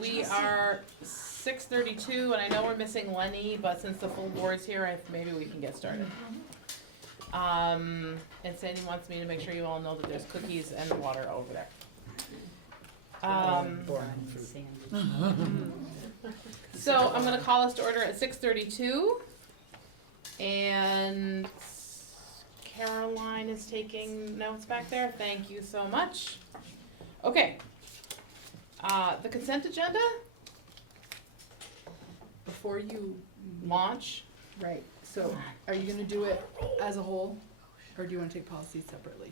we are 6:32, and I know we're missing Lenny, but since the full board's here, maybe we can get started. And Sandy wants me to make sure you all know that there's cookies and water over there. So I'm gonna call us to order at 6:32, and Caroline is taking notes back there. Thank you so much. Okay. The consent agenda? Before you, Launch. right, so are you gonna do it as a whole, or do you wanna take policies separately?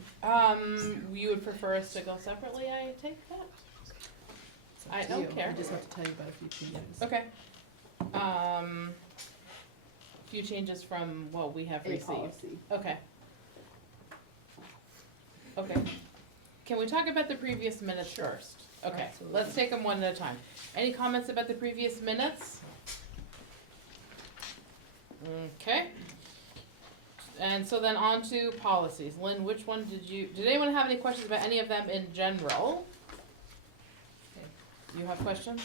You would prefer us to go separately, I take that? It's up I to don't you. care. I just have to tell you about a few changes. Okay. Few changes from what we have A received. policy. Okay. Okay. Can we talk about the previous minutes first? Okay, Absolutely. let's take them one at a time. Any comments about the previous minutes? Okay. And so then on to policies. Lynn, which one did anyone have any questions about any of them in general? You have questions?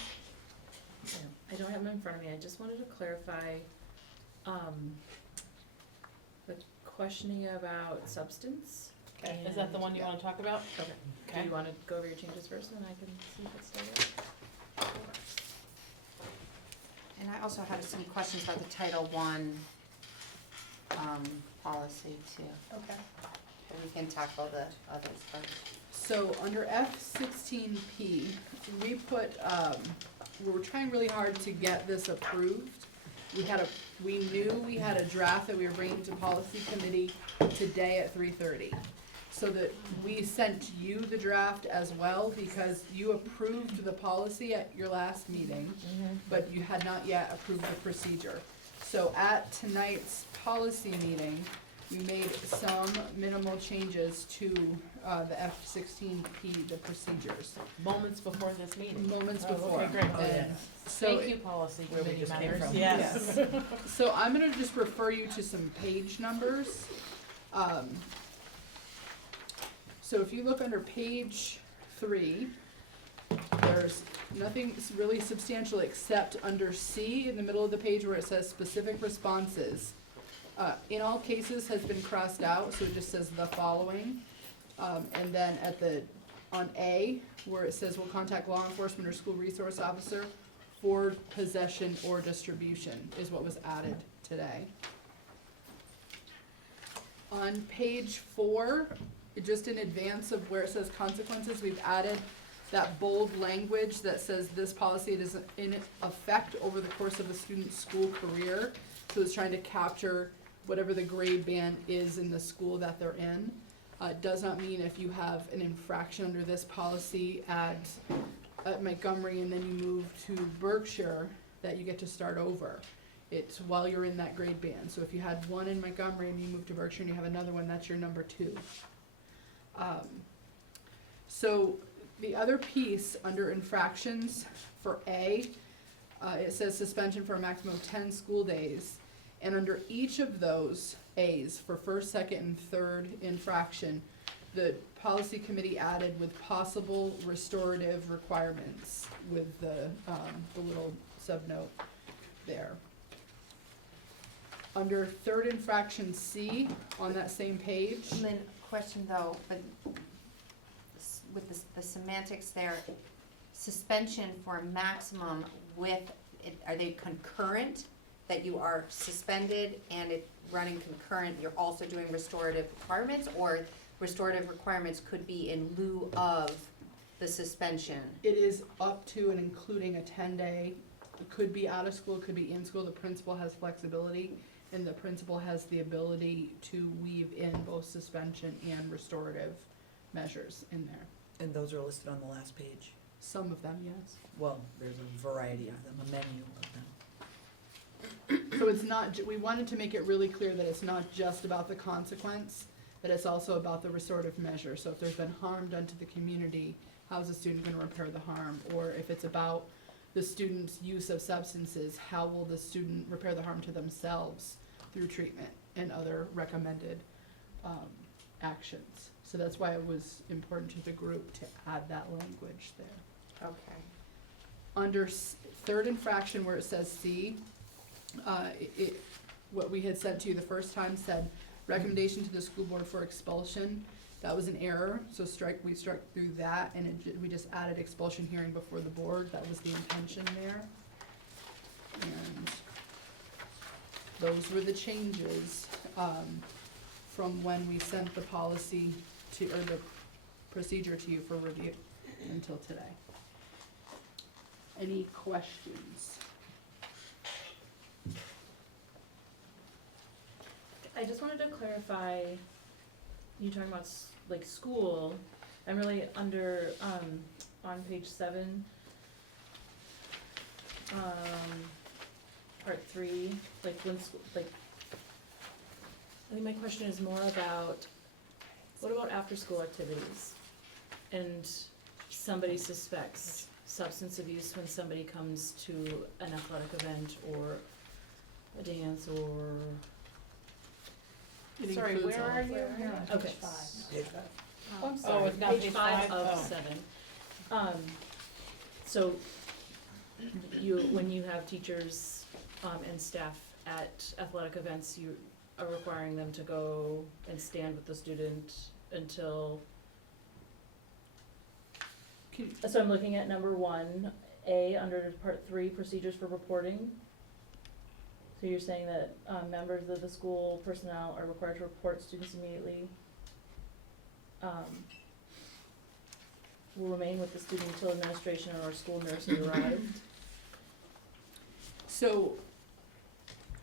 Yeah, I don't have them in front of me, I just wanted to clarify, the questioning about substance. Okay, is that the one you Yeah. wanna talk about? Okay. Do Okay. you wanna go over your changes first, and I can see if it's still there? And I also had some questions about the Title I, policy too, Okay. but we can tackle the others first. So under F16P, we put, we were trying really hard to get this approved. We knew we had a draft that we were bringing to policy committee today at 3:30. So that we sent you the draft as well, because you approved the policy at your last meeting, but you had not yet approved the procedure. So at tonight's policy meeting, we made some minimal changes to the F16P, the procedures, Moments before this meeting. moments Oh, before. okay, great. And Oh, yeah. so Thank you, policy Where we committee just came members. from. Yes. So I'm gonna just refer you to some page numbers. So if you look under page 3, there's nothing really substantial except under C in the middle of the page where it says specific responses. In all cases has been crossed out, so it just says the following. And then on A, where it says will contact law enforcement or school resource officer for possession or distribution is what was added today. On page 4, just in advance of where it says consequences, we've added that bold language that says this policy is in effect over the course of a student's school career. So it's trying to capture whatever the grade band is in the school that they're in. It does not mean if you have an infraction under this policy at Montgomery and then you move to Berkshire, that you get to start over. It's while you're in that grade band. So if you had one in Montgomery and you move to Berkshire and you have another one, that's your number 2. So the other piece under infractions for A, it says suspension for a maximum of 10 school days. And under each of those A's, for first, second, and third infraction, the policy committee added with possible restorative requirements with the little subnote there. Under third infraction C, on that same page, And then, question though, but with the semantics there, suspension for a maximum with, are they concurrent? That you are suspended and it running concurrent, you're also doing restorative requirements, or restorative requirements could be in lieu of the suspension? it is up to and including a 10-day, it could be out of school, it could be in school, the principal has flexibility, and the principal has the ability to weave in both suspension and restorative measures in there. And those are listed on the last page. Some of them, yes. Well, there's a variety of them, a menu of them. So it's not, we wanted to make it really clear that it's not just about the consequence, that it's also about the restorative measure. So if there's been harm done to the community, how's the student gonna repair the harm? Or if it's about the student's use of substances, how will the student repair the harm to themselves through treatment and other recommended actions? So that's why it was important to the group to add that language there. Okay. under third infraction where it says C, what we had sent to you the first time said recommendation to the school board for expulsion. That was an error, so we struck through that, and we just added expulsion hearing before the board. That was the intention there. And those were the changes, from when we sent the policy to, or the procedure to you for review until today. Any questions? I just wanted to clarify, you talking about like school, I'm really under, on page 7, part 3, like when, like, I think my question is more about, what about after-school activities? And somebody suspects substance abuse when somebody comes to an athletic event or a dance or, It Sorry, includes where all are of you? that. okay. Page 5. Oh, I'm it's sorry, not page page 5 5? of Oh. 7. So, when you have teachers, and staff at athletic events, you are requiring them to go and stand with the student until, so I'm looking at number 1A, under part 3, procedures for reporting. So you're saying that, members of the school personnel are required to report students immediately, will remain with the student until administration or school nurse has arrived. So,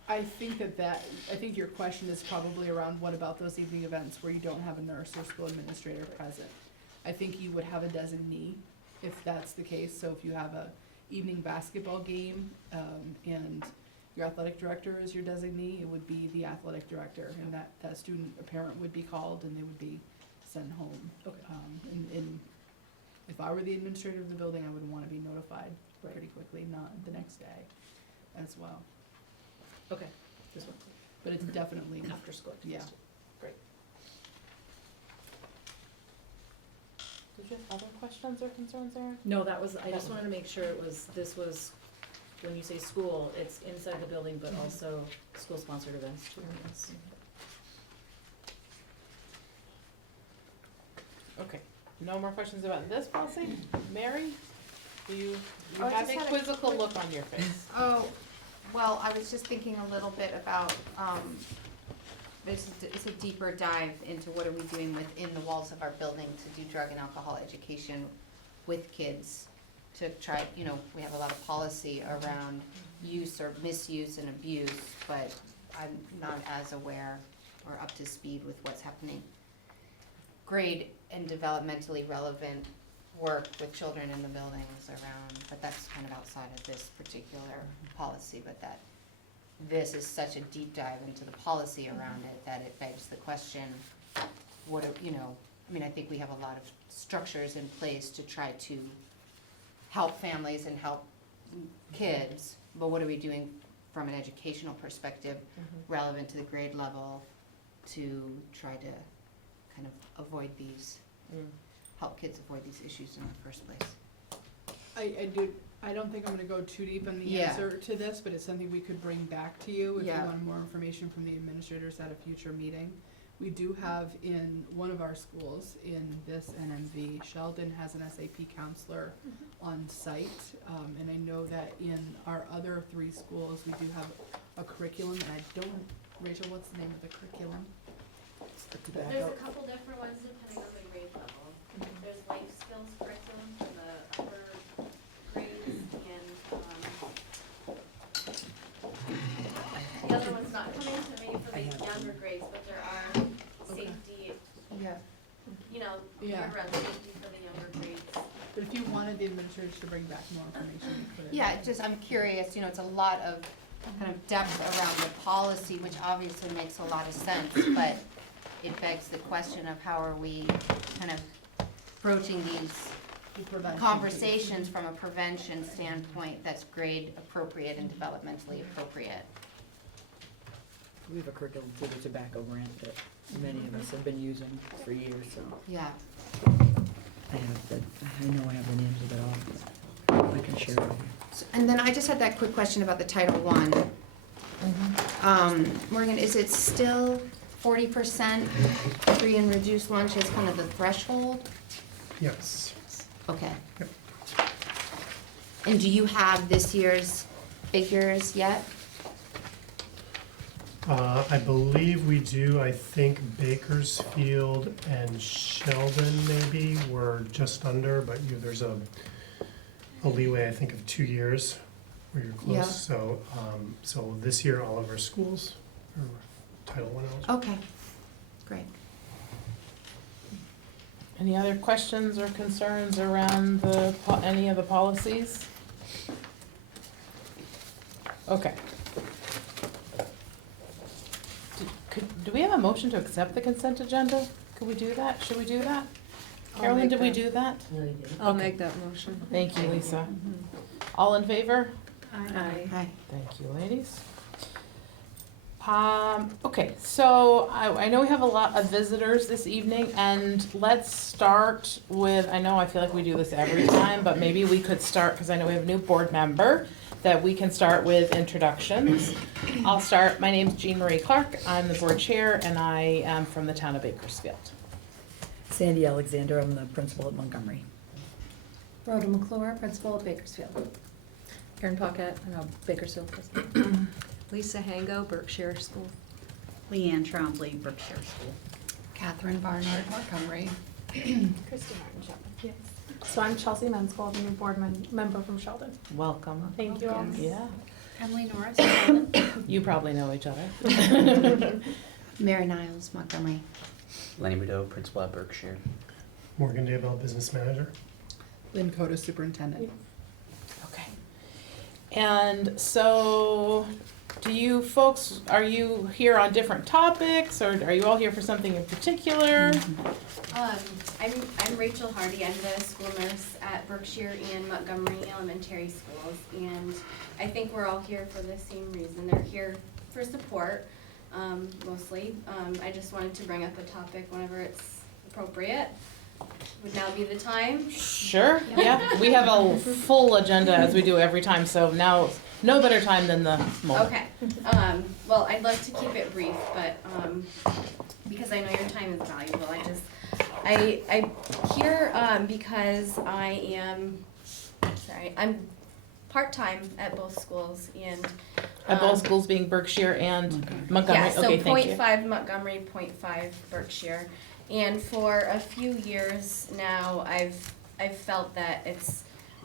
I think I think your question is probably around what about those evening events where you don't have a nurse or school administrator present? I think you would have a designee if that's the case, so if you have a evening basketball game, and your athletic director is your designee, it would be the athletic director, and that student, a parent would be called and they would be sent home. Okay. And if I were the administrator of the building, I would wanna be notified Right. pretty quickly, not the next day as well. Okay, this one, But it's definitely, after school activities. Yeah. Great. Did you have other questions or concerns, Erin? No, that was, I just wanted to make sure this was, when you say school, it's inside the building, but also school-sponsored events too, yes. Okay, no more questions about this policy? Mary, you Oh, I have just a had a quizzical quick- look on your face. Oh, well, I was just thinking a little bit about, it's a deeper dive into what are we doing within the walls of our building to do drug and alcohol education with kids, to try, we have a lot of policy around use or misuse and abuse, but I'm not as aware or up to speed with what's happening. Grade and developmentally relevant work with children in the buildings around, but that's kind of outside of this particular policy, but that this is such a deep dive into the policy around it that it begs the question, what are, I think we have a lot of structures in place to try to help families and help kids, but what are we doing from an educational perspective relevant to the grade level to try to kind of avoid these, help kids avoid these issues in the first place? I don't think I'm gonna go too deep on the Yeah. answer to this, but it's something we could bring back to you if you Yeah. want more information from the administrators at a future meeting. We do have in one of our schools, in this NMV, Sheldon has an SAP counselor on site. And I know that in our other 3 schools, we do have a curriculum, and I don't, Rachel, what's the name of the curriculum? The There's tobacco. a couple different ones depending on the grade level. There's life skills curriculum for the upper grades and, the other one's not coming to me for I the have younger some. grades, but there are safety, Yeah. Yeah. year-round safety for the younger grades. But if you wanted the administrators to bring back more information, you could. Yeah, I'm curious, it's a lot of kind of depth around the policy, which obviously makes a lot of sense, but it begs the question of how are we kind of broaching these The prevention piece. conversations from a prevention standpoint that's grade appropriate and developmentally appropriate. We have a curriculum through the tobacco grant that many of us have been using for years, so Yeah. I know I have the names of it all. I can share it with you. And then I just had that quick question about the Title I. Morgan, is it still 40% free and reduced lunch as kind of the threshold? Yes. Okay. Yep. And do you have this year's figures yet? I believe we do. I think Bakersfield and Sheldon maybe were just under, but there's a leeway, I think, of 2 years where you're close. Yeah. So this year, all of our schools are Title I eligible. Okay, great. Any other questions or concerns around any of the policies? Okay. Do we have a motion to accept the consent agenda? Could we do that? Should we do that? Carolyn, did we do that? I'll make that motion. Thank you, Lisa. All in favor? Aye. Hi. Thank you, ladies. Okay, so I know we have a lot of visitors this evening, and let's start with, I feel like we do this every time, but maybe we could start, because I know we have a new board member, that we can start with introductions. I'll start, my name's Jean Marie Clark, I'm the board chair, and I am from the town of Bakersfield. Sandy Alexander, I'm the principal at Montgomery. Rhoda McClure, principal at Bakersfield. Karen Paquette, I know Bakersfield president. Lisa Hango, Berkshire School. Leanne Trombley, Berkshire School. Catherine Barnard, Montgomery. Christy Martin, Sheldon. Yes. So I'm Chelsea Mensko, the new board member from Sheldon. Welcome. Thank you all. Yeah, Emily Norris, you probably know each other. Mary Niles, Montgomery. Lenny Rideau, principal at Berkshire. Morgan Daybell, business manager. Lynn Coda, superintendent. Okay. And so, do you folks, are you here on different topics, or are you all here for something in particular? I'm Rachel Hardy, I'm the school nurse at Berkshire and Montgomery Elementary Schools, and I think we're all here for the same reason. They're here for support, mostly. I just wanted to bring up a topic whenever it's appropriate. Would now be the time? Sure, yeah, we have a full agenda as we do every time, so now, no better time than the moment. Okay, well, I'd love to keep it brief, but, because I know your time is valuable, I'm here, because I'm part-time at both schools, and. At both schools being Berkshire and Montgomery, Yeah, so okay, thank you. 0.5 Montgomery, 0.5 Berkshire. And for a few years now, I've felt that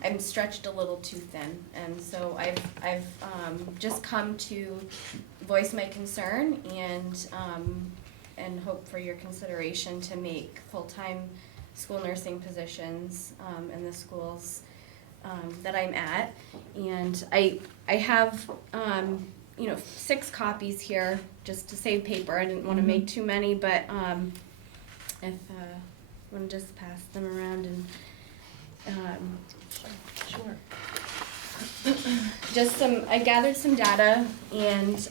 I'm stretched a little too thin. And so I've just come to voice my concern and hope for your consideration to make full-time school nursing positions in the schools that I'm at. And I have 6 copies here just to save paper. I didn't want to make too many, but if I want to just pass them around and sure. I gathered some data and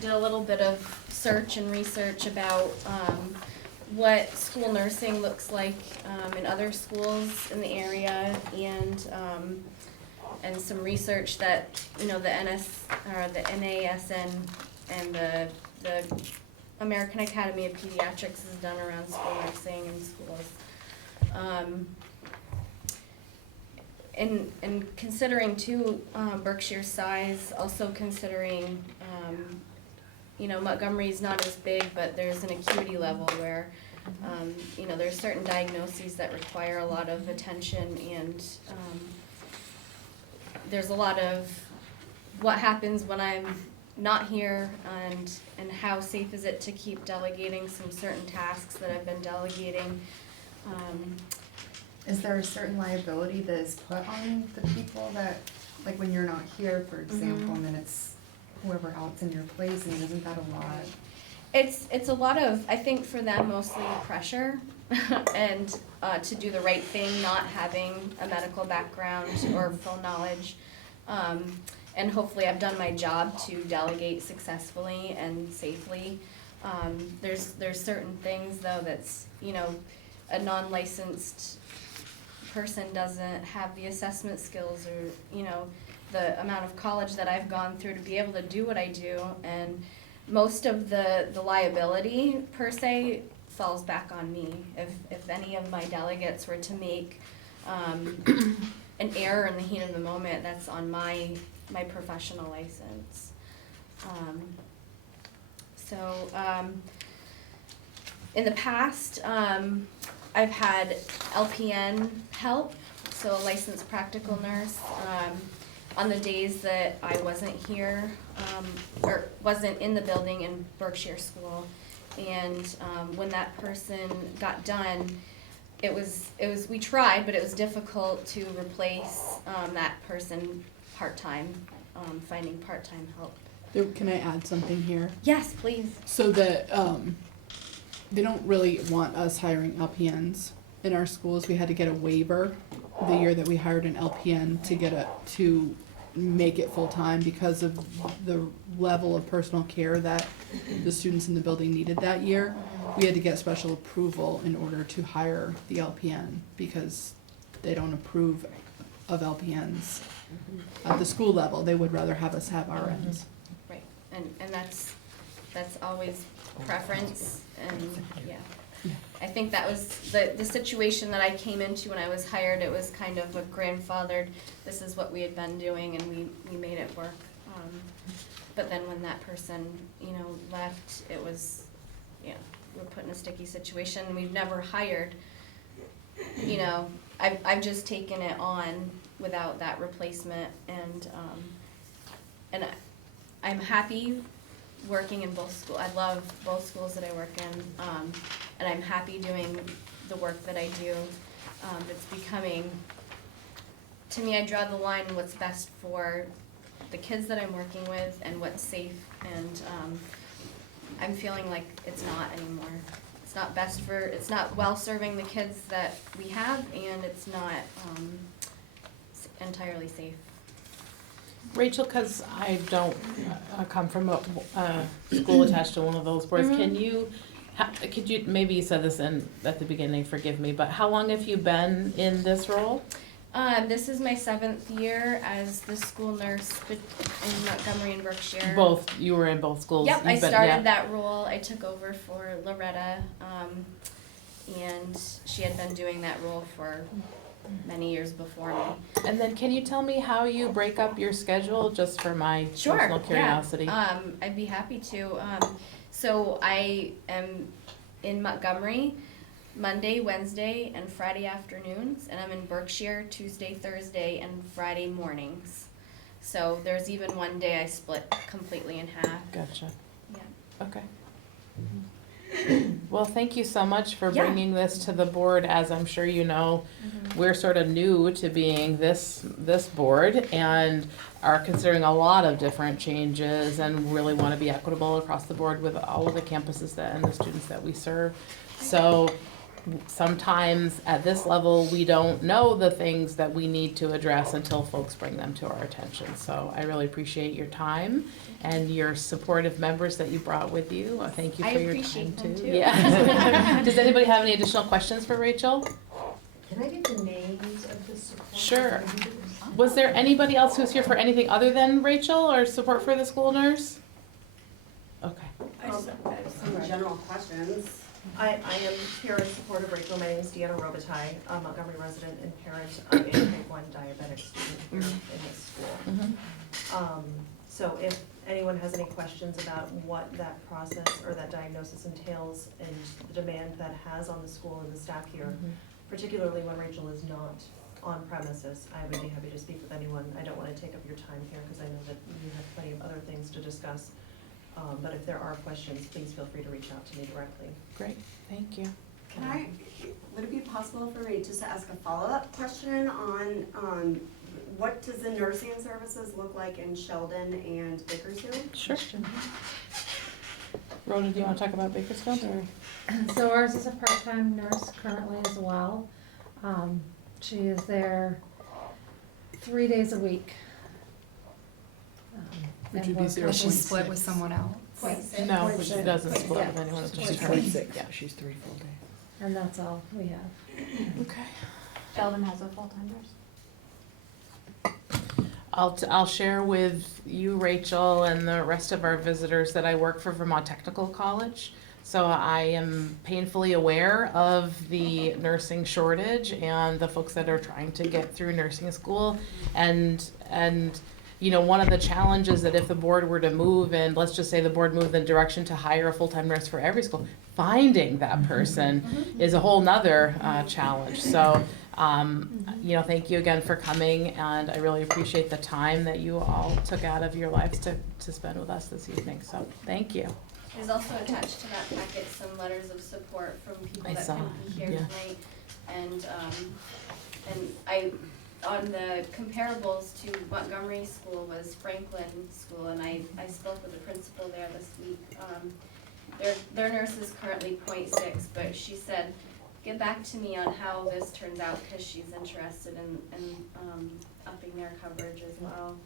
did a little bit of search and research about what school nursing looks like in other schools in the area, and some research that the NASN and the American Academy of Pediatrics has done around school nursing in schools. And considering too Berkshire's size, also considering Montgomery's not as big, but there's an acuity level where there's certain diagnoses that require a lot of attention, and there's a lot of what happens when I'm not here, and how safe is it to keep delegating some certain tasks that I've been delegating. Is there a certain liability that is put on the people that, like when you're not here, for example, and then it's whoever else in your place, and isn't that a lot? It's a lot of, I think for them, mostly pressure and to do the right thing, not having a medical background or full knowledge. And hopefully I've done my job to delegate successfully and safely. There's certain things though that's, a non-licensed person doesn't have the assessment skills or, you know, the amount of college that I've gone through to be able to do what I do. And most of the liability per se falls back on me. If any of my delegates were to make an error in the heat of the moment, that's on my professional license. In the past, I've had LPN help, so a licensed practical nurse, on the days that I wasn't here, or wasn't in the building in Berkshire School. And when that person got done, we tried, but it was difficult to replace that person part-time, finding part-time help. Can I add something here? Yes, please. So that they don't really want us hiring LPNs in our schools. We had to get a waiver the year that we hired an LPN to make it full-time because of the level of personal care that the students in the building needed that year. We had to get special approval in order to hire the LPN because they don't approve of LPNs at the school level. They would rather have us have RNs. Right, and that's always preference, and yeah. I think that was the situation that I came into when I was hired. It was kind of a grandfathered, this is what we had been doing, and we made it work. But then when that person, you know, left, it was, you know, we were put in a sticky situation. We've never hired, you know, I've just taken it on without that replacement, and I'm happy working in both schools. I love both schools that I work in, and I'm happy doing the work that I do. It's becoming, to me, I draw the line what's best for the kids that I'm working with and what's safe, and I'm feeling like it's not anymore. It's not best for, it's not well serving the kids that we have, and it's not entirely safe. Rachel, because I don't come from a school attached to one of those boards, Mhm. could you, maybe you said this at the beginning, forgive me, but how long have you been in this role? This is my 7th year as the school nurse in Montgomery and Berkshire. You were in both schools? Yep, I You've been- started yeah. that role. I took over for Loretta, and she had been doing that role for many years before me. And then can you tell me how you break up your schedule, just for my personal curiosity? Yeah. I'd be happy to. So I am in Montgomery Monday, Wednesday, and Friday afternoons, and I'm in Berkshire Tuesday, Thursday, and Friday mornings. So there's even one day I split completely in half. Gotcha. Yeah. Okay. Well, thank you so much for Yeah. bringing this to the board. As I'm sure you know, we're sort of new to being this board and are considering a lot of different changes and really want to be equitable across the board with all of the campuses and the students that we serve. So sometimes at this level, we don't know the things that we need to address until folks bring them to our attention. So I really appreciate your time and your supportive members that you brought with you. Thank you I for your appreciate time them too. too. Yeah. Does anybody have any additional questions for Rachel? Can I get the names of the support? Sure. Was there anybody else who's here for anything other than Rachel or support for the school nurse? Okay. I have some general questions. I am here in support of Rachel. My name is Deanna Robitaille, a Montgomery resident and parent of a type 1 diabetic student here in this school. So if anyone has any questions about what that process or that diagnosis entails and the demand that has on the school and the staff here, particularly when Rachel is not on premises, I would be happy to speak with anyone. I don't want to take up your time here because I know that you have plenty of other things to discuss. But if there are questions, please feel free to reach out to me directly. Great, thank you. Would it be possible for me just to ask a follow-up question on what does the nursing services look like in Sheldon and Bakersfield? Sure. Rhoda, do you want to talk about Bakersfield or? So ours is a part-time nurse currently as well. She is there 3 days a week. Which and would be works 0.6. with- She's split with someone else. No, she doesn't split Yeah. with anyone. It's just She's her. 0.6, so she's 3 full days. And that's all we have. Okay. Sheldon has a full-time nurse. I'll share with you, Rachel, and the rest of our visitors that I work for Vermont Technical College. So I am painfully aware of the nursing shortage and the folks that are trying to get through nursing school. And you know, one of the challenges that if the board were to move, and let's just say the board moved in the direction to hire a full-time nurse for every school, finding that person is a whole nother challenge. So, you know, thank you again for coming, and I really appreciate the time that you all took out of your lives to spend with us this evening. So, thank you. There's also attached to that packet some letters of support from people I that saw, couldn't be here yeah. tonight. And I, on the comparables to Montgomery School was Franklin School, and I spoke with the principal there this week. Their nurse is currently 0.6, but she said, get back to me on how this turns out, because she's interested in upping their coverage as well,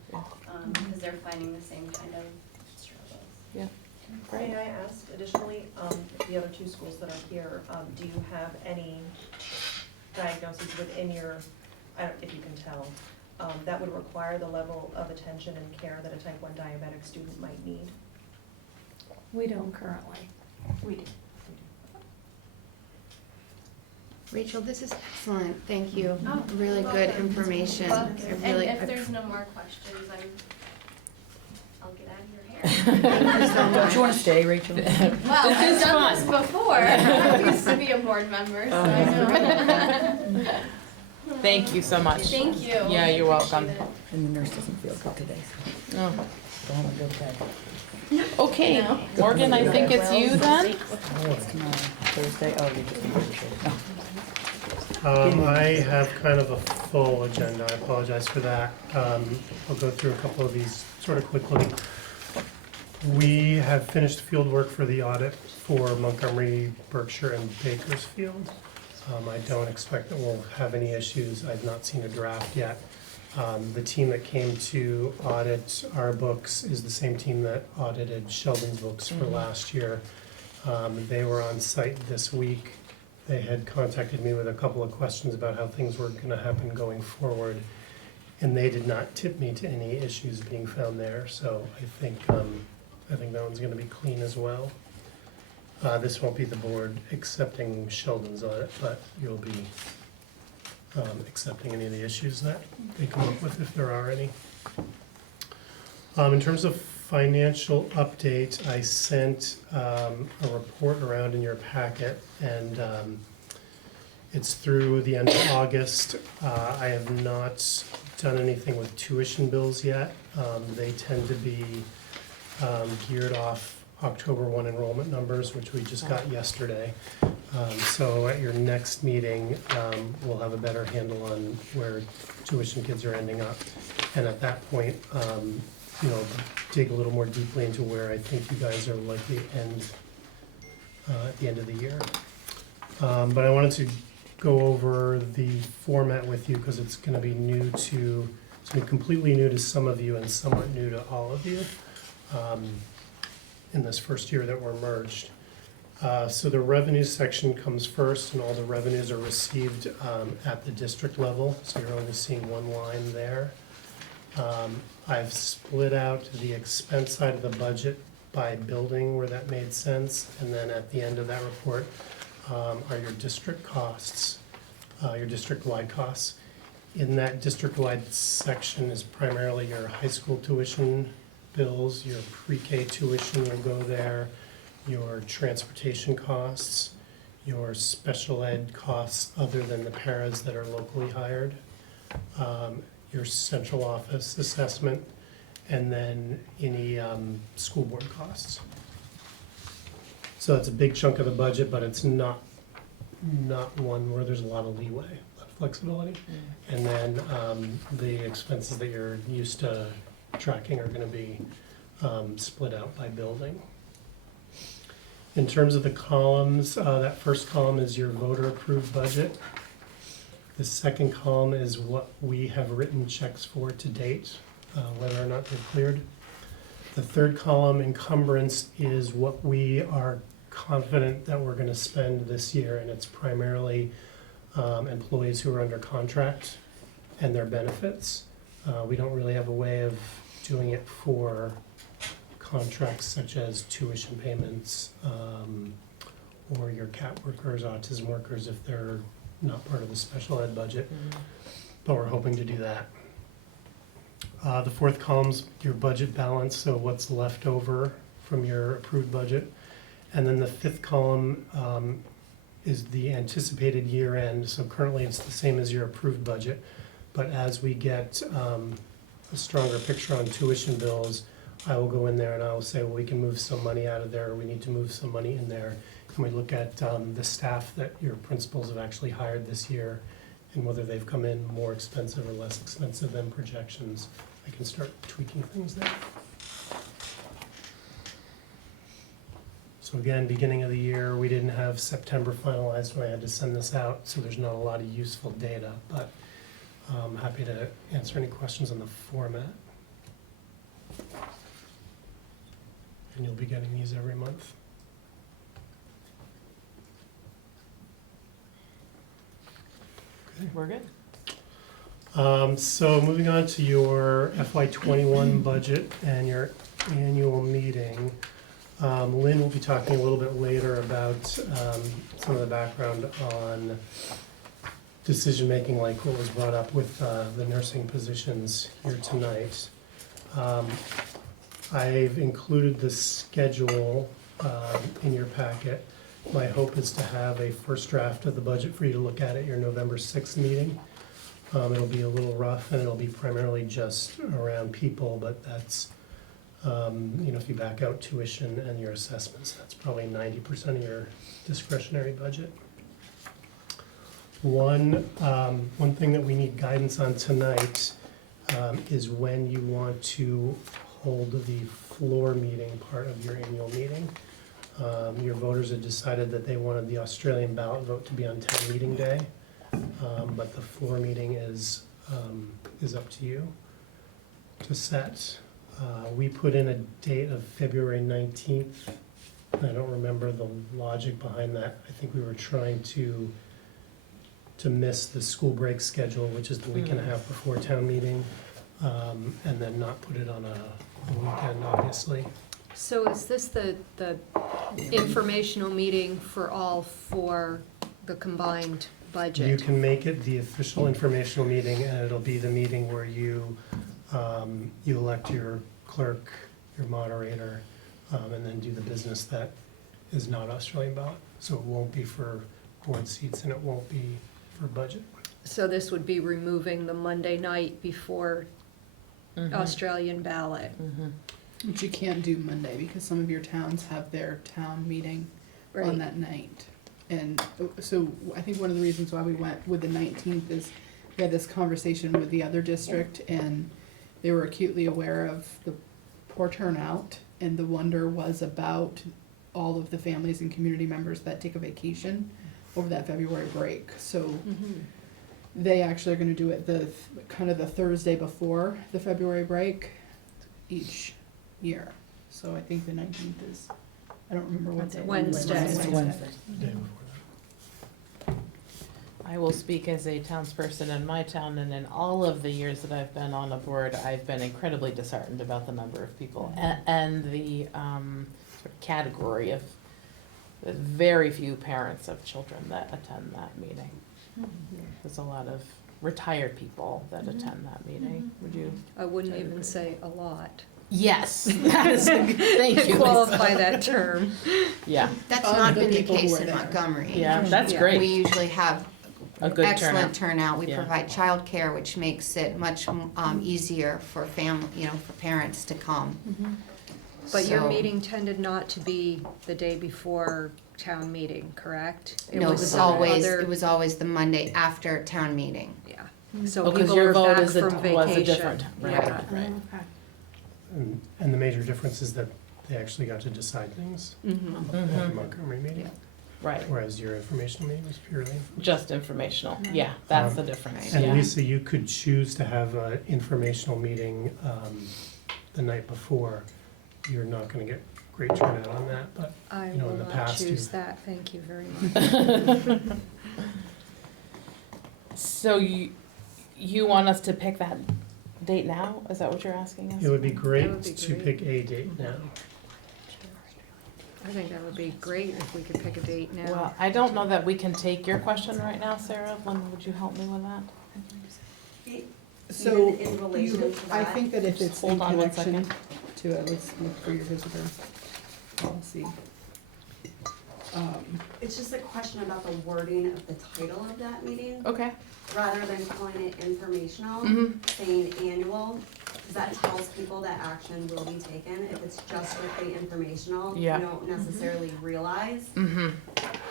because they're finding the same kind of struggles. Yeah. May I ask additionally, the other two schools that are here, do you have any diagnoses within your, I don't, if you can tell, that would require the level of attention and care that a type 1 diabetic student might need? We don't currently. We do. Rachel, this is excellent, thank you. Oh, Really you're good welcome. information. Welcome. I And really- if there's no more questions, I'll get out of your hair. Thank you so Don't much. you wanna stay, Rachel? Well, This I've is done fun. this before. I used to be a board member, so I know. Thank you so much. Thank you. Yeah, you're welcome. Appreciate it. And the nurse doesn't feel good today, so Oh. go home and go to bed. Okay, No. Morgan, I think it's you then? It's tomorrow, Thursday, oh, you're just. I have kind of a full agenda, I apologize for that. I'll go through a couple of these sort of quickly. We have finished field work for the audit for Montgomery, Berkshire, and Bakersfield. I don't expect that we'll have any issues, I've not seen a draft yet. The team that came to audit our books is the same team that audited Sheldon's books for last year. They were on site this week. They had contacted me with a couple of questions about how things were gonna happen going forward. And they did not tip me to any issues being found there, so I think that one's gonna be clean as well. This won't be the board accepting Sheldon's audit, but you'll be accepting any of the issues that they come up with, if there are any. In terms of financial update, I sent a report around in your packet, and it's through the end of August. I have not done anything with tuition bills yet. They tend to be geared off October 1 enrollment numbers, which we just got yesterday. So at your next meeting, we'll have a better handle on where tuition kids are ending up. And at that point, you know, dig a little more deeply into where I think you guys are likely to end at the end of the year. But I wanted to go over the format with you because it's gonna be it's gonna be completely new to some of you and somewhat new to all of you in this first year that we're merged. So the revenue section comes first, and all the revenues are received at the district level, so you're only seeing one line there. I've split out the expense side of the budget by building where that made sense, and then at the end of that report are your district costs, your district-wide costs. In that district-wide section is primarily your high school tuition bills, your pre-K tuition will go there, your transportation costs, your special ed costs other than the paras that are locally hired, your central office assessment, and then any school board costs. So it's a big chunk of the budget, but it's not one where there's a lot of leeway, a lot of flexibility. And then the expenses that you're used to tracking are gonna be split out by building. In terms of the columns, that first column is your voter-approved budget. The second column is what we have written checks for to date, whether or not they're cleared. The third column, encumbrance, is what we are confident that we're gonna spend this year, and it's primarily employees who are under contract and their benefits. We don't really have a way of doing it for contracts such as tuition payments, or your CAT workers, autism workers, if they're not part of the special ed budget, but we're hoping to do that. The fourth column's your budget balance, so what's left over from your approved budget. And then the fifth column is the anticipated year end, so currently it's the same as your approved budget, but as we get a stronger picture on tuition bills, I will go in there and I will say, well, we can move some money out of there, or we need to move some money in there. And we look at the staff that your principals have actually hired this year, and whether they've come in more expensive or less expensive than projections. I can start tweaking things there. So again, beginning of the year, we didn't have September finalized when I had to send this out, so there's not a lot of useful data, but I'm happy to answer any questions on the format. And you'll be getting these every month. We're good. So moving on to your FY21 budget and your annual meeting. Lynn will be talking a little bit later about some of the background on decision-making, like what was brought up with the nursing positions here tonight. I've included the schedule in your packet. My hope is to have a first draft of the budget for you to look at your November 6th meeting. It'll be a little rough, and it'll be primarily just around people, but that's, if you back out tuition and your assessments, that's probably 90% of your discretionary budget. One thing that we need guidance on tonight is when you want to hold the floor meeting part of your annual meeting. Your voters had decided that they wanted the Australian ballot vote to be on town meeting day, but the floor meeting is up to you to set. We put in a date of February 19th. I don't remember the logic behind that. I think we were trying to miss the school break schedule, which is the week and a half before town meeting, and then not put it on a weekend, obviously. So is this the informational meeting for all four, the combined budget? You can make it the official informational meeting, and it'll be the meeting where you elect your clerk, your moderator, and then do the business that is not Australian ballot. So it won't be for board seats, and it won't be for budget. So this would be removing the Monday night before Australian ballot. Which you can't do Monday because some of your towns have their town meeting on that night. And so I think one of the reasons why we went with the 19th is we had this conversation with the other district, and they were acutely aware of the poor turnout, and the wonder was about all of the families and community members that take a vacation over that February break. So they actually are gonna do it the Thursday before the February break each year. So I think the 19th is, I don't remember what day. Wednesday. The day before that. I will speak as a townsperson in my town, and in all of the years that I've been on a board, I've been incredibly disheartened about the number of people and the sort of category of there's very few parents of children that attend that meeting. There's a lot of retired people that attend that meeting. Would you? I wouldn't even say a lot. Yes. Thank you. Qualify that term. Yeah. That's not been the case in Montgomery. Yeah, that's great. We usually have A good excellent turnout. We Yeah. provide childcare, which makes it much easier for for parents to come. But your So- meeting tended not to be the day before town meeting, correct? No, some it was always the Monday after town meeting. Yeah, so Because people your are vote back is a, from was a vacation. different, right, Yeah. right. And the major difference is that they actually got to decide things at the Montgomery meeting. Right. Whereas your informational meeting was purely informational. Just informational. Yeah, that's the difference. And Yeah. Lisa, you could choose to have an informational meeting the night before. You're not gonna get great turnout on that, but I in will the not past choose you've- that, thank you very much. So you want us to pick that date now? Is that what you're asking us? It would be That would great be to great. pick a date now. I think that would be great if we could pick a date now. Well, I don't know that we can take your question right now, Sarah. Lynn, would you help me with that? So, Even in relation to I that, think that if it's in Hold on one connection second. to it, let's look for your visitor policy. it's just a question about the wording of the title of that meeting, Okay. rather than calling it informational, Mhm. saying annual, because that tells people that action will be taken. If it's just strictly informational, you Yeah. don't necessarily realize. Mm-hmm.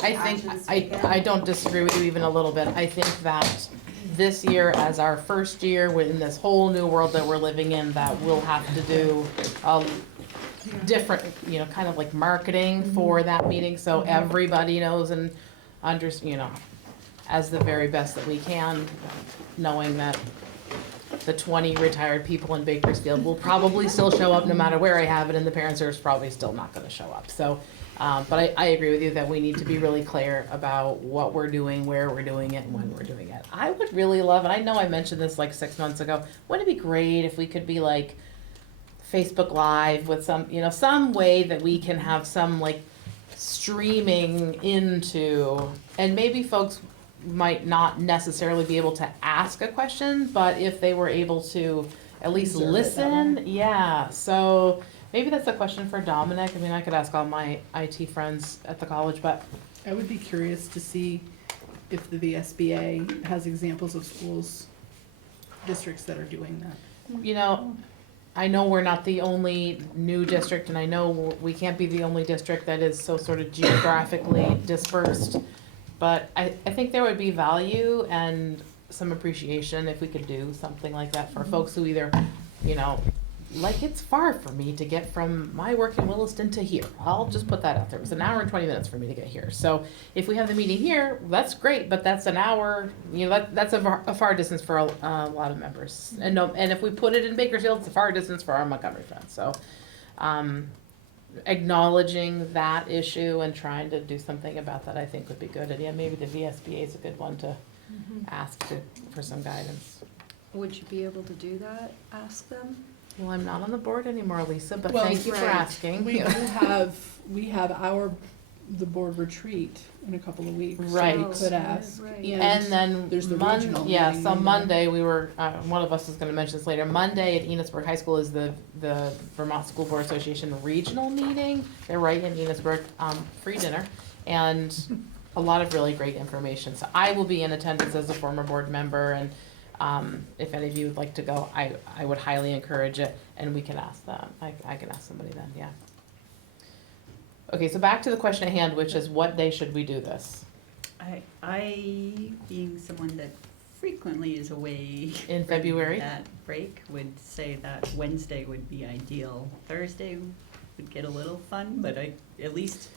I Actions think, taken. I don't disagree with you even a little bit. I think that this year, as our first year in this whole new world that we're living in, that we'll have to do different, kind of like marketing for that meeting, so everybody knows and as the very best that we can, knowing that the 20 retired people in Bakersfield will probably still show up no matter where I have it, and the parents are probably still not gonna show up, so. But I agree with you that we need to be really clear about what we're doing, where we're doing it, and when we're doing it. I would really love, and I know I mentioned this like 6 months ago, wouldn't it be great if we could be like Facebook Live with some way that we can have some like streaming into, and maybe folks might not necessarily be able to ask a question, but if they were able to at least Observe it that listen, yeah, so maybe that's a question for Dominic. I mean, I could ask all my IT friends at the college, but I would be curious to see if the VSBA has examples of schools, districts that are doing that. I know we're not the only new district, and I know we can't be the only district that is so sort of geographically dispersed. But I think there would be value and some appreciation if we could do something like that for folks who either, like it's far for me to get from my work in Williston to here. I'll just put that out there. It was an hour and 20 minutes for me to get here. So if we have the meeting here, that's great, but that's an hour, that's a far distance for a lot of members. And if we put it in Bakersfield, it's a far distance for our Montgomery friends. So acknowledging that issue and trying to do something about that, I think would be good. And yeah, maybe the VSBA is a good one to ask for some guidance. Would you be able to do that? Ask them? Well, I'm not on the board anymore, Lisa, but Well, thank you for right. asking. We have the board retreat in a couple of weeks. So Right. we could ask. Right. And then there's the regional meeting so Monday. Monday, we were, one of us is gonna mention this later, Monday at Enosburg High School is the Vermont School Board Association regional meeting. They're right in Enosburg, free dinner, and a lot of really great information. So I will be in attendance as a former board member, and if any of you would like to go, I would highly encourage it, and we can ask them, I can ask somebody then, yeah. Okay, so back to the question at hand, which is what day should we do this? I, being someone that frequently is away. In for February? That break, would say that Wednesday would be ideal. Thursday would get a little fun, but at least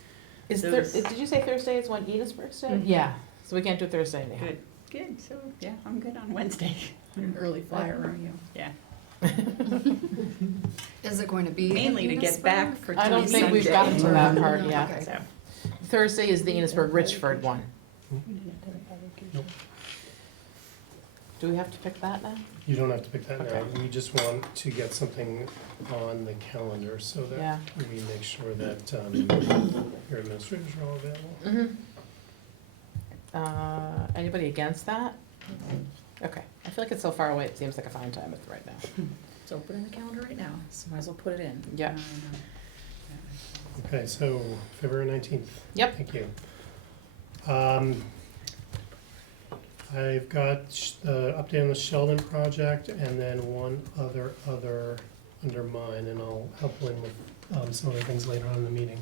those- Did you say Thursday is when Enosburg's Day? Mhm. Yeah, so we can't do Thursday anyhow. Good, so, yeah, I'm good on Wednesday. You're an early flyer, aren't you? Yeah, Is it going to be? mainly to get back for I don't Tony think we've Sunday. gotten to that part yet. Okay. So, Thursday is the Enosburg Richford one. Nope. Do we have to pick that now? You don't have to pick that now. Okay. We just want to get something on the calendar so Yeah. that we make sure that your administrators are all available. Anybody against that? Okay, I feel like it's so far away, it seems like a fine time right now. It's open in the calendar right now, so might as well put it in. Yeah. Okay, so February 19th. Yep. Thank you. I've got the update on the Sheldon project and then one other under mine, and I'll help Lynn with some other things later on in the meeting.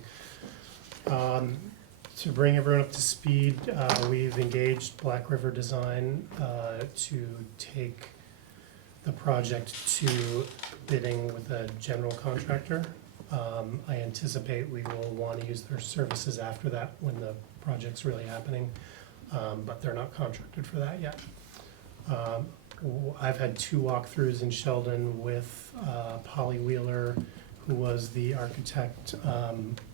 To bring everyone up to speed, we've engaged Black River Design to take the project to bidding with a general contractor. I anticipate we will want to use their services after that when the project's really happening, but they're not contracted for that yet. I've had 2 walkthroughs in Sheldon with Polly Wheeler, who was the architect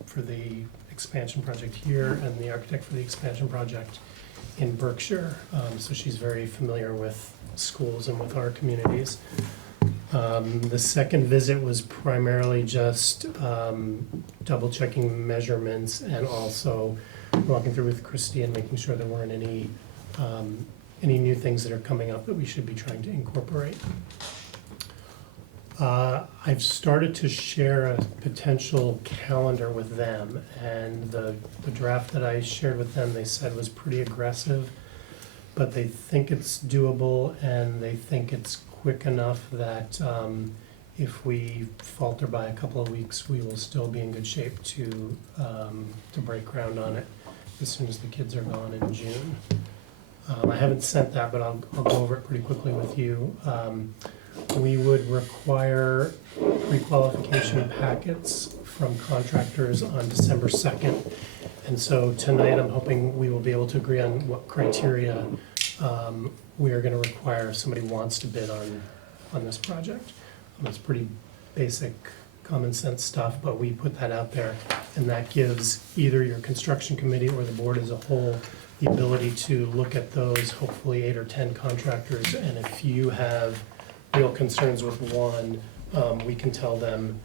for the expansion project here and the architect for the expansion project in Berkshire, so she's very familiar with schools and with our communities. The second visit was primarily just double checking measurements and also walking through with Christy and making sure there weren't any new things that are coming up that we should be trying to incorporate. I've started to share a potential calendar with them, and the draft that I shared with them, they said was pretty aggressive, but they think it's doable and they think it's quick enough that if we falter by a couple of weeks, we will still be in good shape to break ground on it as soon as the kids are gone in June. I haven't sent that, but I'll go over it pretty quickly with you. We would require pre-qualification packets from contractors on December 2nd. And so tonight, I'm hoping we will be able to agree on what criteria we are gonna require if somebody wants to bid on this project. It's pretty basic, common sense stuff, but we put that out there, and that gives either your construction committee or the board as a whole the ability to look at those, hopefully 8 or 10 contractors, and if you have real concerns with one, we can tell them,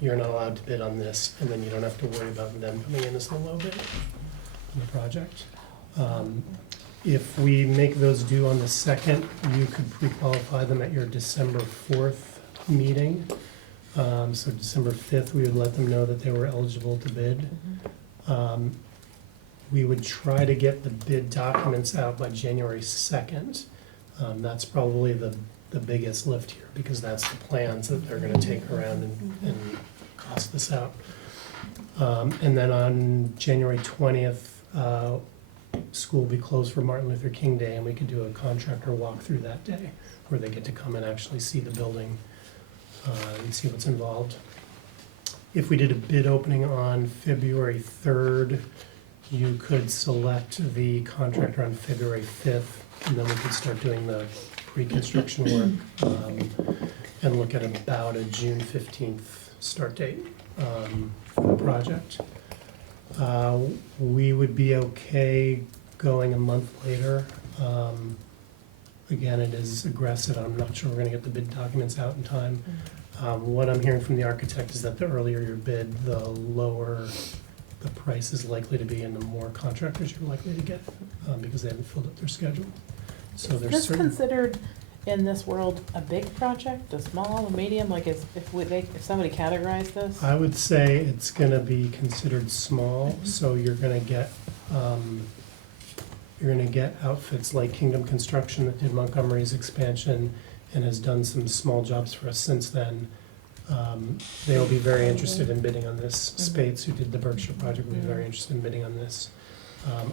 you're not allowed to bid on this, and then you don't have to worry about them coming in as the low bid on the project. If we make those due on the 2nd, you could pre-qualify them at your December 4th meeting. So December 5th, we would let them know that they were eligible to bid. We would try to get the bid documents out by January 2nd. That's probably the biggest lift here, because that's the plans that they're gonna take around and cost this out. And then on January 20th, school will be closed for Martin Luther King Day, and we could do a contractor walkthrough that day, where they get to come and actually see the building and see what's involved. If we did a bid opening on February 3rd, you could select the contractor on February 5th, and then we could start doing the pre-construction work and look at about a June 15th start date for the project. We would be okay going a month later. Again, it is aggressive. I'm not sure we're gonna get the bid documents out in time. What I'm hearing from the architect is that the earlier your bid, the lower the price is likely to be and the more contractors you're likely to get, because they haven't filled up their schedule. So Is there's this certain. considered in this world a big project, a small, a medium, like if somebody categorized this? I would say it's gonna be considered small, so you're gonna get outfits like Kingdom Construction that did Montgomery's expansion and has done some small jobs for us since then. They'll be very interested in bidding on this. Spates, who did the Berkshire project, will be very interested in bidding on this.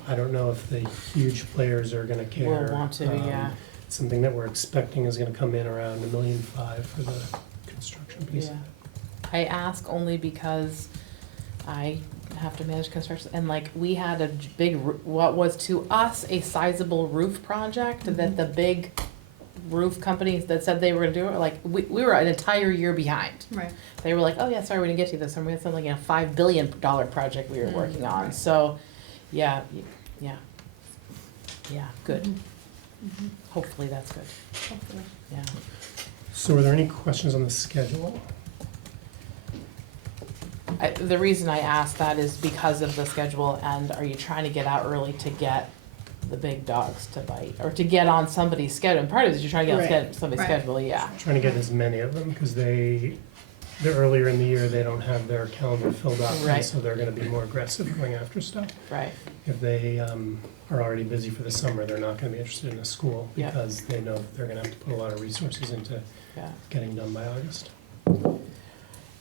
I don't know if the huge players are gonna care. Will want to, yeah. Something that we're expecting is gonna come in around $1.5 million for the construction piece. Yeah. I ask only because I have to manage construction, and like, we had a big, what was to us a sizable roof project that the big roof companies that said they were gonna do it, like, we were an entire year behind. Right. They were like, oh yeah, sorry, we didn't get to this, and we had something, $5 billion project we were working on, so, yeah, good. Hopefully that's good, Hopefully. yeah. So are there any questions on the schedule? The reason I asked that is because of the schedule, and are you trying to get out early to get the big dogs to bite, or to get on somebody's schedule? And part of it is you're trying to get on somebody's schedule, yeah. Trying to get as many of them, because the earlier in the year, they don't have their calendar filled up, and Right. so they're gonna be more aggressive going after stuff. Right, If they are already busy for the summer, they're not gonna be interested in a school, Yeah. because they know they're gonna have to put a lot of resources into yeah. getting done by August.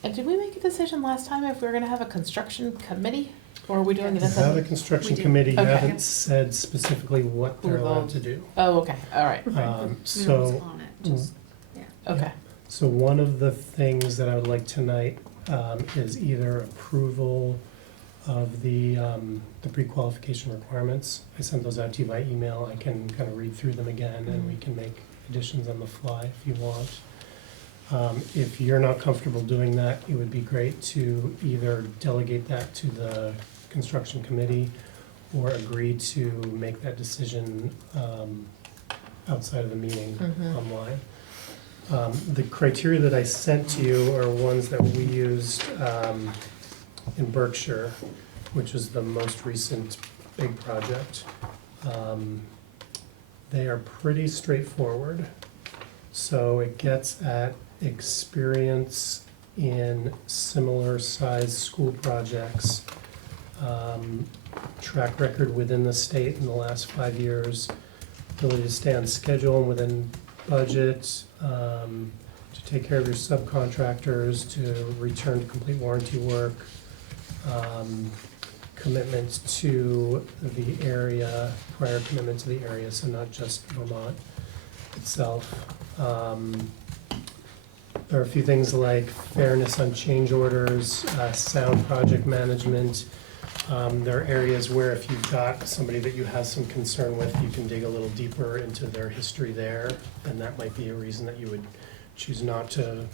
And did we make a decision last time if we were gonna have a construction committee, or are we doing You this? have a construction committee, you Okay. haven't said specifically what Who they're allowed those- to do. Oh, okay, all right, So, okay. so one of the things that I would like tonight is either approval of the pre-qualification requirements. I sent those out to you by email. I can kind of read through them again, and we can make additions on the fly if you want. If you're not comfortable doing that, it would be great to either delegate that to the construction committee or agree to make that decision outside of the meeting online. The criteria that I sent to you are ones that we used in Berkshire, which is the most recent big project. They are pretty straightforward. So it gets at experience in similar sized school projects, track record within the state in the last 5 years, ability to stay on schedule and within budget, to take care of your subcontractors, to return to complete warranty work, commitment to the area, prior commitment to the area, so not just Vermont itself. There are a few things like fairness on change orders, sound project management. There are areas where if you've got somebody that you have some concern with, you can dig a little deeper into their history there, and that might be a reason that you would choose not to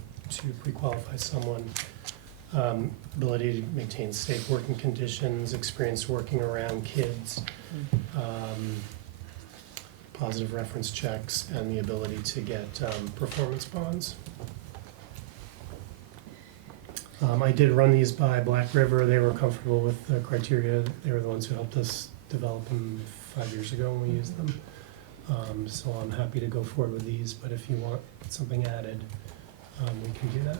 pre-qualify someone. Ability to maintain safe working conditions, experience working around kids, positive reference checks, and the ability to get performance bonds. I did run these by Black River. They were comfortable with the criteria. They were the ones who helped us develop them 5 years ago when we used them. So I'm happy to go forward with these, but if you want something added, we can do that.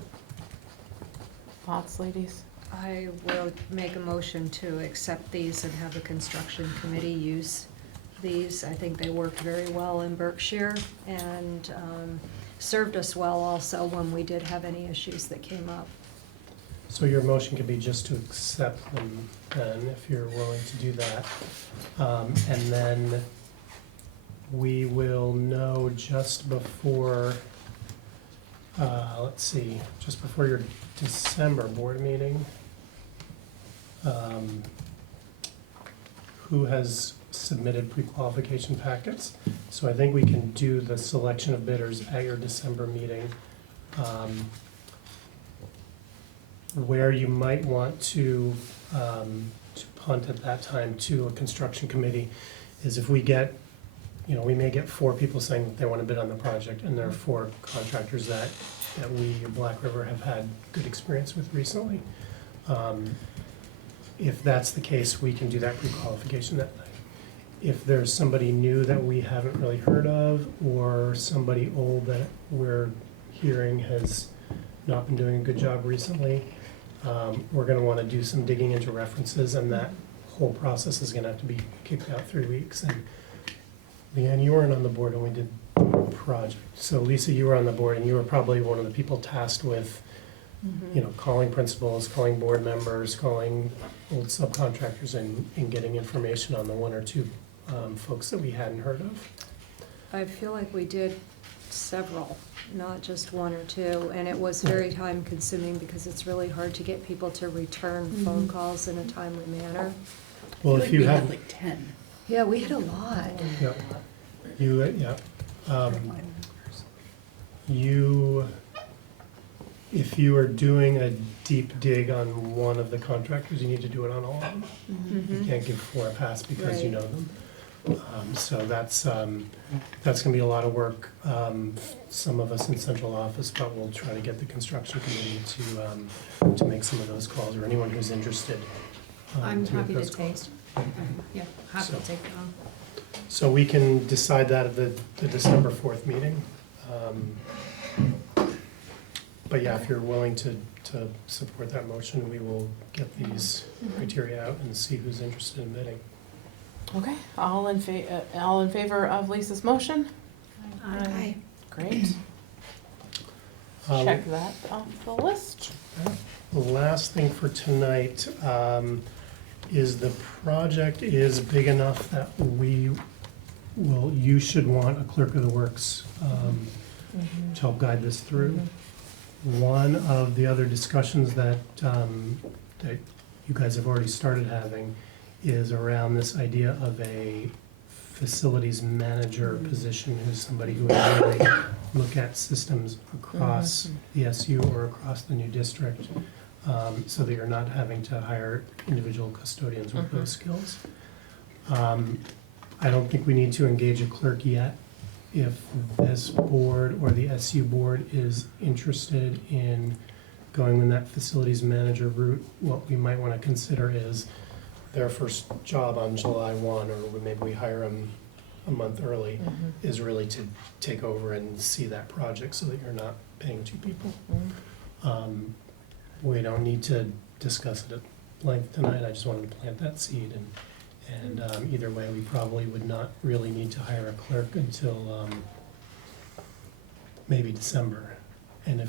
Thoughts, ladies? I will make a motion to accept these and have the construction committee use these. I think they worked very well in Berkshire and served us well also when we did have any issues that came up. So your motion could be just to accept them then, if you're willing to do that. And then we will know just before, let's see, just before your December board meeting, who has submitted pre-qualification packets. So I think we can do the selection of bidders at your December meeting. Where you might want to punt at that time to a construction committee is if we get, we may get 4 people saying that they want to bid on the project, and there are 4 contractors that we, Black River, have had good experience with recently. If that's the case, we can do that pre-qualification that night. If there's somebody new that we haven't really heard of, or somebody old that we're hearing has not been doing a good job recently, we're gonna wanna do some digging into references, and that whole process is gonna have to be kicked out 3 weeks. And Leanne, you weren't on the board when we did the project. So Lisa, you were on the board, and you were probably one of the people tasked with, calling principals, calling board members, calling old subcontractors, and getting information on the 1 or 2 folks that we hadn't heard of. I feel like we did several, not just 1 or 2, and it was very time consuming because it's really hard to get people to return phone calls in a timely manner. Well, if you have, like 10. Yeah, we had a lot. yeah, if you are doing a deep dig on one of the contractors, you need to do it on all of them. You can't give 4 a pass because you know them. So that's gonna be a lot of work. Some of us in central office, but we'll try to get the construction committee to make some of those calls, or anyone who's interested. I'm make happy to those take, calls. yeah, happy So- to take it on. So we can decide that at the December 4th meeting. But yeah, if you're willing to support that motion, we will get these criteria out and see who's interested in bidding. Okay, all in favor of Lisa's motion? Aye. Great. Check that off the list. The last thing for tonight is the project is big enough that you should want a clerk of the works to help guide this through. One of the other discussions that you guys have already started having is around this idea of a facilities manager position, who's somebody who would really look at systems across the SU or across the new district, so that you're not having to hire individual custodians with those skills. I don't think we need to engage a clerk yet. If this board or the SU board is interested in going in that facilities manager route, what we might want to consider is their first job on July 1, or maybe we hire them a month early, is really to take over and see that project so that you're not paying two people. We don't need to discuss it at length tonight. I just wanted to plant that seed, and either way, we probably would not really need to hire a clerk until maybe December. And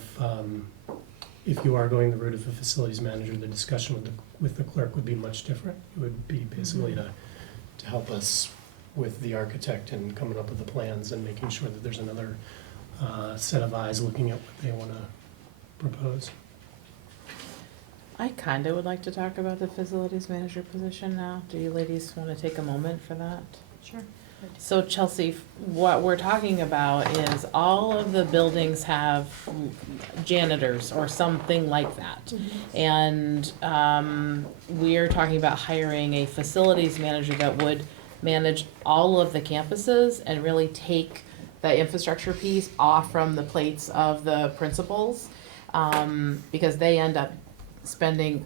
if you are going the route of a facilities manager, the discussion with the clerk would be much different. It would be basically to help us with the architect and coming up with the plans and making sure that there's another set of eyes looking at what they want to propose. I kind of would like to talk about the facilities manager position now. Do you ladies want to take a moment for that? Sure. So Chelsea, what we're talking about is all of the buildings have janitors or something like that. And we are talking about hiring a facilities manager that would manage all of the campuses and really take the infrastructure piece off from the plates of the principals, because they end up spending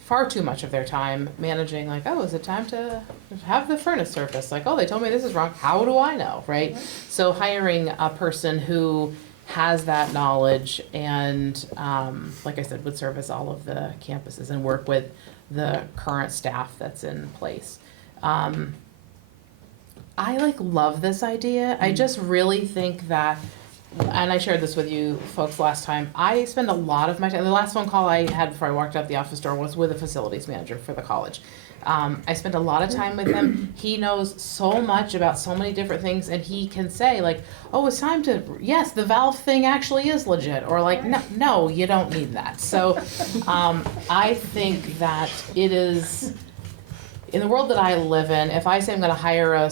far too much of their time managing, like, oh, is it time to have the furnace service? Like, oh, they told me this is wrong. How do I know, right? So hiring a person who has that knowledge and, like I said, would service all of the campuses and work with the current staff that's in place. I love this idea. I just really think that, and I shared this with you folks last time, I spend a lot of my time, the last phone call I had before I walked out the office door was with a facilities manager for the college. I spent a lot of time with him. He knows so much about so many different things, and he can say, like, oh, it's time to, yes, the valve thing actually is legit, or like, no, you don't need that. So I think that it is, in the world that I live in, if I say I'm gonna hire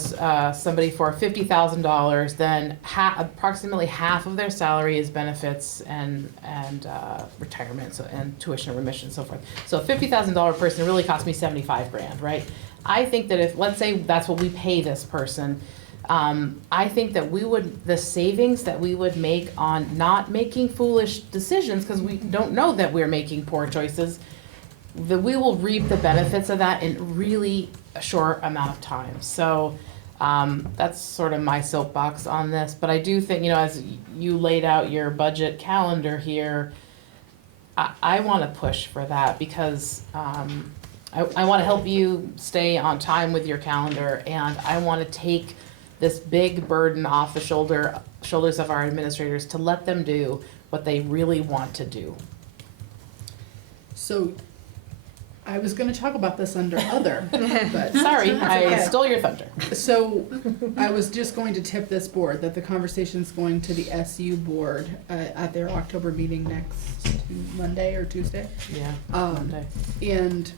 somebody for $50,000, then approximately half of their salary is benefits and retirement, and tuition remission and so forth. So a $50,000 person really cost me 75 grand, right? I think that if, let's say that's what we pay this person, I think that the savings that we would make on not making foolish decisions, because we don't know that we're making poor choices, that we will reap the benefits of that in really a short amount of time. So that's sort of my soapbox on this. But I do think, as you laid out your budget calendar here, I want to push for that, because I want to help you stay on time with your calendar, and I want to take this big burden off the shoulders of our administrators to let them do what they really want to do. So I was gonna talk about this under other, but. Sorry, I stole your thunder. So I was just going to tip this board that the conversation's going to the SU board at their October meeting next Monday or Tuesday. Yeah, Monday. And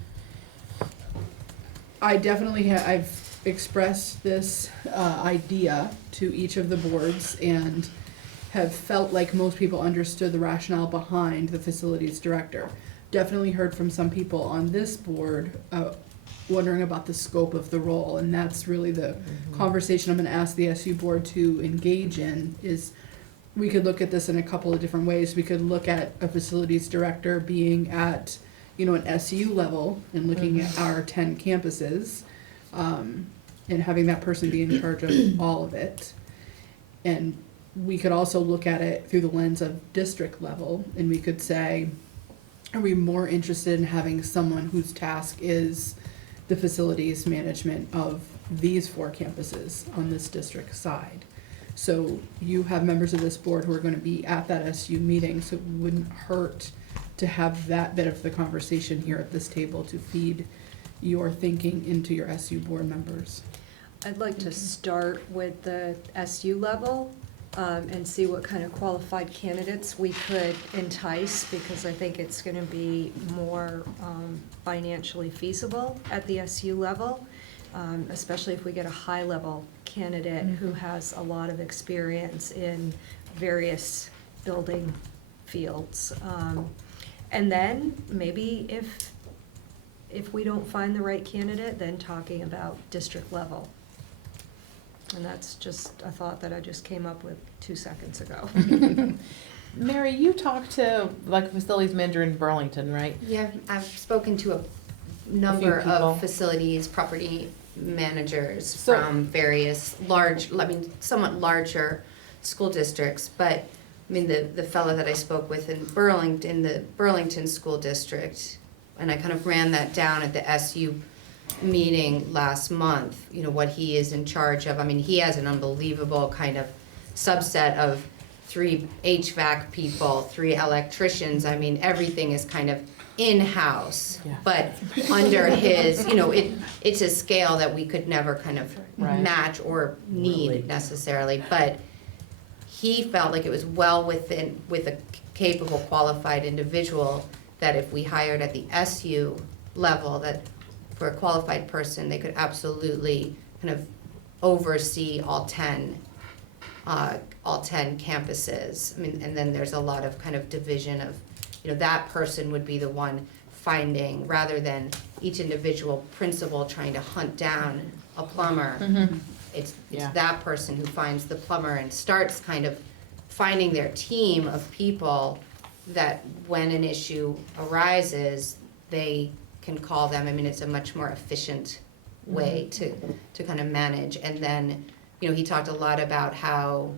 I definitely I've expressed this idea to each of the boards and have felt like most people understood the rationale behind the facilities director. Definitely heard from some people on this board wondering about the scope of the role, and that's really the conversation I'm going to ask the SU board to engage in. Is we could look at this in a couple of different ways. We could look at a facilities director being at an SU level and looking at our 10 campuses, and having that person be in charge of all of it. And we could also look at it through the lens of district level, and we could say, are we more interested in having someone whose task is the facilities management of these 4 campuses on this district side? So you have members of this board who are going to be at that SU meeting, so it wouldn't hurt to have that bit of the conversation here at this table to feed your thinking into your SU board members. I'd like to start with the SU level and see what kind of qualified candidates we could entice, because I think it's going to be more financially feasible at the SU level, especially if we get a high-level candidate who has a lot of experience in various building fields. And then maybe if we don't find the right candidate, then talking about district level. And that's just a thought that I just came up with 2 seconds ago. Mary, you talked to like a facilities manager in Burlington, right? Yeah, I've spoken to a number people. of facilities, property managers So- from various somewhat larger school districts, but, I mean, the fellow that I spoke with in the Burlington School District, and I kind of ran that down at the SU meeting last month, you know, what he is in charge of. I mean, he has an unbelievable kind of subset of 3 HVAC people, 3 electricians. I mean, everything is kind of in-house, Yeah. but under his, you know, it's a scale that we could never kind of Right. match or need necessarily, but he felt like it was well with a capable, qualified individual, that if we hired at the SU level, that for a qualified person, they could absolutely kind of oversee all 10 campuses. I mean, and then there's a lot of kind of division of, you know, that person would be the one finding, rather than each individual principal trying to hunt down a plumber. Mm-hmm. It's Yeah. that person who finds the plumber and starts kind of finding their team of people that when an issue arises, they can call them. I mean, it's a much more efficient way to kind of manage. And then, you know, he talked a lot about how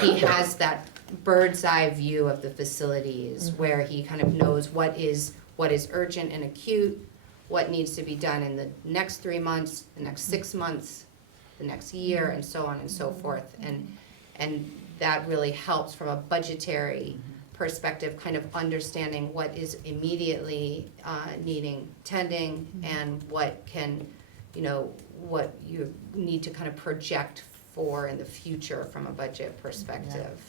he has that bird's eye view of the facilities, where he kind of knows what is urgent and acute, what needs to be done in the next 3 months, the next 6 months, the next year, and so on and so forth. And that really helps from a budgetary perspective, kind of understanding what is immediately needing tending, and what can, you know, what you need to kind of project for in the future from a budget perspective.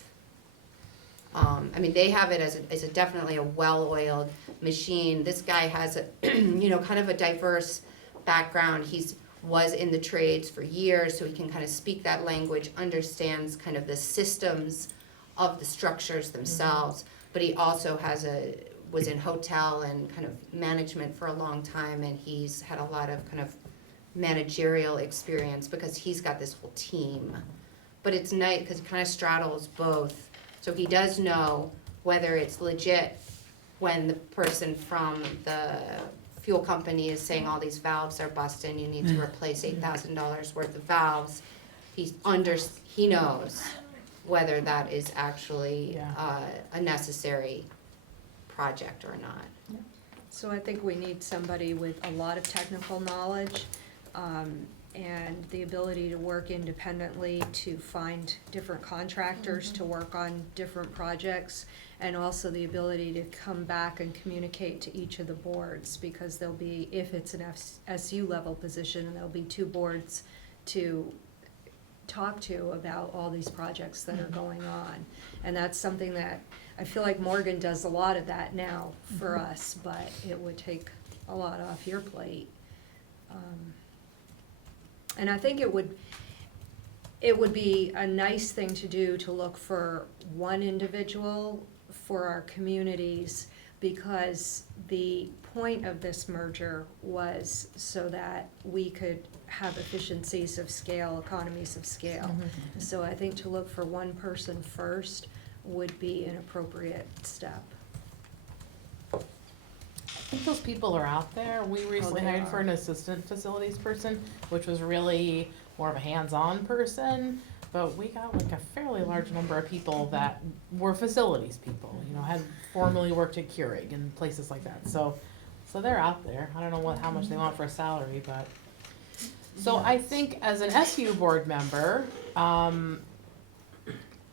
I mean, they have it as a definitely a well-oiled machine. This guy has a, you know, kind of a diverse background. Was in the trades for years, so he can kind of speak that language, understands kind of the systems of the structures themselves, but he also was in hotel and kind of management for a long time, and he's had a lot of kind of managerial experience because he's got this whole team. But it's nice because it kind of straddles both, so he does know whether it's legit when the person from the fuel company is saying all these valves are busted, you need to replace $8,000 worth of valves. He knows whether that is actually a necessary project or not. So I think we need somebody with a lot of technical knowledge, and the ability to work independently, to find different contractors to work on different projects, and also the ability to come back and communicate to each of the boards, because there'll be, if it's an SU level position, there'll be 2 boards to talk to about all these projects that are going on. And that's something that, I feel like Morgan does a lot of that now for us, but it would take a lot off your plate. And I think it would be a nice thing to do to look for one individual for our communities, because the point of this merger was so that we could have efficiencies of scale, economies of scale. So I think to look for one person first would be an appropriate step. I think those people are out there. We recently they hired for are. an assistant facilities person, which was really more of a hands-on person. But we got like a fairly large number of people that were facilities people, you know, had formerly worked at Keurig and places like that. So they're out there. I don't know how much they want for a salary, but. So I think as an SU board member,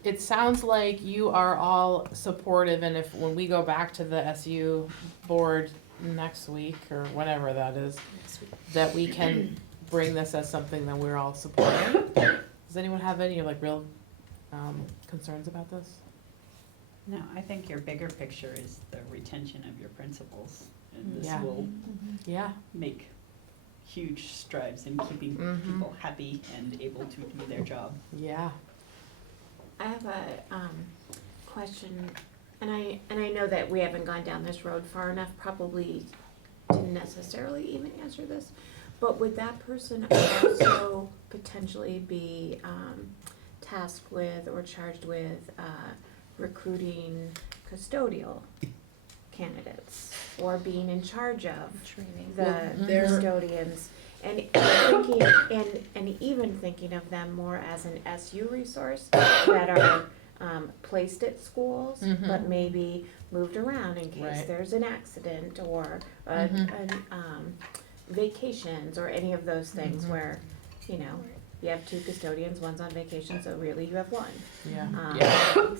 it sounds like you are all supportive, and when we go back to the SU board next week or whenever that is, that we can bring this as something that we're all supporting. Does anyone have any like real concerns about this? No, I think your bigger picture is the retention of your principals, and this Yeah. will Yeah. make huge strides in keeping people happy and able to do their job. Yeah. I have a question, and I know that we haven't gone down this road far enough, probably to necessarily even answer this, but would that person also potentially be tasked with or charged with recruiting custodial candidates or being in charge of the Well, they're- custodians? And thinking, and even thinking of them more as an SU resource that are placed at schools, Mhm. but maybe moved around in case Right. there's an accident or vacations or any of those things Mhm. where, you know, you have two custodians, one's on vacation, so really you have one. Yeah,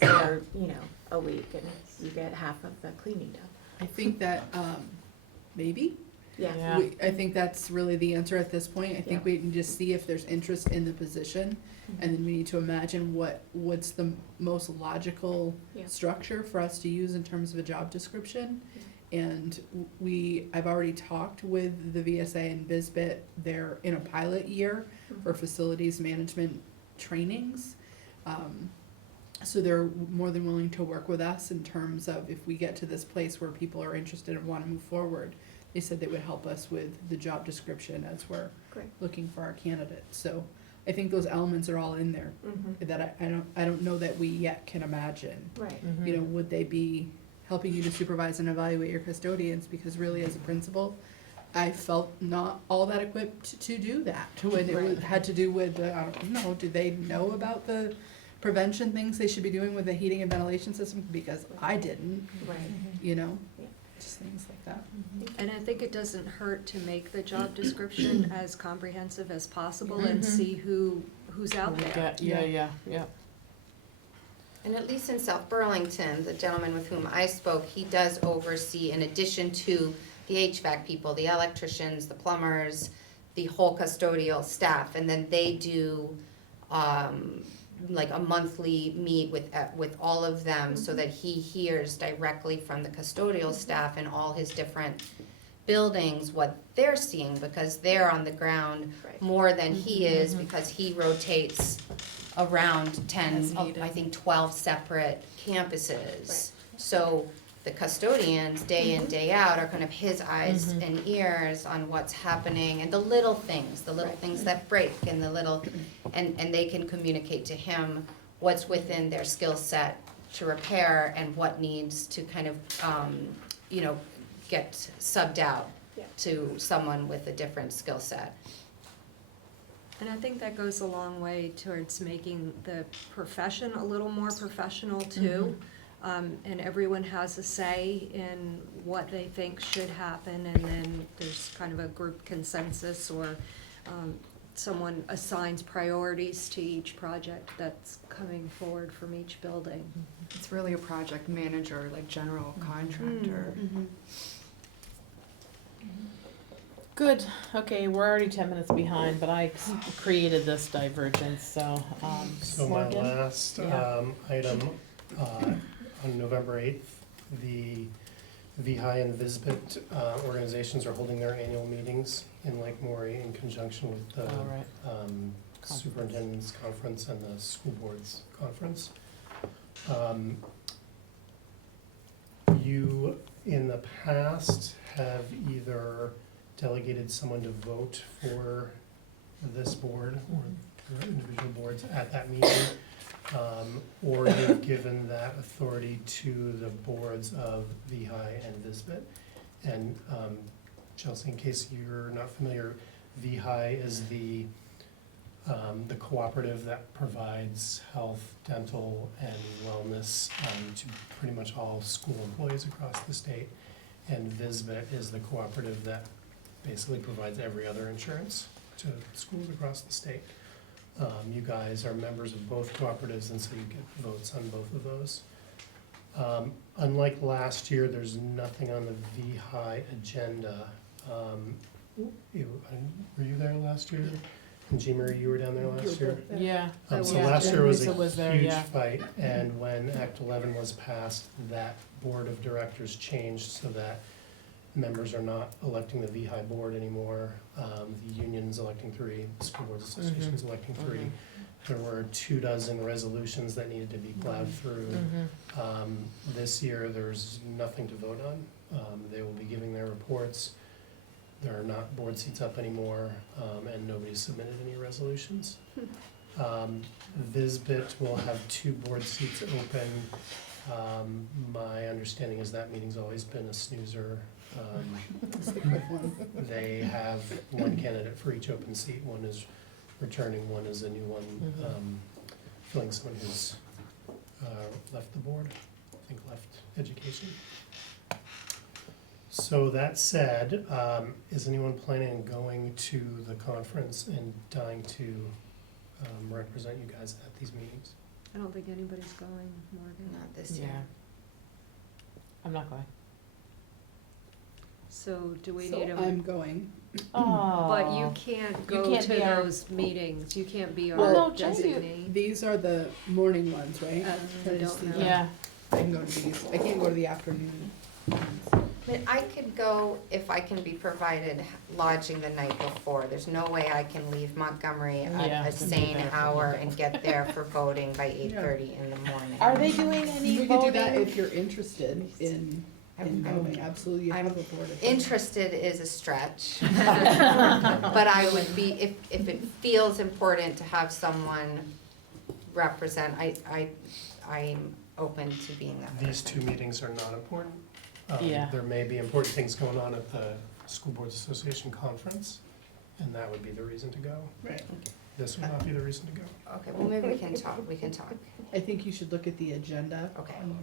For, you know, a week and you get half of the cleaning done. I think that, maybe, Yeah. Yeah. I think that's really the answer at this point. I think Yeah. we can just see if there's interest in the position, and then we need to imagine what's the most logical Yeah. structure for us to use in terms of a job description. And I've already talked with the VSA and Bisbit. They're in a pilot year for facilities management trainings. So they're more than willing to work with us in terms of if we get to this place where people are interested and wanna move forward. They said they would help us with the job description as we're Great. looking for our candidates. So I think those elements are all in there Mm-hmm. that I don't know that we yet can imagine. Right. You know, would they be helping you to supervise and evaluate your custodians? Because really, as a principal, I felt not all that equipped to do that. When it Right. had to do with, I don't know, do they know about the prevention things they should be doing with the heating and ventilation system? Because I didn't, Right. you know, Yeah. just things like that. And I think it doesn't hurt to make the job description as comprehensive as possible and see who's out there. Yeah. And at least in South Burlington, the gentleman with whom I spoke, he does oversee, in addition to the HVAC people, the electricians, the plumbers, the whole custodial staff, and then they do, like a monthly meet with all of them, so that he hears directly from the custodial staff in all his different buildings what they're seeing, because they're on the ground Right. more than he is, because he rotates around As 10, needed. I think 12 separate campuses. So the custodians, day in, day out, are kind of his eyes and ears on what's happening, and the little things that break, and the little, and they can communicate to him what's within their skill set to repair, and what needs to kind of, you know, get subbed out Yeah. to someone with a different skill set. And I think that goes a long way towards making the profession a little more professional too. And everyone has a say in what they think should happen, and then there's kind of a group consensus, or someone assigns priorities to each project that's coming forward from each building. It's really a project manager, like general contractor. Good, okay, we're already 10 minutes behind, but I created this divergence, so, So my Morgan? last Yeah. item, on November 8th, the VHI and Visbit organizations are holding their annual meetings in Lake Maury in conjunction with the All right. Superintendent's Conference and the School Board's Conference. You, in the past, have either delegated someone to vote for this board or individual boards at that meeting, or you've given that authority to the boards of VHI and Visbit. And Chelsea, in case you're not familiar, VHI is the cooperative that provides health, dental, and wellness to pretty much all school employees across the state. And Visbit is the cooperative that basically provides every other insurance to schools across the state. You guys are members of both cooperatives, and so you get votes on both of those. Unlike last year, there's nothing on the VHI agenda. Were you there last year? And Jean Marie, you were down there last year? yeah. So Yeah, last year was Lisa a was there, huge yeah. fight, and when Act 11 was passed, that board of directors changed so that members are not electing the VHI board anymore. The union's electing 3, the School Boards Association's electing 3. There were 24 resolutions that needed to be plowed through. This year, there's nothing to vote on. They will be giving their reports there are not board seats up anymore, and nobody's submitted any resolutions. Visbit will have 2 board seats open. My understanding is that meeting's always been a snoozer. It's the quick one. They have 1 candidate for each open seat. One is returning, one is a new one, filling someone who's left the board, I think left education. So that said, is anyone planning on going to the conference and dying to represent you guys at these meetings? I don't think anybody's going, Morgan. Not this Yeah. year. I'm not going. So do we So need a, I'm going. Oh. but you can't go can't to be our- those meetings, you can't be our Well, no, Jay, designee. These are the morning ones, right? I don't know. Yeah. I can go to these. I can't go to the afternoon. But I could go if I can be provided lodging the night before. There's no way I can leave Montgomery Yeah, at a to be sane there. hour and get there for voting by 8:30 in the morning. Are they doing any We could do that voting? if you're interested in going. Absolutely, you have a board of. Interested is a stretch. But I would be, if it feels important to have someone represent, I'm open to being that person. These 2 meetings are not important. Yeah. There may be important things going on at the School Boards Association conference, and that would be the reason to go. Right. This would not be the reason to go. Okay, well, maybe we can talk. I think you should look at the agenda. Okay. And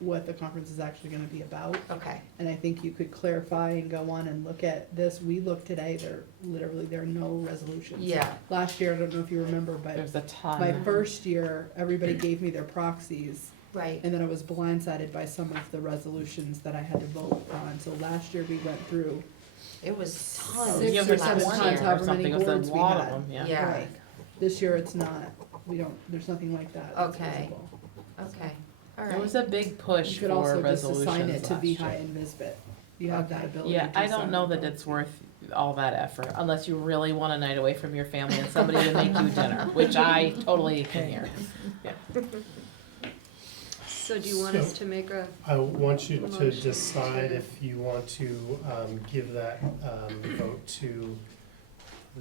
what the conference is actually gonna be about. Okay, And I think you could clarify and go on and look at this. We looked today, there are no resolutions. yeah, Last year, I don't know if you remember, but There's a ton. my first year, everybody gave me their proxies. right. And then I was blindsided by some of the resolutions that I had to vote on. So last year, we went through It was tons. Six Yeah, or there's seven one times, year or however many something, it was a boards we lot of had. them, yeah. Yeah, Right. This year, it's not, there's nothing like that. that's Okay. visible. okay, all There right. was a big push You could for also just assign resolutions it to last VHI year. and Visbit. You have that Okay. ability. Yeah, to I don't assign know them. that it's worth all that effort, unless you really want a night away from your family and somebody to make you dinner, which I totally can hear. So do you want us to make a, I want you to Motion decide to- if you want to give that vote to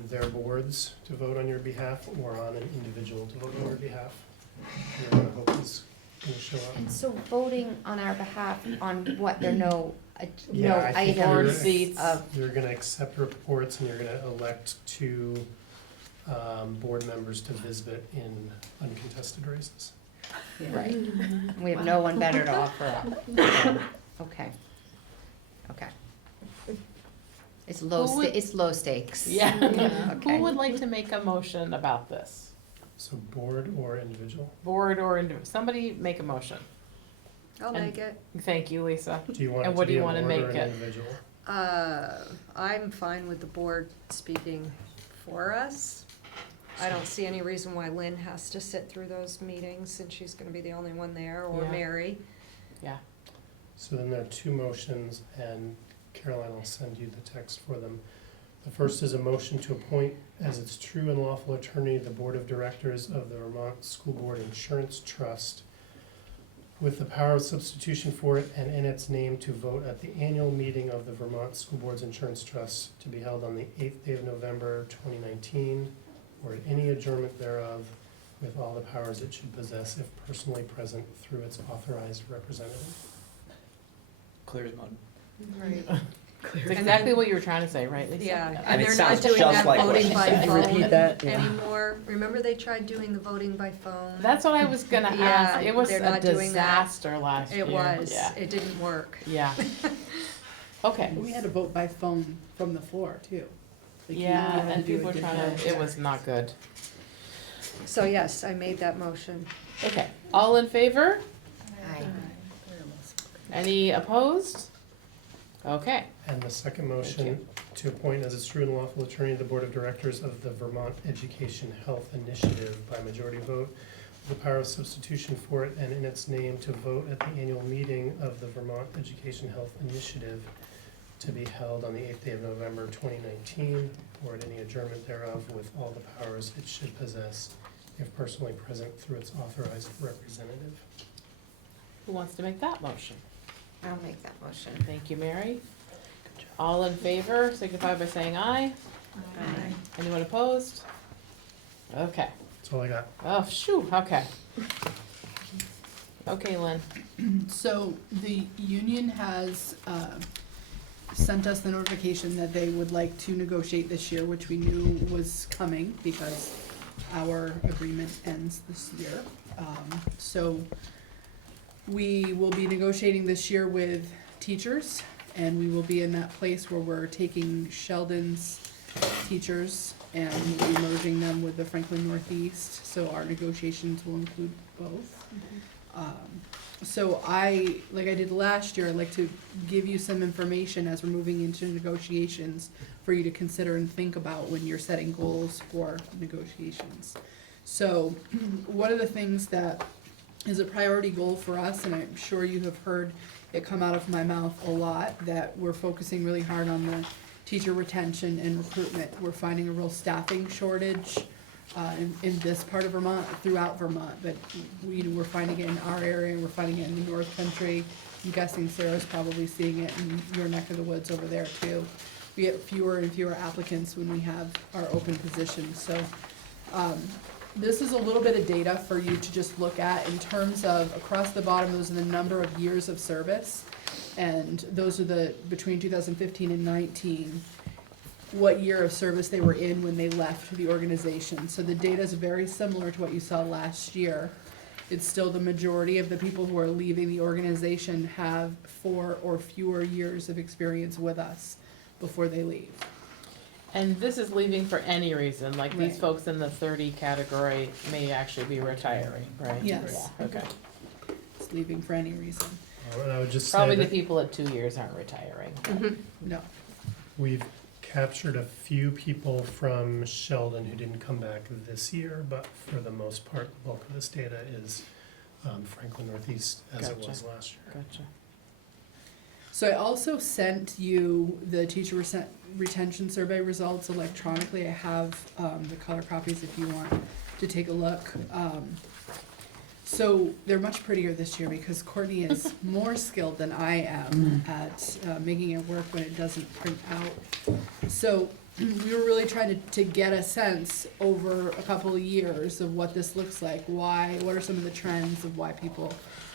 their boards to vote on your behalf or on an individual to vote on your behalf. You're gonna hope is gonna show up. And so voting on our behalf on what, there are no Yeah, I think Board you're- seats. You're gonna accept reports and you're gonna elect 2 board members to Visbit in uncontested races. Right. We have no one better to offer up. Okay. Okay. It's Who would- it's low stakes. Yeah. Okay. Who would like to make a motion about this? So board or individual? Board or somebody make a motion. I'll And- make it. Thank you, Lisa. Do you want And it what to do be you a wanna board or make an it? individual? I'm fine with the board speaking for us. I don't see any reason why Lynn has to sit through those meetings since she's gonna be the only one there, or Yeah. Mary. Yeah. So then there are 2 motions, and Caroline will send you the text for them. The first is a motion to appoint as its true and lawful attorney the Board of Directors of the Vermont School Board Insurance Trust with the power of substitution for it and in its name to vote at the annual meeting of the Vermont School Boards Insurance Trust to be held on the 8th day of November 2019, or at any adjournment thereof, with all the powers it should possess if personally present through its authorized representative. Clear as mud. Right. It's exactly what you were trying to say, right, Lisa? Yeah, And and it they're not sounds doing just that like what voting she by said. Can you repeat phone that? Yeah. anymore. Remember they tried doing the voting by phone? That's what I was gonna ask. Yeah, It was they're a not doing that. disaster last year. It was, Yeah. it didn't work. Yeah. Okay. We had to vote by phone from the floor too. Like, you Yeah, really had and to do people a were trying different- to, it was not good. So yes, I made that motion. Okay, all in favor? Aye. Any opposed? Okay, And the second Thank motion, you. to appoint as its true and lawful attorney the Board of Directors of the Vermont Education Health Initiative by majority vote, with the power of substitution for it and in its name to vote at the annual meeting of the Vermont Education Health Initiative to be held on the 8th day of November 2019, or at any adjournment thereof, with all the powers it should possess if personally present through its authorized representative. who wants to make that motion? I'll make that motion. Thank you, Mary. All in favor, signify by saying aye. Aye. Anyone opposed? Okay. That's all I got. Oh, shoo, okay. Okay, Lynn. So the union has sent us the notification that they would like to negotiate this year, which we knew was coming because our agreement ends this year. So we will be negotiating this year with teachers, and we will be in that place where we're taking Sheldon's teachers and we'll be merging them with the Franklin Northeast, so our negotiations will include both. So like I did last year, I'd like to give you some information as we're moving into negotiations for you to consider and think about when you're setting goals for negotiations. So one of the things that is a priority goal for us, and I'm sure you have heard it come out of my mouth a lot, that we're focusing really hard on the teacher retention and recruitment. We're finding a real staffing shortage in this part of Vermont, throughout Vermont, but we're finding it in our area, and we're finding it in the North Country. I'm guessing Sarah's probably seeing it in your neck of the woods over there too. We get fewer and fewer applicants when we have our open positions, so this is a little bit of data for you to just look at in terms of across the bottom. Those are the number of years of service, and those are the between 2015 and 19. What year of service they were in when they left the organization. So the data is very similar to what you saw last year. It's still the majority of the people who are leaving the organization have 4 or fewer years of experience with us before they leave. And this is leaving for any reason, like these Right. folks in the 30 category may actually be retiring, right? Yes. Yeah, okay. It's leaving for any reason. And I would just say Probably the that people at 2 years aren't retiring. No. we've captured a few people from Sheldon who didn't come back this year, but for the most part, the bulk of this data is Franklin Northeast as it Gotcha. was last year. Gotcha. So I also sent you the teacher retention survey results electronically. I have the color copies if you want to take a look. So they're much prettier this year because Courtney is more skilled than I am at making it work when it doesn't print out. So we were really trying to get a sense over a couple of years of what this looks like. What are some of the trends of why people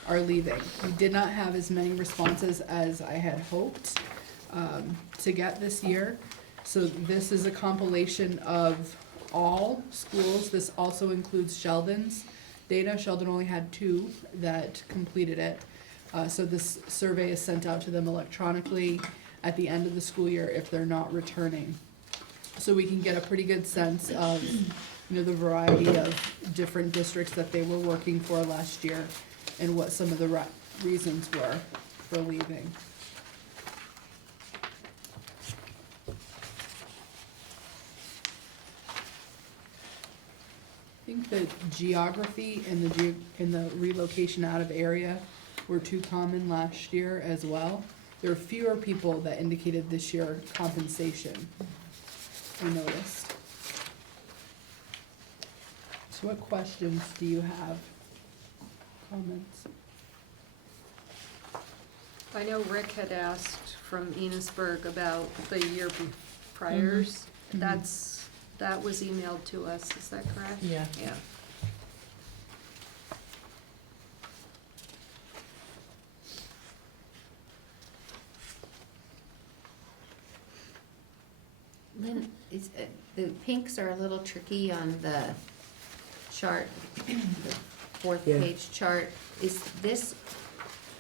are leaving? We did not have as many responses as I had hoped to get this year. So this is a compilation of all schools. This also includes Sheldon's data. Sheldon only had 2 that completed it. So this survey is sent out to them electronically at the end of the school year if they're not returning. So we can get a pretty good sense of, the variety of different districts that they were working for last year and what some of the reasons were for leaving. I think the geography and the relocation out of area were too common last year as well. There were fewer people that indicated this year compensation, I noticed. So what questions do you have? Comments? I know Rick had asked from Enosburg about the year priors. Mhm. That was emailed to us, is that correct? Yeah. Yeah. Lynn, the pinks are a little tricky on the chart, the 4th Yeah. page chart. Is this,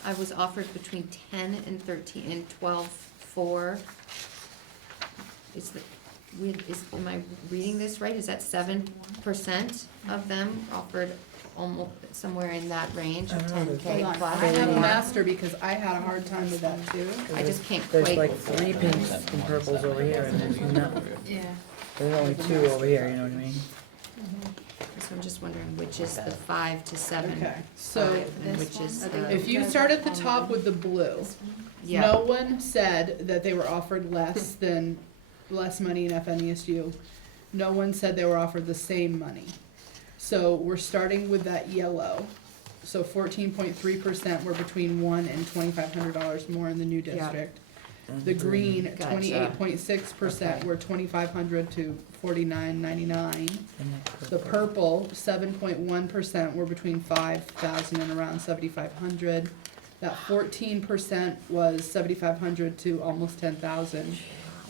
I was offered between 10 and 13 and 12.4. Am I reading this right? Is that 7% of them offered almost somewhere in that range of I don't know, 10K Hold on, plus? I have or more? master because I had a hard time with that too. I just can't There's quite. like 3 pinks and purples over here, and there's none. Yeah. There's only 2 over here, you know what I mean? So I'm just wondering which is the 5 to 7. Okay, so And which is if you start at the top with the blue, Yeah. no one said that they were offered less money in FNESU. No one said they were offered the same money. So we're starting with that yellow. So 14.3% were between $1,000 and $2,500 more in the new district. The green, Gotcha. 28.6% were 2,500 to 49.99. And The purple, 7.1% were between 5,000 and around 7,500. That 14% was 7,500 to almost 10,000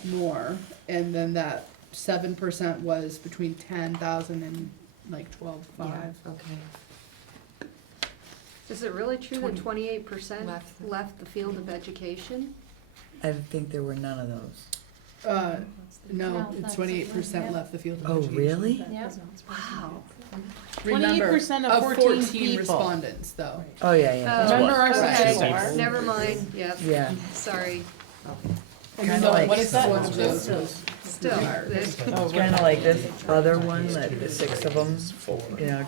more. And then that 7% was between 10,000 and like 12,500. Okay. Is it really true that 28% left the field of education? I think there were none of those. No, it's 28% left the field of Oh, education. really? Wow. Remember, 28% of 14 people. respondents, though. Oh, yeah, yeah. Remember our Okay, statistics? never mind, yep, Yeah. sorry. Kinda like, What is that? One of those. Still, it's kinda like this other one, that the 6 of them, you know,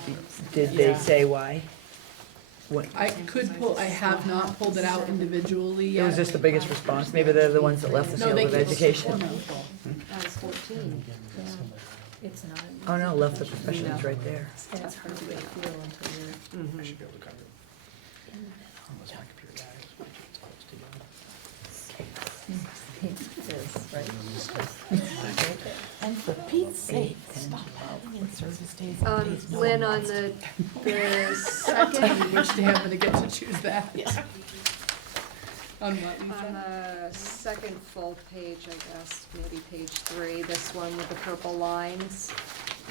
did they say why? What, I could pull, I have not pulled it out individually it yet. was just the biggest response, maybe they're the ones that left the No, field they of can- education. That was 14. It's not. Oh, no, left the professions right there. It's hard to feel until you're. I should be able to cover it. Unless my computer dies, which it's close to And for Pete's sake, stop having in service days and days no Lynn, one on wants. the second, Which day I'm gonna get to choose that. Yeah. On what, on Lisa? the second full page, I guess, maybe page 3, this one with the purple lines,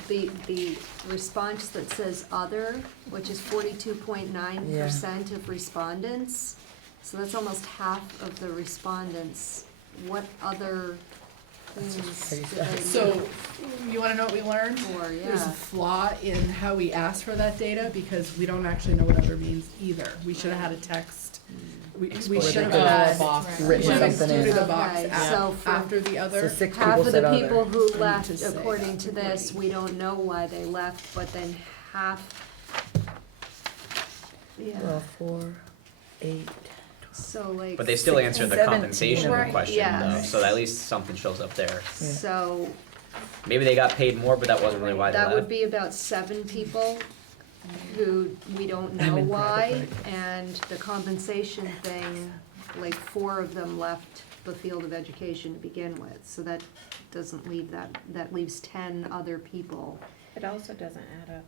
the response that says other, which is 42.9% of respondents, so that's almost half of the respondents. What other things did they So, you wanna know what we learned? for, There's a yeah? flaw in how we ask for that data because we don't actually know what other means either. We should've had a text. We should've had Written should've something in. included a box Okay, af- so for- after the So other. 6 Half people of said the other. people who to left, say according that to would this, be- we don't know why they left, but then half, yeah, Well, 4, 8. so like. But they still answered the 17 compensation Right, question yeah. though, so at least something shows up there. So Maybe they got paid more, but that wasn't really why they that would left. be about 7 people who we don't I'm know in why, private and the compensation thing, like 4 of them left the field of education to begin with, so that doesn't leave that leaves 10 other people. It also doesn't add up.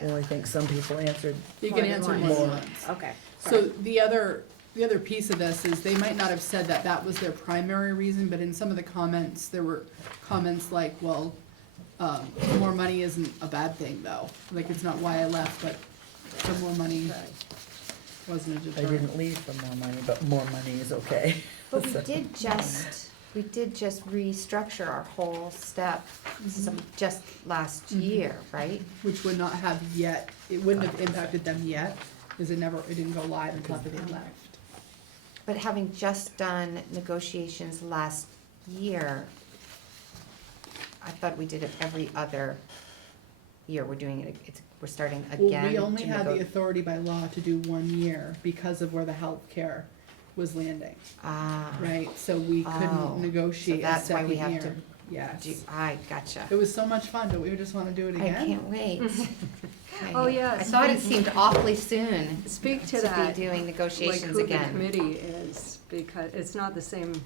Well, I think some people answered You More can than answer one. more than once. Okay. So the other piece of this is they might not have said that that was their primary reason, but in some of the comments, there were comments like, well, more money isn't a bad thing though. Like, it's not why I left, but for more money wasn't a I deterrent. didn't leave for more money, but more money is okay. But we So- did just restructure our whole step just last Mhm. year, right? Which would not have yet, it wouldn't have impacted them yet, because it didn't go live until after they left. But having just done negotiations last year, I thought we did it every other year. We're doing it, we're starting again Well, we only to had the nego- authority by law to do 1 year because of where the healthcare was landing, Ah, right? So we Oh, couldn't so negotiate a that's why second we have to year. Yes. I gotcha. It was so much fun. Don't we just wanna do it I again? can't wait. Oh, yeah, I thought it seemed awfully soon Speak to to that, be doing like negotiations who the again. committee is, because it's not the same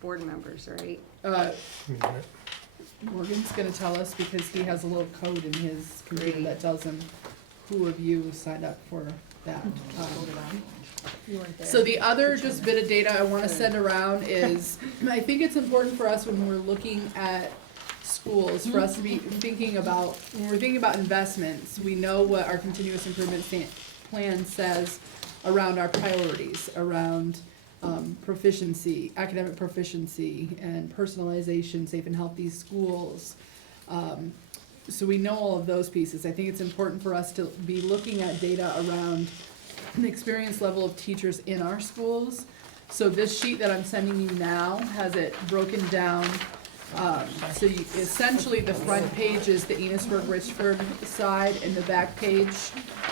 board members, right? Morgan's gonna tell us because he has a little code in his computer that tells him who of you signed up for that. You weren't there. So the other just bit of data I wanna send around is, I think it's important for us when we're looking at schools, for us to be thinking about, when we're thinking about investments, we know what our continuous improvement plan says around our priorities, around proficiency, academic proficiency, and personalization, safe and healthy schools. So we know all of those pieces. I think it's important for us to be looking at data around the experience level of teachers in our schools. So this sheet that I'm sending you now has it broken down. So essentially the front page is the Enosburg-Richford side and the back page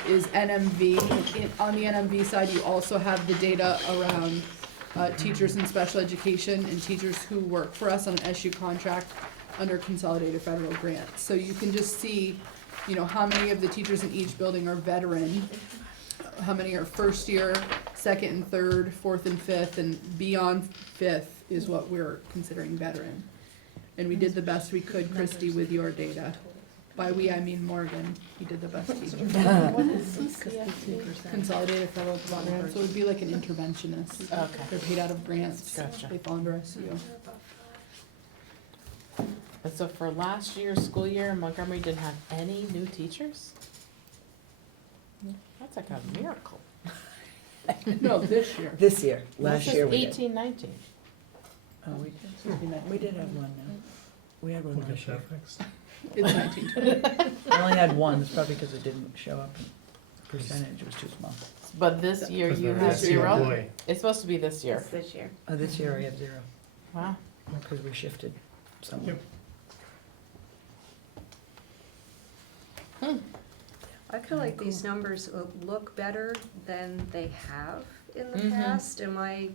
is NMV. On the NMV side, you also have the data around teachers in special education and teachers who work for us on an SU contract under consolidated federal grants. So you can just see, how many of the teachers in each building are veteran, how many are first year, second and third, fourth and fifth, and beyond fifth is what we're considering veteran. And we did the best we could, Christy, with your data. By we, I mean Morgan, he did the best he could. What is CCFD? Consolidated Federal Program, so it would be like an interventionist. Okay. They're paid out of grants. Gotcha. They fall under SU. And so for last year's school year, Montgomery didn't have any new teachers? That's like a miracle. No, this year. This year, last This year is we did. 18, 19. Oh, we did have one now. We had one We'll last get year. that fixed. It's 1920. I only had one, it's probably because it didn't show up. The percentage was too small. But this year 'Cause you they're have SU zero? employee. It's supposed to be this year. It's this year. Oh, this year we have 0, Wow. because we shifted somewhere. Yep. I feel like these numbers look better than they have in the Mhm. past. Am I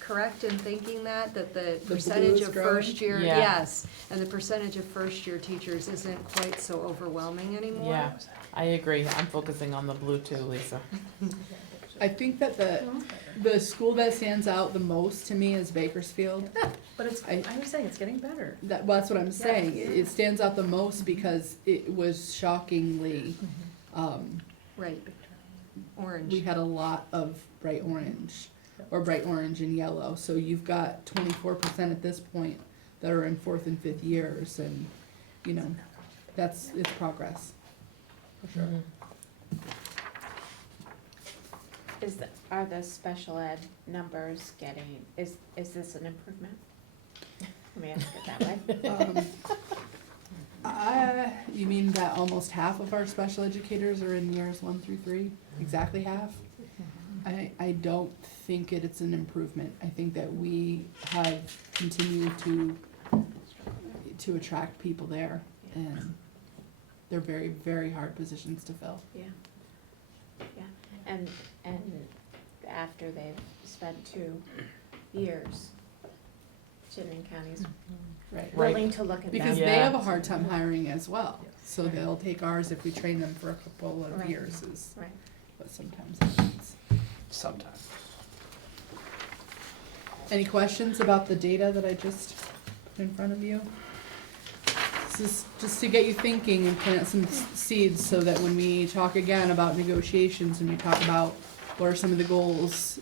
correct in thinking that the blue percentage is of growing? first year, Yeah. yes, and the percentage of first year teachers isn't quite so overwhelming anymore? Yeah, I agree. I'm focusing on the blue too, Lisa. I think that the school that stands out the most to me is Bakersfield. But it's, I- I was saying, it's getting better. Well, that's what I'm saying. It stands out the most because it was shockingly, Right, we orange. had a lot of bright orange or bright orange and yellow. So you've got 24% at this point that are in fourth and fifth years, and you know, it's progress for sure. Are the special ed numbers getting, is this an improvement? Let me ask it that way. You mean that almost half of our special educators are in years 1 through 3? Exactly half? I don't think it's an improvement. I think that we have continued to attract people there, and they're very, very hard positions to fill. Yeah, yeah, and after they've spent 2 years, Chittenden County's Right. willing to look at that. Because Yeah. they have a hard time hiring as well. So they'll take ours if we train them for a couple of Right. years is Right. what sometimes happens. Sometimes. Any questions about the data that I just put in front of you? This is just to get you thinking and plant some seeds so that when we talk again about negotiations and we talk about what are some of the goals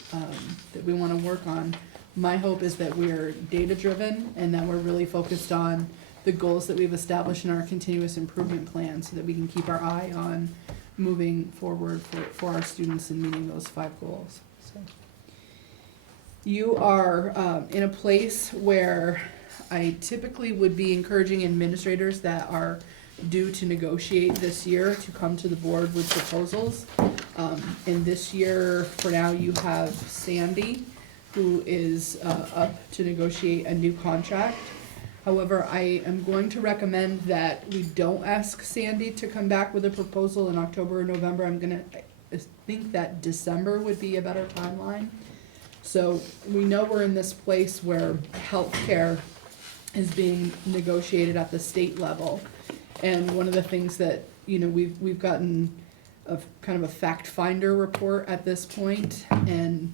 that we want to work on, my hope is that we're data-driven and that we're really focused on the goals that we've established in our continuous improvement plan so that we can keep our eye on moving forward for our students and meeting those 5 goals. So, you are in a place where I typically would be encouraging administrators that are due to negotiate this year to come to the board with proposals. And this year, for now, you have Sandy, who is up to negotiate a new contract. However, I am going to recommend that we don't ask Sandy to come back with a proposal in October or November. I think that December would be a better timeline. So we know we're in this place where healthcare is being negotiated at the state level. And one of the things that, you know, we've gotten a kind of a fact finder report at this point, and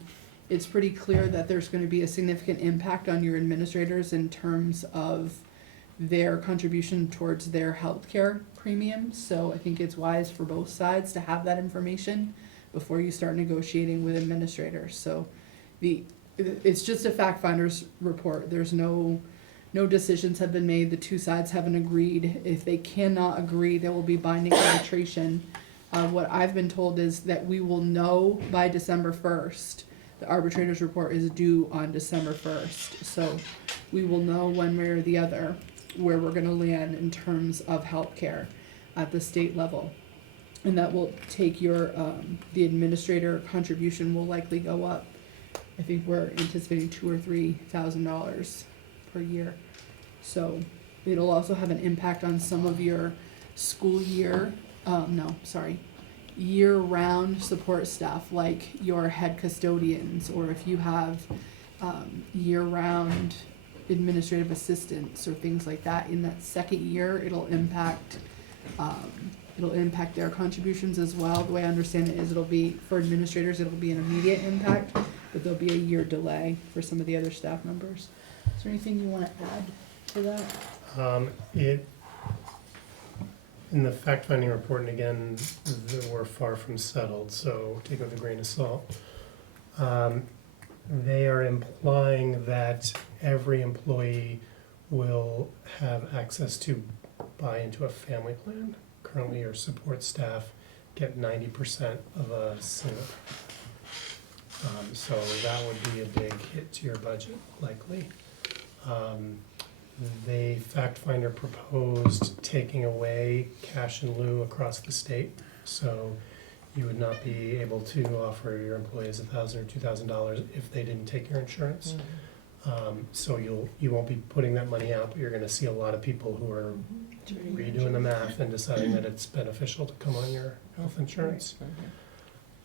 it's pretty clear that there's going to be a significant impact on your administrators in terms of their contribution towards their healthcare premiums. So I think it's wise for both sides to have that information before you start negotiating with administrators. So it's just a fact finder's report. There's no decisions have been made. The 2 sides haven't agreed. If they cannot agree, there will be binding arbitration. What I've been told is that we will know by December 1st. The arbitrator's report is due on December 1st. So we will know one way or the other where we're gonna land in terms of healthcare at the state level. And that will take your, the administrator contribution will likely go up. I think we're anticipating $2,000 or $3,000 per year. So it'll also have an impact on some of your school year, year-round support staff, like your head custodians, or if you have year-round administrative assistants or things like that. In that second year, it'll impact it'll impact their contributions as well. The way I understand it is it'll be, for administrators, it'll be an immediate impact, but there'll be a year delay for some of the other staff members. Is there anything you wanna add to that? In the fact-finding report, and again, we're far from settled, so take it with a grain of salt. They are implying that every employee will have access to buy into a family plan. Currently, your support staff get 90% of a SNP. So that would be a big hit to your budget, likely. The fact finder proposed taking away cash in lieu across the state. So you would not be able to offer your employees $1,000 or $2,000 if they didn't take your insurance. So you won't be putting that money out, but you're gonna see a lot of people who are redoing the math and deciding that it's beneficial to come on your health insurance.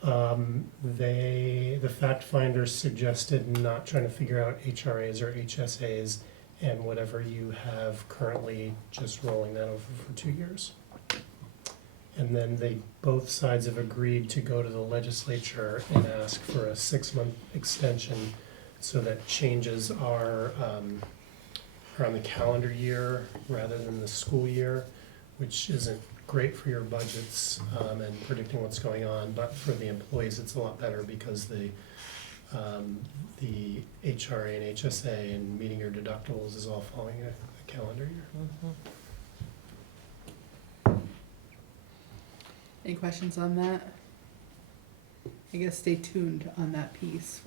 The fact finders suggested not trying to figure out HRAs or HSAs and whatever you have currently, just rolling that over for 2 years. And then both sides have agreed to go to the legislature and ask for a 6-month extension so that changes are on the calendar year rather than the school year, which isn't great for your budgets and predicting what's going on, but for the employees it's a lot better because the HRA and HSA and meeting your deductibles is all following a calendar year. Any questions on that? I guess stay tuned on that piece.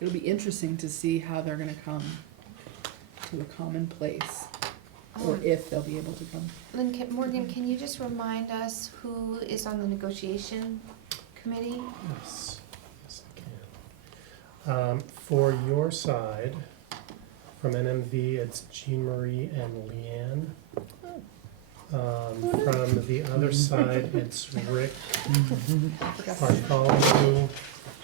It'll be interesting to see how they're gonna come to a common place, or if they'll be able to come. Lynn, Morgan, can you just remind us who is on the negotiation committee? Yes, I can. For your side, from NMV, it's Jean Marie and Leanne. From the other side, it's Rick Bartholomew,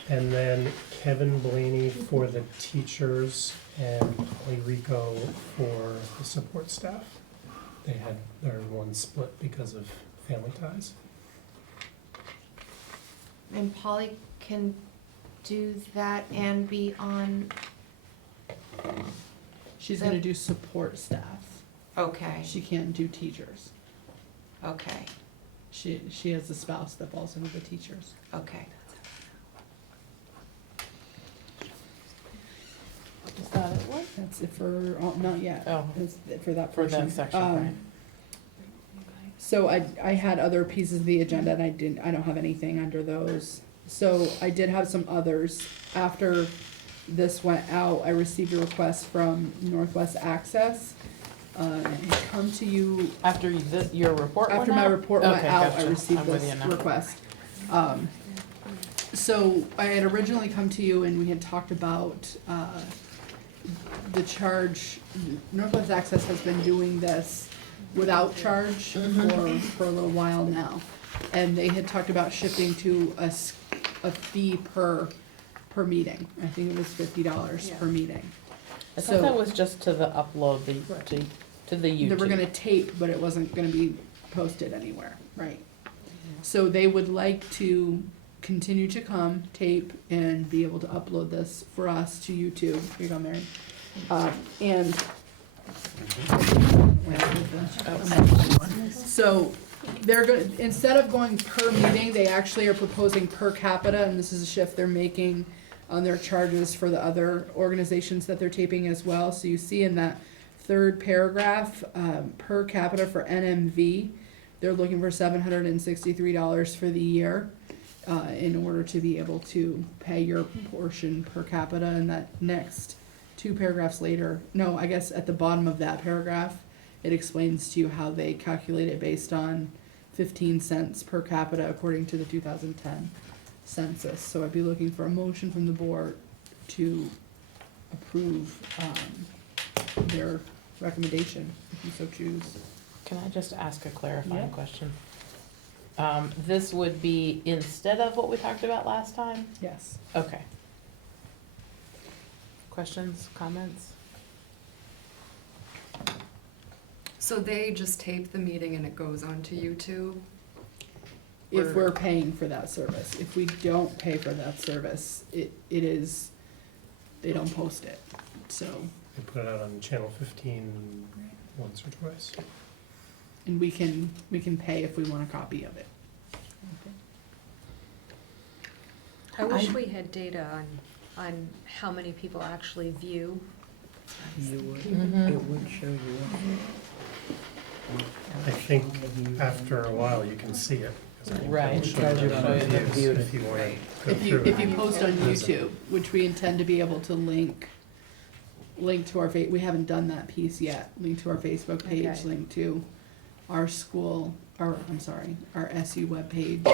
and then Kevin Blaney for the teachers and Polly Rico for the support staff. They had their one split because of family ties. And Polly can do that and be on, She's gonna do support staff. okay, She can't do teachers. okay, She has a spouse that falls into the teachers. okay. Is that it? What? That's it for, not yet. Oh. That's it for that For portion. that section, right. So I had other pieces of the agenda and I don't have anything under those. So I did have some others. After this went out, I received a request from Northwest Access. Come to you. After your report went After my out? report went Okay, out, I gotcha. received I'm with this you now. request. So I had originally come to you and we had talked about, the charge. Northwest Access has been doing this without charge for a little while now. And they had talked about shifting to a fee per meeting. I think it was $50 per meeting. I thought that was just to the upload, to the YouTube. They were gonna tape, but it wasn't gonna be posted anywhere, right? So they would like to continue to come, tape, and be able to upload this for us to YouTube. Here you go, Mary. And so they're gonna, instead of going per meeting, they actually are proposing per capita, and this is a shift they're making on their charges for the other organizations that they're taping as well. So you see in that third paragraph, per capita for NMV, they're looking for $763 for the year, in order to be able to pay your portion per capita. And that next 2 paragraphs later, no, I guess at the bottom of that paragraph, it explains to you how they calculate it based on 15 cents per capita according to the 2010 census. So I'd be looking for a motion from the board to approve their recommendation, if you so choose. Can I just ask a clarifying Yeah. question? This would be instead of what we talked about last time? Yes. Okay. Questions, comments? So they just tape the meeting and it goes onto YouTube? if we're paying for that service. If we don't pay for that service, it is, they don't post it, so. They put it out on Channel 15 once or twice. And we can pay if we want a copy of it. I wish we had data on how many people actually view. You would, Mhm. it would show you. I think after a while you can see it. 'cause I think Right. it'll show Tells you the how many views viewed if you want to go If you, through if you it. post on Listen. YouTube, which we intend to be able to link to our we haven't done that piece yet, link to our Facebook page, Okay. link to our school, our SU webpage.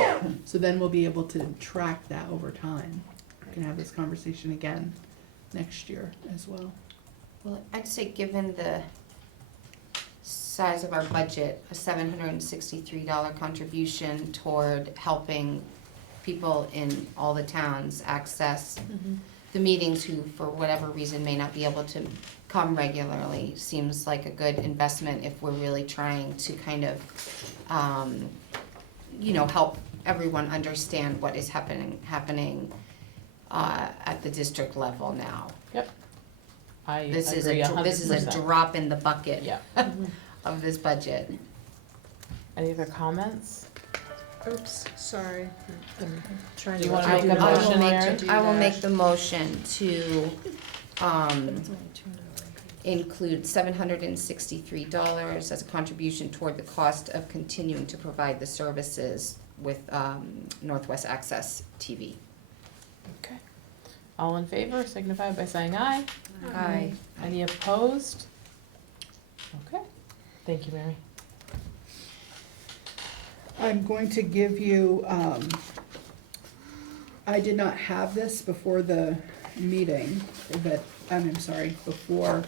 So then we'll be able to track that over time. We can have this conversation again next year as well. Well, I'd say given the size of our budget, a $763 contribution toward helping people in all the towns access the meetings who, for whatever reason, may not be able to come regularly, seems like a good investment if we're really trying to kind of, help everyone understand what is happening at the district level now. I This is agree a, this is a 100%. drop in the bucket Yeah. of this budget. Any other comments? Oops, sorry. I'm trying Do to. you wanna I make a will motion, make Mary? to do I will that. make the motion to, include $763 as a contribution toward the cost of continuing to provide the services with, Northwest Access TV. Okay. All in favor signify by saying aye. Aye. Any opposed? Okay. Thank you, Mary. I'm going to give you, I did not have this before the meeting, but, before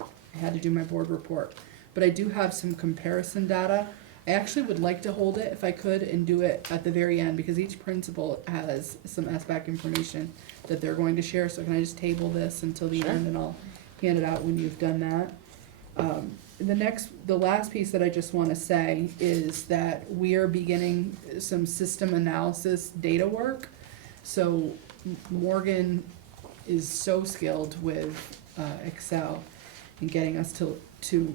I had to do my board report. But I do have some comparison data. I actually would like to hold it if I could and do it at the very end, because each principal has some SBAC information that they're going to share, so can I just table this until the Sure. end and I'll hand it out when you've done that? The last piece that I just wanna say is that we are beginning some system analysis data work. So Morgan is so skilled with Excel and getting us to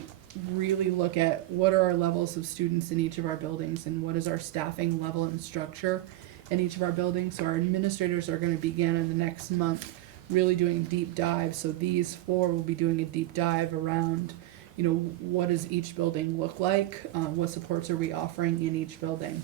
really look at what are our levels of students in each of our buildings and what is our staffing level and structure in each of our buildings. So our administrators are gonna begin in the next month really doing deep dives. So these four will be doing a deep dive around, what does each building look like? What supports are we offering in each building?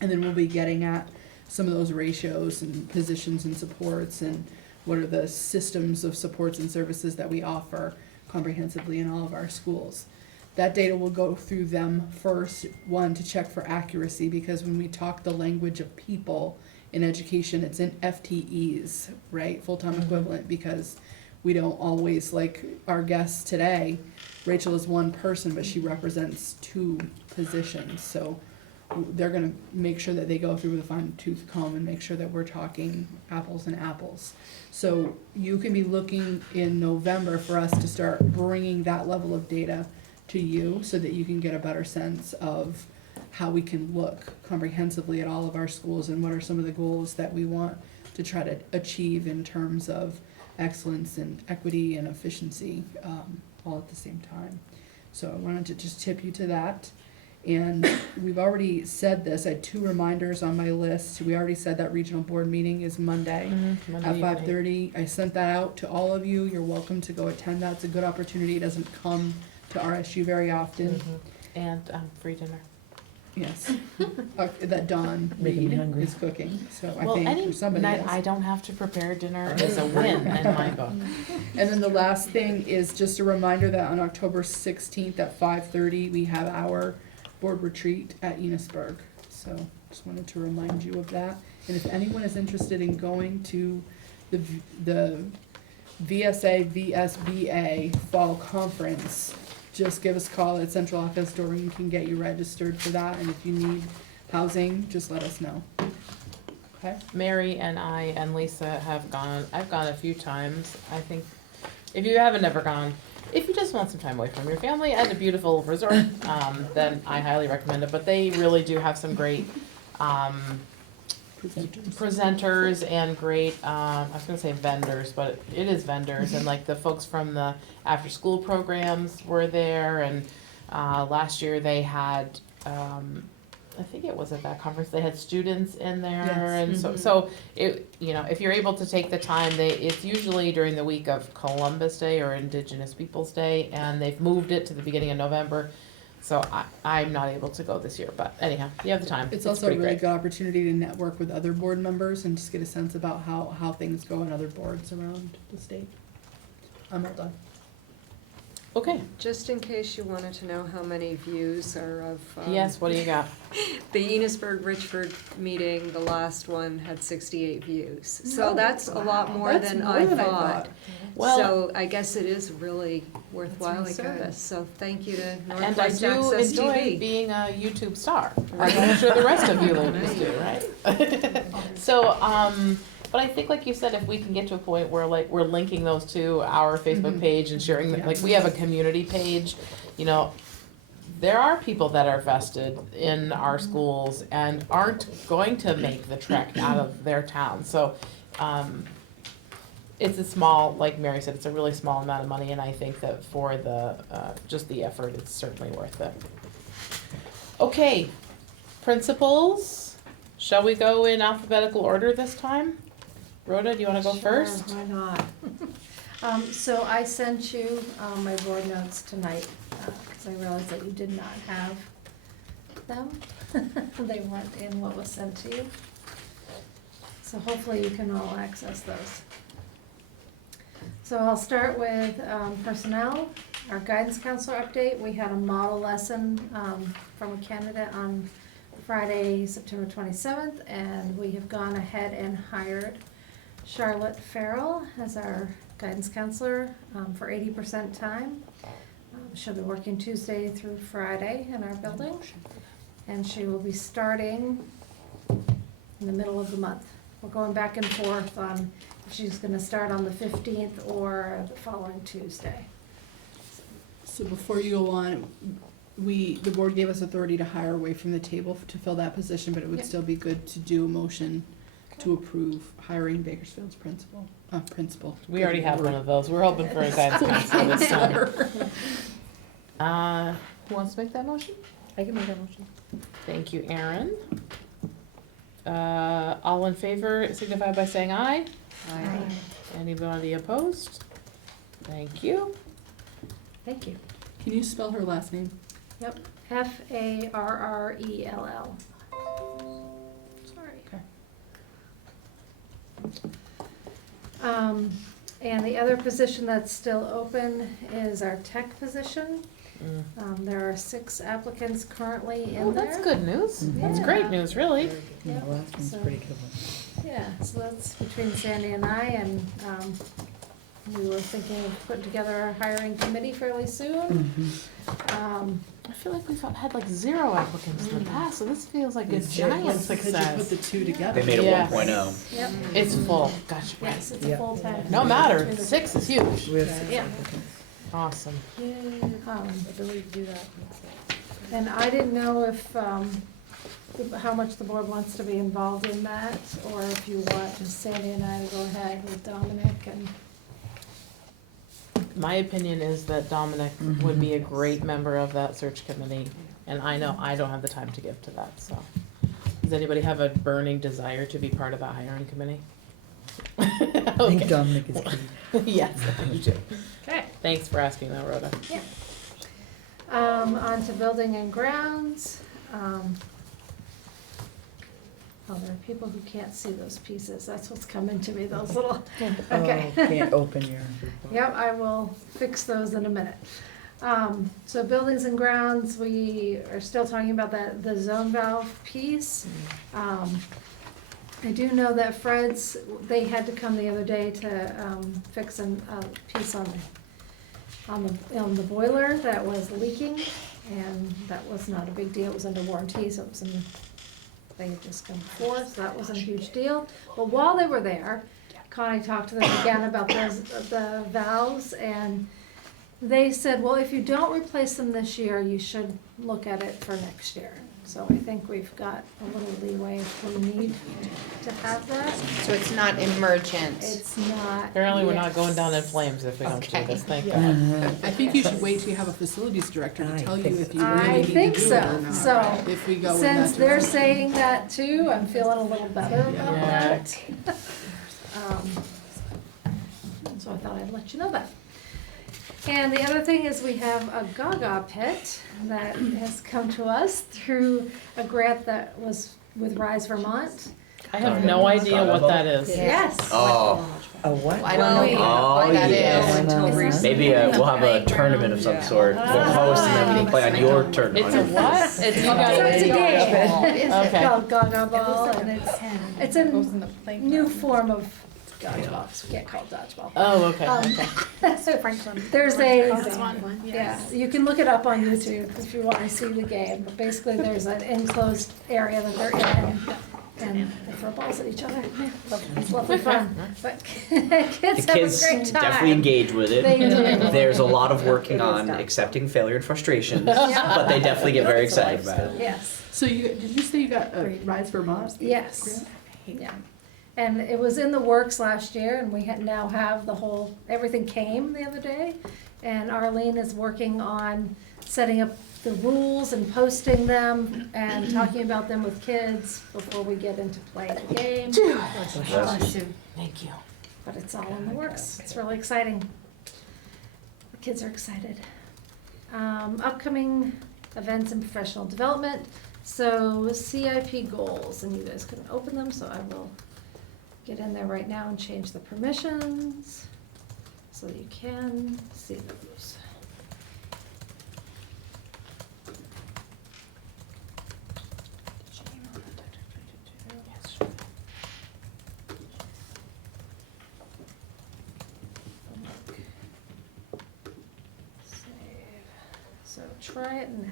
And then we'll be getting at some of those ratios and positions and supports and what are the systems of supports and services that we offer comprehensively in all of our schools. That data will go through them first, one, to check for accuracy, because when we talk the language of people in education, it's in FTEs, right? Full-time equivalent, because we don't always, like our guest today, Rachel is one person, but she represents two positions. So they're gonna make sure that they go through with a fine tooth comb and make sure that we're talking apples and apples. So you can be looking in November for us to start bringing that level of data to you so that you can get a better sense of how we can look comprehensively at all of our schools and what are some of the goals that we want to try to achieve in terms of excellence and equity and efficiency, all at the same time. So I wanted to just tip you to that. And we've already said this, I had 2 reminders on my list. We already said that regional board meeting is Monday at 5:30. I sent that out to all of you. You're welcome to go attend that. It's a good opportunity. It doesn't come to RSU very often. And free dinner. Yes. That Dawn Making me Reed hungry. is cooking, so I Well, think any for somebody night else. I don't have to prepare dinner is a win in my book. And then the last thing is just a reminder that on October 16th at 5:30, we have our board retreat at Enosburg. So just wanted to remind you of that. And if anyone is interested in going to the VSA VSBA fall conference, just give us a call at central office. Doreen can get you registered for that. And if you need housing, just let us know. Okay? Mary and I and Lisa have gone, I've gone a few times. I think if you haven't ever gone, if you just want some time away from your family at a beautiful resort, then I highly recommend it. But they really do have some great presenters and great, I was gonna say vendors, but it is vendors, and like the folks from the after-school programs were there, and, last year they had, I think it was at that conference, they had students in there, Yes. and so it, you know, if you're able to take the time, it's usually during the week of Columbus Day or Indigenous Peoples' Day, and they've moved it to the beginning of November, so I'm not able to go this year, but anyhow, you have the time. It's also a pretty really great. good opportunity to network with other board members and just get a sense about how things go in other boards around the state. I'm all done. Okay, Just in case you wanted to know how many views are of. yes, what do you got? The Enosburg-Richford meeting, the last one had 68 views. So that's a lot more That's than more I than I thought. thought. Well- So I guess it is really worthwhile That's really good. service. So thank you to And I Northwest do Access enjoy TV. being a YouTube star, as I'm sure the rest of you ladies do, right? So, but I think like you said, if we can get to a point where like we're linking those to our Facebook page and sharing, Yeah. like we have a community page, you know, there are people that are vested in our schools and aren't going to make the trek out of their town, so, it's a small, like Mary said, it's a really small amount of money, and I think that for the, just the effort, it's certainly worth it. Okay, principals, shall we go in alphabetical order this time? Rhoda, do you wanna go first? Sure, why not? So I sent you, my board notes tonight, cause I realized that you did not have them. They weren't in what was sent to you. So hopefully you can all access those. So I'll start with, personnel, our guidance counselor update. We had a model lesson, from a candidate on Friday, September 27th, and we have gone ahead and hired Charlotte Farrell as our guidance counselor, for 80% time. She'll be working Tuesday through Friday in our building, and she will be starting in the middle of the month. We're going back and forth on if she's gonna start on the 15th or the following Tuesday. So before you go on, the board gave us authority to hire away from the table to fill that position, but it would Yep. still be good to do a motion to approve hiring Bakersfield's principal. We already have one of those, we're hoping for a guidance counselor this time. Who wants to make that motion? I can make that motion. Thank you, Erin. All in favor signify by saying aye. Aye. Anybody opposed? Thank you. Thank you. Can you spell her last name? Yep, Farrell. Sorry. And the other position that's still open is our tech position. There are 6 applicants currently in Oh, there. that's good news. That's Yeah. great news, really. Yeah, the last one's So- pretty good. Yeah, so that's between Sandy and I, and, we were thinking of putting together a hiring committee fairly soon. I feel like we've had like 0 applicants in the past, so this feels like a It's giant Because you put success. the two together. They made it Yes. 1.0. Yep, It's full, gotcha. yes, it's Yeah. a full-time. No matter, between the 6 is huge. We have 6 Yeah. applicants. Awesome. Ability to do that. And I didn't know if, how much the board wants to be involved in that, or if you want just Sandy and I to go ahead with Dominic and. My opinion is that Dominic would be a great member of that search committee, and I know I don't have the time to give to that, so. Does anybody have a burning desire to be part of that hiring committee? I think Dominic is key. Yes, I do too. Okay. Thanks for asking that, Rhoda. On to building and grounds. Oh, there are people who can't see those pieces, that's what's coming to me, those little, okay. Oh, can't open your. Yep, I will fix those in a minute. So buildings and grounds, we are still talking about the zone valve piece. I do know that Fred's, they had to come the other day to, fix a piece on the boiler that was leaking, and that was not a big deal, it was under warranty, so it was in, they had just come before, so that wasn't a huge deal. But while they were there, Connie talked to them again about the valves, and they said, well, if you don't replace them this year, you should look at it for next year. So I think we've got a little leeway if we need to have that. So it's not emergent. It's not. Apparently, we're not yes. going down in flames if we don't do this, thank Uh-huh. God. I think you should wait till you have a facilities director to tell you if you I really need think to do so. it or not. So, If we go in that Since they're direction. saying that too, I'm feeling a little better about Yeah. that. So I thought I'd let you know that. And the other thing is we have a Gaga pit that has come to us through a grant that was with Rise Vermont. I have no idea what that is. Yes. Oh, A what? I don't know Oh, what that yeah. is. maybe we'll have a tournament of some sort. We'll host and then we can play on your turn. It's a what? It's So it's a game. Okay. Called Gaga Ball, and it's a new form of dodgeball. You can't call it dodgeball. Oh, okay, Um, okay. There's a, This one. yeah, you can look it up on YouTube if you want to see the game, but basically there's an enclosed area that they're in, and they throw balls at each other. It's lovely fun, but kids The have a kids great time. definitely engage with it. They do. There's a lot of working on accepting failure and frustrations, but they definitely get very excited about it. Yes, So did you say you got a Rise Vermont? yes, yeah. And it was in the works last year, and we now have everything came the other day. And Arlene is working on setting up the rules and posting them and talking about them with kids before we get into playing the game. Thank you. But it's all in the works. It's really exciting. The kids are excited. Upcoming events and professional development. So CIP goals, and you guys couldn't open them, so I will get in there right now and change the permissions so that you can see those. Save. So try it now.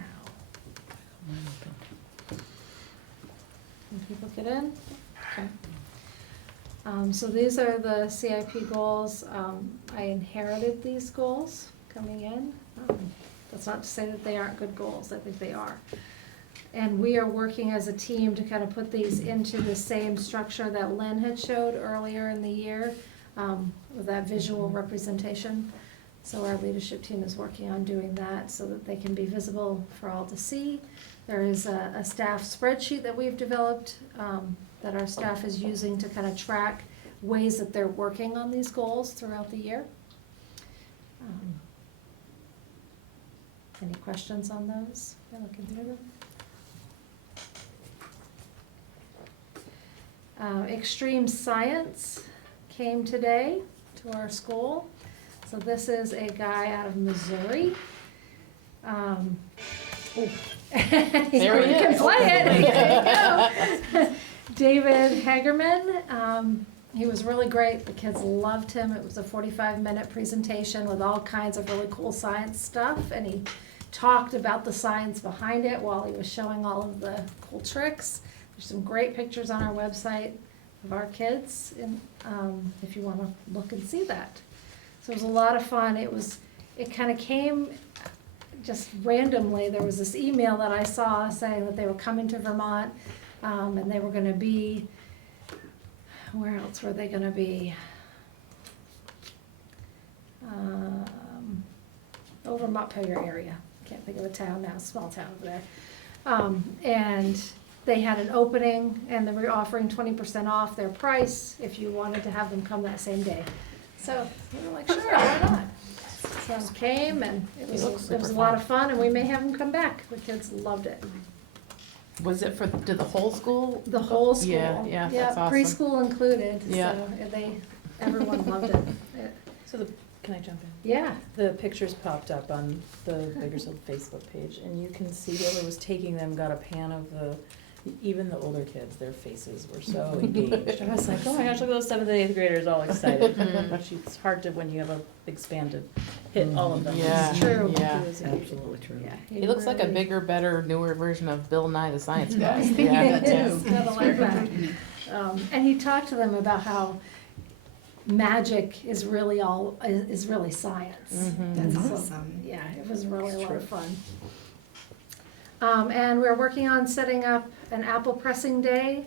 Can people get in? Okay. So these are the CIP goals. I inherited these goals coming in. That's not to say that they aren't good goals. I think they are. And we are working as a team to kind of put these into the same structure that Lynn had showed earlier in the year, with that visual representation. So our leadership team is working on doing that so that they can be visible for all to see. There is a staff spreadsheet that we've developed, that our staff is using to kind of track ways that they're working on these goals throughout the year. Any questions on those? You're looking through them. Extreme Science came today to our school. So this is a guy out of Missouri. There he can is. play it. There you go. David Hagerman. He was really great. The kids loved him. It was a 45-minute presentation with all kinds of really cool science stuff, and he talked about the science behind it while he was showing all of the cool tricks. There's some great pictures on our website of our kids, and if you want to look and see that. So it was a lot of fun. It kind of came just randomly. There was this email that I saw saying that they were coming to Vermont, and they were going to be, where else were they going to be? Over Montpelier area. Can't think of a town now, small town over there. And they had an opening, and they were offering 20% off their price if you wanted to have them come that same day. So we were like, sure, why not? So came, and it was a lot of fun, and we may have them come back. The kids loved it. Was it did the whole school? The whole school. Yeah, that's awesome. Preschool included, Yeah. so everyone loved it. So can I jump in? Yeah. The pictures popped up on the Bakersfield Facebook page, and you can see whoever was taking them got a pan of even the older kids, their faces were so engaged. I was like, oh my gosh, look at those 7th and 8th graders all excited. It's hard to, when you have a big span, to hit all of them. Yeah. It's true. Yeah. Absolutely true. Yeah, He looks like a bigger, better, newer version of Bill Nye the Science Guy. I think Yeah. that too. Kind of like that. And he talked to them about how magic is really science. Mhm. And That's so, awesome. yeah, it was really a lot of fun. And we're working on setting up an apple pressing day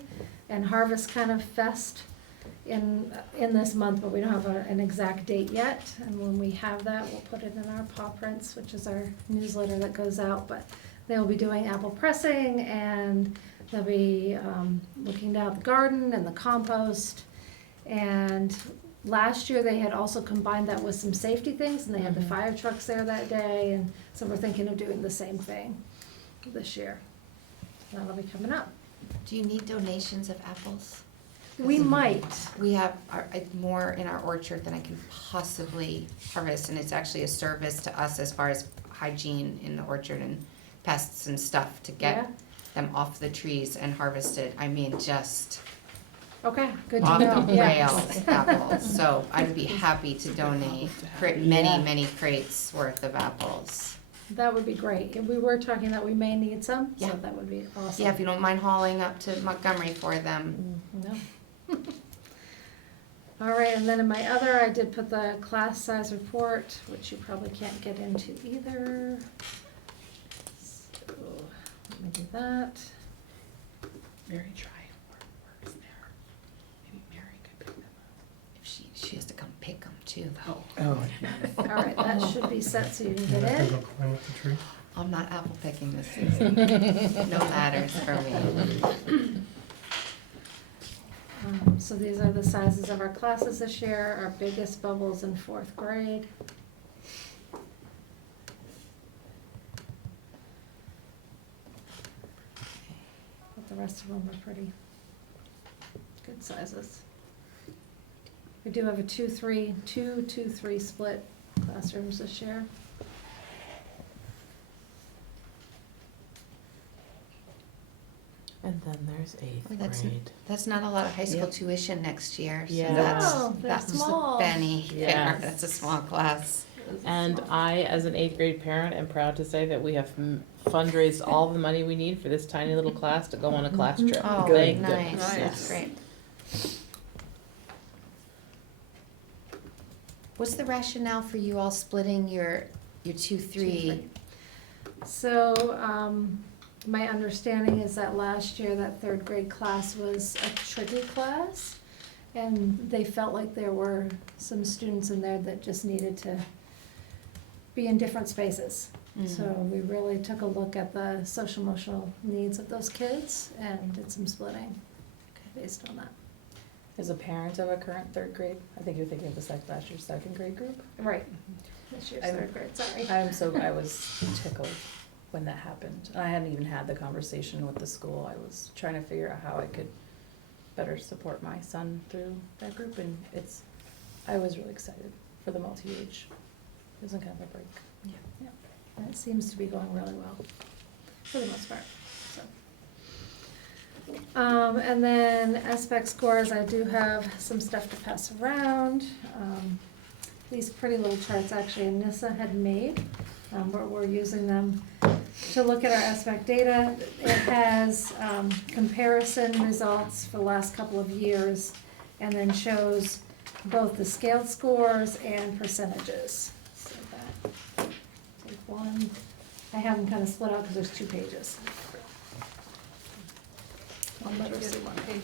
and harvest kind of fest in this month, but we don't have an exact date yet. And when we have that, we'll put it in our paw prints, which is our newsletter that goes out. But they will be doing apple pressing, and they'll be looking down at the garden and the compost. And last year, they had also combined that with some safety things, and they had the fire trucks there that day. And so we're thinking of doing the same thing this year. That'll be coming up. Do you need donations of apples? We might. We have more in our orchard than I can possibly harvest, and it's actually a service to us as far as hygiene in the orchard and pests and stuff to get them off the trees and harvested. I mean, just Okay, good to off know. the rails apples. So I'd be happy to donate many crates worth of apples. That would be great. And we were talking that we may need some, so Yeah. that would be awesome. Yeah, if you don't mind hauling up to Montgomery for them. No. All right, and then in my other, I did put the class size report, which you probably can't get into either. So, let me do that. Mary try works there. Maybe Mary could pick them up. If she has to come pick them too, though. All right, that should be set so you can And get I can in. go climb up the tree. I'm not apple picking this season. No ladders for me. So these are the sizes of our classes this year, our biggest bubbles in 4th grade. But the rest of them are pretty good sizes. We do have a 2-3 split classrooms this year. And then there's 8th Well, grade. That's not a lot of high school Yep. tuition next year, so Yeah. No, they're that's small. Benny there, Yes. that's a small class. And I, as an 8th grade parent, am proud to say that we have fundraised all the money we need for this tiny little class to go on a class trip. Oh, Thank nice, goodness. that's Yes. great. What's the rationale for you all splitting your 2-3? So, my understanding is that last year, that 3rd grade class was a tricky class. And they felt like there were some students in there that just needed to be in different spaces. So we really took a look at the social emotional needs of those kids and did some splitting based on that. As a parent of a current 3rd grade, I think you're thinking of last year's 2nd grade group. Right. This year's I'm- 3rd grade, sorry. I was tickled when that happened. I hadn't even had the conversation with the school. I was trying to figure out how I could better support my son through that group, and I was really excited for the multi-age. It was kind of a break. Yeah. And it seems to be going really well, for the most part, so. And then SPEC scores, I do have some stuff to pass around. These pretty little charts actually Anissa had made, but we're using them to look at our SPEC data. It has comparison results for the last couple of years, and then shows both the scaled scores and percentages. So that, take one, I have them kind of split out because there's 2 pages. One letter, one page,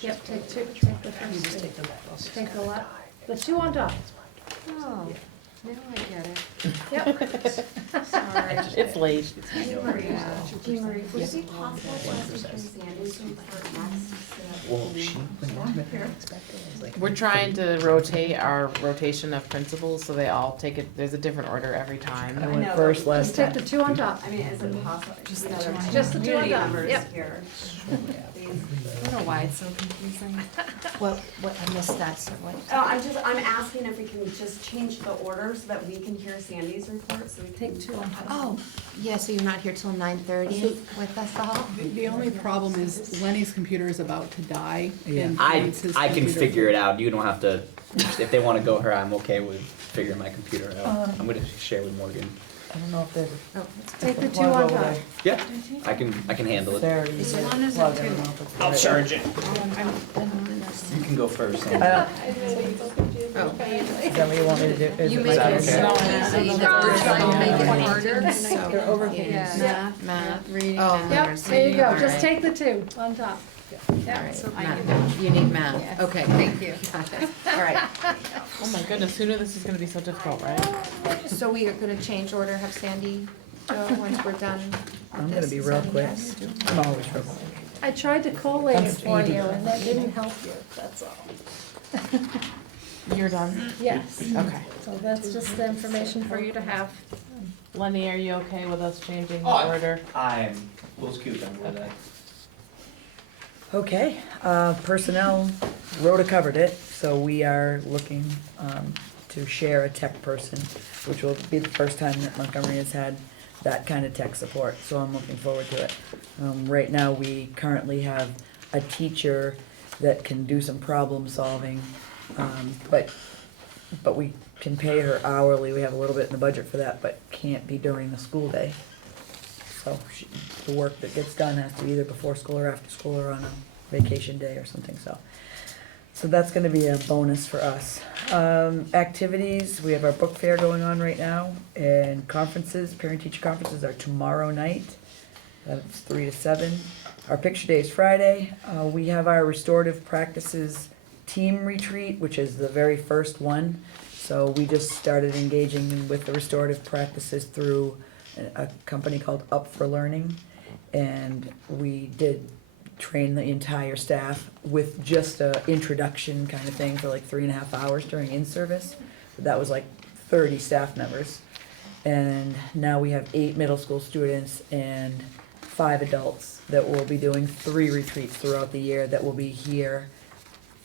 Yep, take 2, take the first. You just two. take the left. Take the left, the 2 on top. Oh, now I get it. Yep. Sorry. It's late. Jean Marie, Would it be possible to ask Sandy to start next? Well, she went on to expected. I was like, We're trying to rotate our rotation of principals, so they all take it, there's a different order every time. I went know, first but last just take time. the 2 on top. I mean, is it possible, just the two Just the 2 on community top, members yep. here? I don't know why it's so confusing. What, I missed that, so what? Oh, I'm asking if we can just change the order so that we can hear Sandy's report, so we can. Take 2 on top. Oh, yeah, so you're not here till 9:30 with us all? The only problem is Lenny's computer is about to die. and I it's his can computer. figure it out. You don't have to. If they want to go her, I'm okay with figuring my computer out. I'm gonna share with Morgan. I don't know if they're. Take the 2 Wanna go on over top. there? Yeah, I can handle it. There. This one is Plug, a I don't 2. know if it's I'll right. charge it. You can go first. I don't- I really need those pages. Oh. Is that what you want me to do? Is You it make like- it so Okay. easy that we're trying to make it harder, They're over so. here. Math, reading, Oh, Yep, numbers. there you go, All just right. take the two on top. All Yeah, right, so math. You need math. Yes. Okay, thank you. Got it. All right. Oh my goodness, who knew this is gonna be so difficult, right? So we are gonna change order, have Sandy go once we're done with I'm gonna this. be Is real that a quick. yes? I'm always real quick. I tried to collate I'm it for speedy. you and that didn't help you, that's all. You're done? Yes, Okay. so that's just the information for you to have. Lenny, are you okay with us changing the Oh, order? I'm, we'll scoot them with that. Okay, personnel, Rhoda covered it, so we are looking, to share a tech person, which will be the first time that Montgomery has had that kind of tech support, so I'm looking forward to it. Right now, we currently have a teacher that can do some problem solving, but we can pay her hourly, we have a little bit in the budget for that, but can't be during the school day. So the work that gets done has to be either before school or after school or on a vacation day or something, so. So that's gonna be a bonus for us. Activities, we have our book fair going on right now, and conferences, parent-teacher conferences are tomorrow night. That's 3 to 7. Our picture day is Friday. We have our restorative practices team retreat, which is the very first one. So we just started engaging with the restorative practices through a company called Up for Learning. And we did train the entire staff with just a introduction kind of thing for like 3.5 hours during in-service. That was like 30 staff members. And now we have 8 middle school students and 5 adults that will be doing 3 retreats throughout the year that will be here.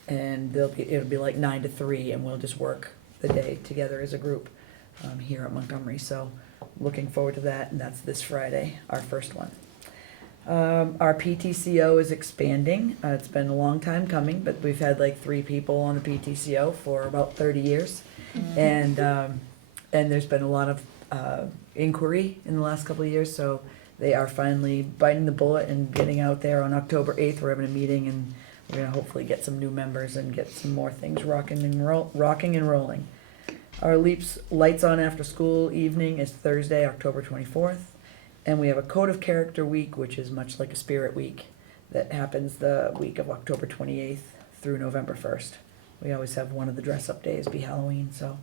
And it'll be like 9 to 3, and we'll just work the day together as a group here at Montgomery. So looking forward to that, and that's this Friday, our first one. Our PTCO is expanding. It's been a long time coming, but we've had like 3 people on the PTCO for about 30 years. And there's been a lot of inquiry in the last couple of years, so they are finally biting the bullet and getting out there. On October 8th, we're having a meeting, and we're gonna hopefully get some new members and get some more things rocking and rolling. Our LEAPS Lights On After School evening is Thursday, October 24th. And we have a Code of Character Week, which is much like a Spirit Week, that happens the week of October 28th through November 1st. We always have one of the dress-up days be Halloween, so.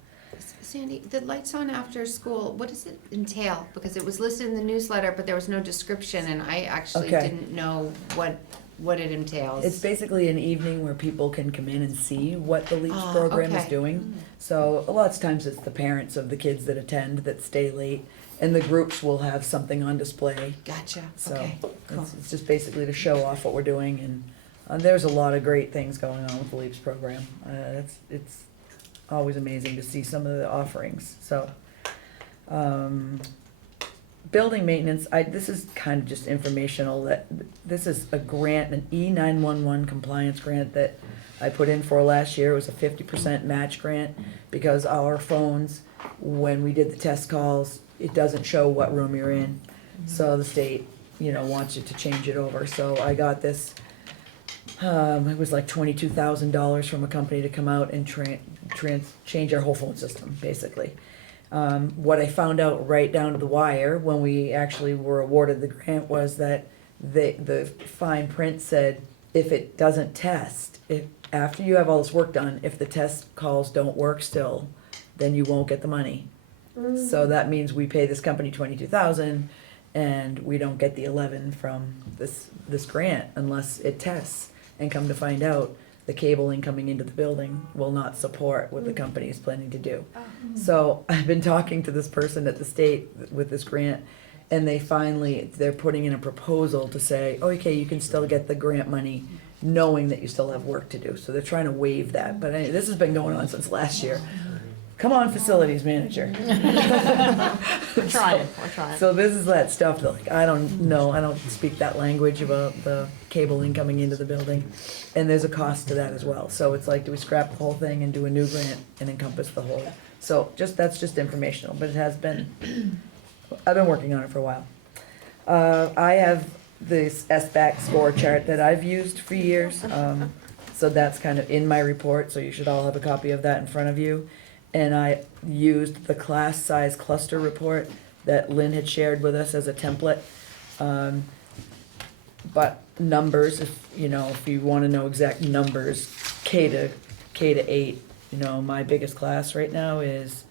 Sandy, the lights on after school, what does it entail? Because it was listed in the newsletter, but there was no description, and I actually Okay. didn't know what it entails. It's basically an evening where people can come in and see what the LEAPS Ah, program is okay. doing. So a lot of times it's the parents of the kids that attend that stay late, and the groups will have something on display. Gotcha, So okay, cool. it's just basically to show off what we're doing, and there's a lot of great things going on with the LEAPS program. It's always amazing to see some of the offerings, so. Building maintenance, this is kind of just informational, that this is a grant, an E911 compliance grant that I put in for last year. It was a 50% match grant, because our phones, when we did the test calls, it doesn't show what room you're in. So the state, wants you to change it over. So I got this, it was like $22,000 from a company to come out and change our whole phone system, basically. What I found out right down to the wire when we actually were awarded the grant was that the fine print said, if it doesn't test, after you have all this work done, if the test calls don't work still, then you won't get the money. So that means we pay this company $22,000, and we don't get the 11 from this grant unless it tests. And come to find out, the cabling coming into the building will not support what the company is planning to do. So I've been talking to this person at the state with this grant, and they're putting in a proposal to say, okay, you can still get the grant money, knowing that you still have work to do. So they're trying to waive that, but this has been going on since last year. Come on, facilities manager. We're trying. So this is that stuff that, like, I don't know, I don't speak that language about the cabling coming into the building. And there's a cost to that as well. So it's like, do we scrap the whole thing and do a new grant and encompass the whole? So that's just informational, but it has been, I've been working on it for a while. I have this SBAC score chart that I've used for years. So that's kind of in my report, so you should all have a copy of that in front of you. And I used the class size cluster report that Lynn had shared with us as a template. But numbers, if you wanna know exact numbers, K to 8, my biggest class right now is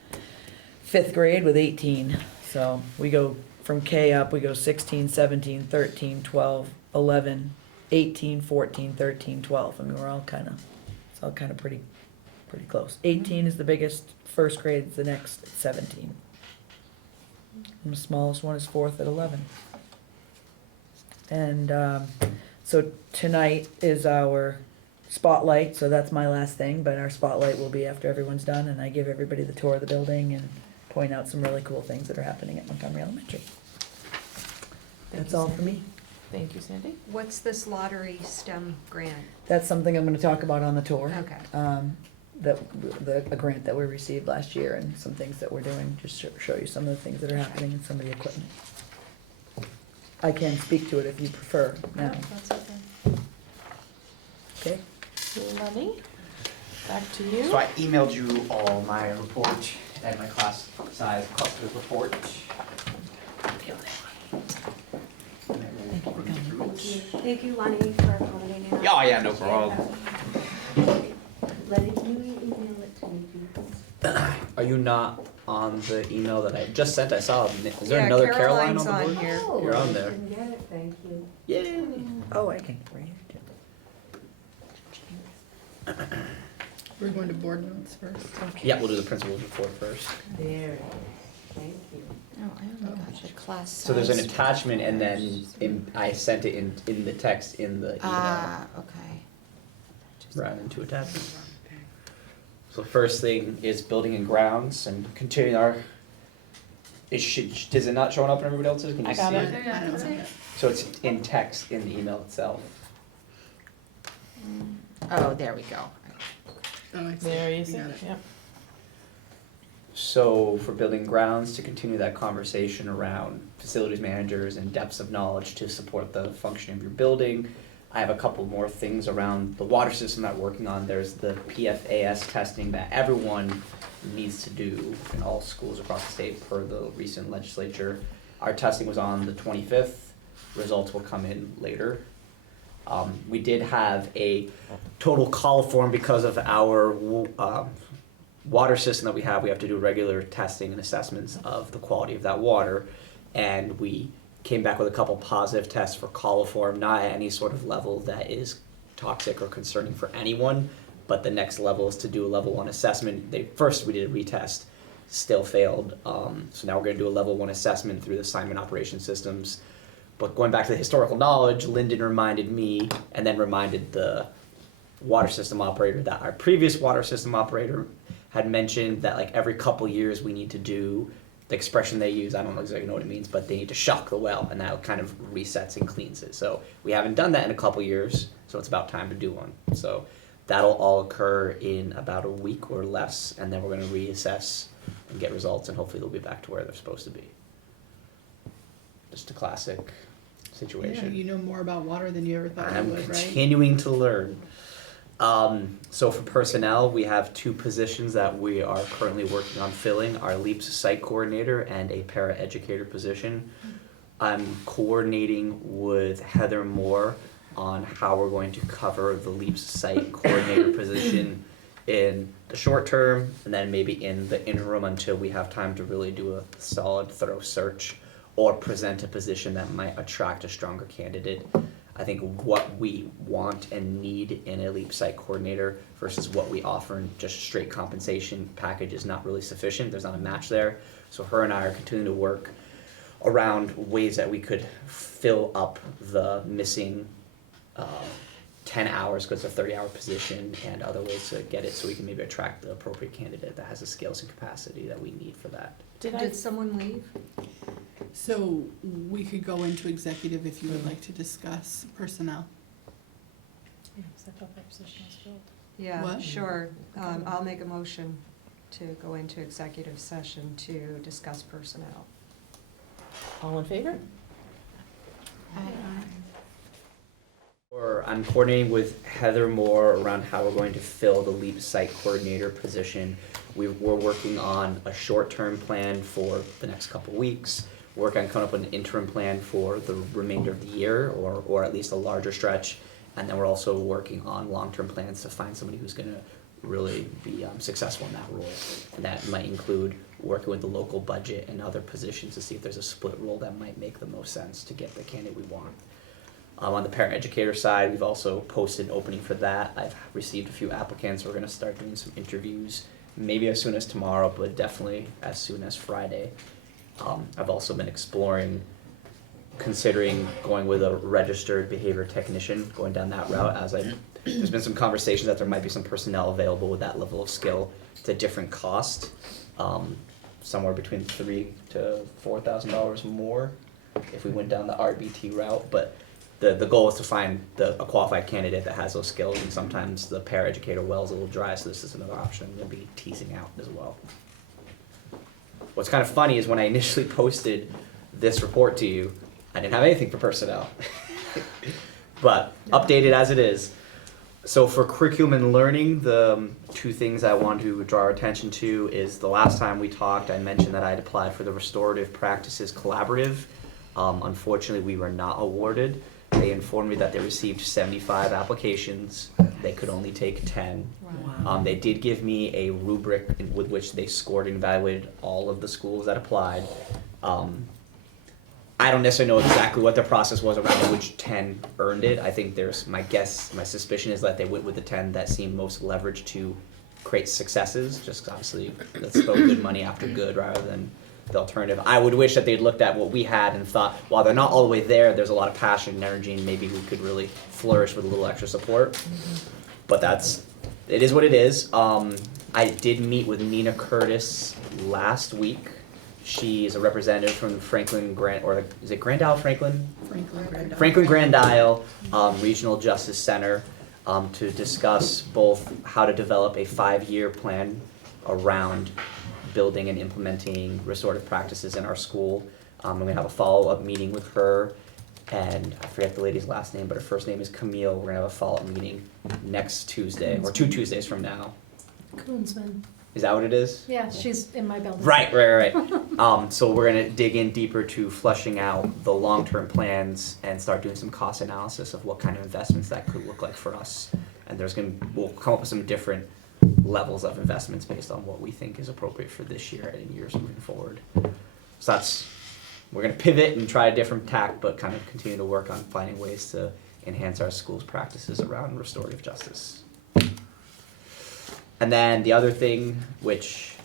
5th grade with 18. So we go from K up, we go 16, 17, 13, 12, 11, 18, 14, 13, 12. I mean, it's all kind of pretty close. 18 is the biggest, 1st grade is the next, 17. And the smallest one is 4th at 11. And so tonight is our spotlight, so that's my last thing, but our spotlight will be after everyone's done, and I give everybody the tour of the building and point out some really cool things that are happening at Montgomery Elementary. That's all for me. Thank you, Sandy. What's this lottery STEM grant? That's something I'm gonna talk about on the tour. Okay. A grant that we received last year and some things that we're doing, just show you some of the things that are happening and some of the equipment. I can speak to it if you prefer now. That's okay. Okay? Lenny, back to you. So I emailed you all my report and my class size cluster report. Thank you, Lenny, for accommodating us. Oh, yeah, no problem. Lenny, can you email it to me, please? Are you not on the email that I just sent? I saw, is there Yeah, another Caroline Caroline's on the on board? here. Oh, You're on I there. didn't get it, thank you. Yay. Oh, I can bring it. We're going to board notes first. Yeah, we'll do the principal's report first. There, thank you. Oh, I don't know about the class So there's an size. attachment and then I sent it in the text in the email Okay. rather than two attachments. So the first thing is building and grounds and continuing our, is it not showing up in everybody else's? Can you I got see it. I don't see it. So it's in text in the email itself. Oh, there we go. Oh, I see. There you We see, got it. yep. So for building grounds, to continue that conversation around facilities managers and depths of knowledge to support the functioning of your building. I have a couple more things around the water system that we're working on. There's the PFAS testing that everyone needs to do in all schools across the state per the recent legislature. Our testing was on the 25th. Results will come in later. We did have a total coliform because of our water system that we have. We have to do regular testing and assessments of the quality of that water. And we came back with a couple positive tests for coliform, not at any sort of level that is toxic or concerning for anyone, but the next level is to do a level 1 assessment. First we did a retest, still failed. So now we're gonna do a level 1 assessment through the assignment operation systems. But going back to the historical knowledge, Lyndon reminded me and then reminded the water system operator that our previous water system operator had mentioned that like every couple years we need to do the expression they use, I don't exactly know what it means, but they need to shock the well and that kind of resets and cleans it. So we haven't done that in a couple years, so it's about time to do one. So that'll all occur in about a week or less, and then we're gonna reassess and get results, and hopefully they'll be back to where they're supposed to be. Just a classic Yeah, situation. you know more about water than you ever thought you I'm would, right? continuing to learn. So for personnel, we have 2 positions that we are currently working on filling, our LEAPS site coordinator and a paraeducator position. I'm coordinating with Heather Moore on how we're going to cover the LEAPS site coordinator position in the short term, and then maybe in the interim until we have time to really do a solid, thorough search or present a position that might attract a stronger candidate. I think what we want and need in a LEAP site coordinator versus what we offer in just straight compensation package is not really sufficient. There's not a match there. So her and I are continuing to work around ways that we could fill up the missing 10 hours, because it's a 30-hour position, and other ways to get it so we can maybe attract the appropriate candidate that has the skills and capacity that we need for that. Did someone leave? So we could go into executive if you would like to discuss personnel. Yeah, What? sure. I'll make a motion to go into executive session to discuss personnel. All in favor? For I'm coordinating with Heather Moore around how we're going to fill the LEAP site coordinator position. We're working on a short-term plan for the next couple weeks, working on coming up with an interim plan for the remainder of the year, or at least a larger stretch. And then we're also working on long-term plans to find somebody who's gonna really be successful in that role. And that might include working with the local budget and other positions to see if there's a split role that might make the most sense to get the candidate we want. On the parent educator side, we've also posted an opening for that. I've received a few applicants. We're gonna start doing some interviews, maybe as soon as tomorrow, but definitely as soon as Friday. I've also been considering going with a registered behavior technician, going down that route, as there's been some conversations that there might be some personnel available with that level of skill. It's a different cost, somewhere between $3,000 to $4,000 more if we went down the RBT route, but the goal is to find a qualified candidate that has those skills, and sometimes the paraeducator well's a little dry, so this is another option I'm gonna be teasing out as well. What's kind of funny is when I initially posted this report to you, I didn't have anything for personnel. But updated as it is. So for curriculum and learning, the two things I want to draw our attention to is the last time we talked, I mentioned that I had applied for the Restorative Practices Collaborative. Unfortunately, we were not awarded. They informed me that they received 75 applications. They could only take 10. Wow. They did give me a rubric with which they scored and evaluated all of the schools that applied. I don't necessarily know exactly what their process was around which 10 earned it. I think my suspicion is that they went with the 10 that seemed most leveraged to create successes, just obviously let's throw good money after good rather than the alternative. I would wish that they'd looked at what we had and thought, while they're not all the way there's a lot of passion and energy, and maybe we could really flourish with a little extra support. But it is what it is. I did meet with Nina Curtis last week. She is a representative from Franklin is it Grand Isle Franklin? Franklin Grand Isle Regional Justice Center to discuss both how to develop a 5-year plan around building and implementing restorative practices in our school. I'm gonna have a follow-up meeting with her, and I forget the lady's last name, but her first name is Camille. We're gonna have a follow-up meeting next Tuesday, or 2 Tuesdays from now. Koonsman. Is that what it is? Yeah, she's in my building. Right. So we're gonna dig in deeper to fleshing out the long-term plans and start doing some cost analysis of what kind of investments that could look like for us. And we'll come up with some different levels of investments based on what we think is appropriate for this year and in years moving forward. So we're gonna pivot and try a different tack, but kind of continue to work on finding ways to enhance our school's practices around restorative justice. And then the other thing, which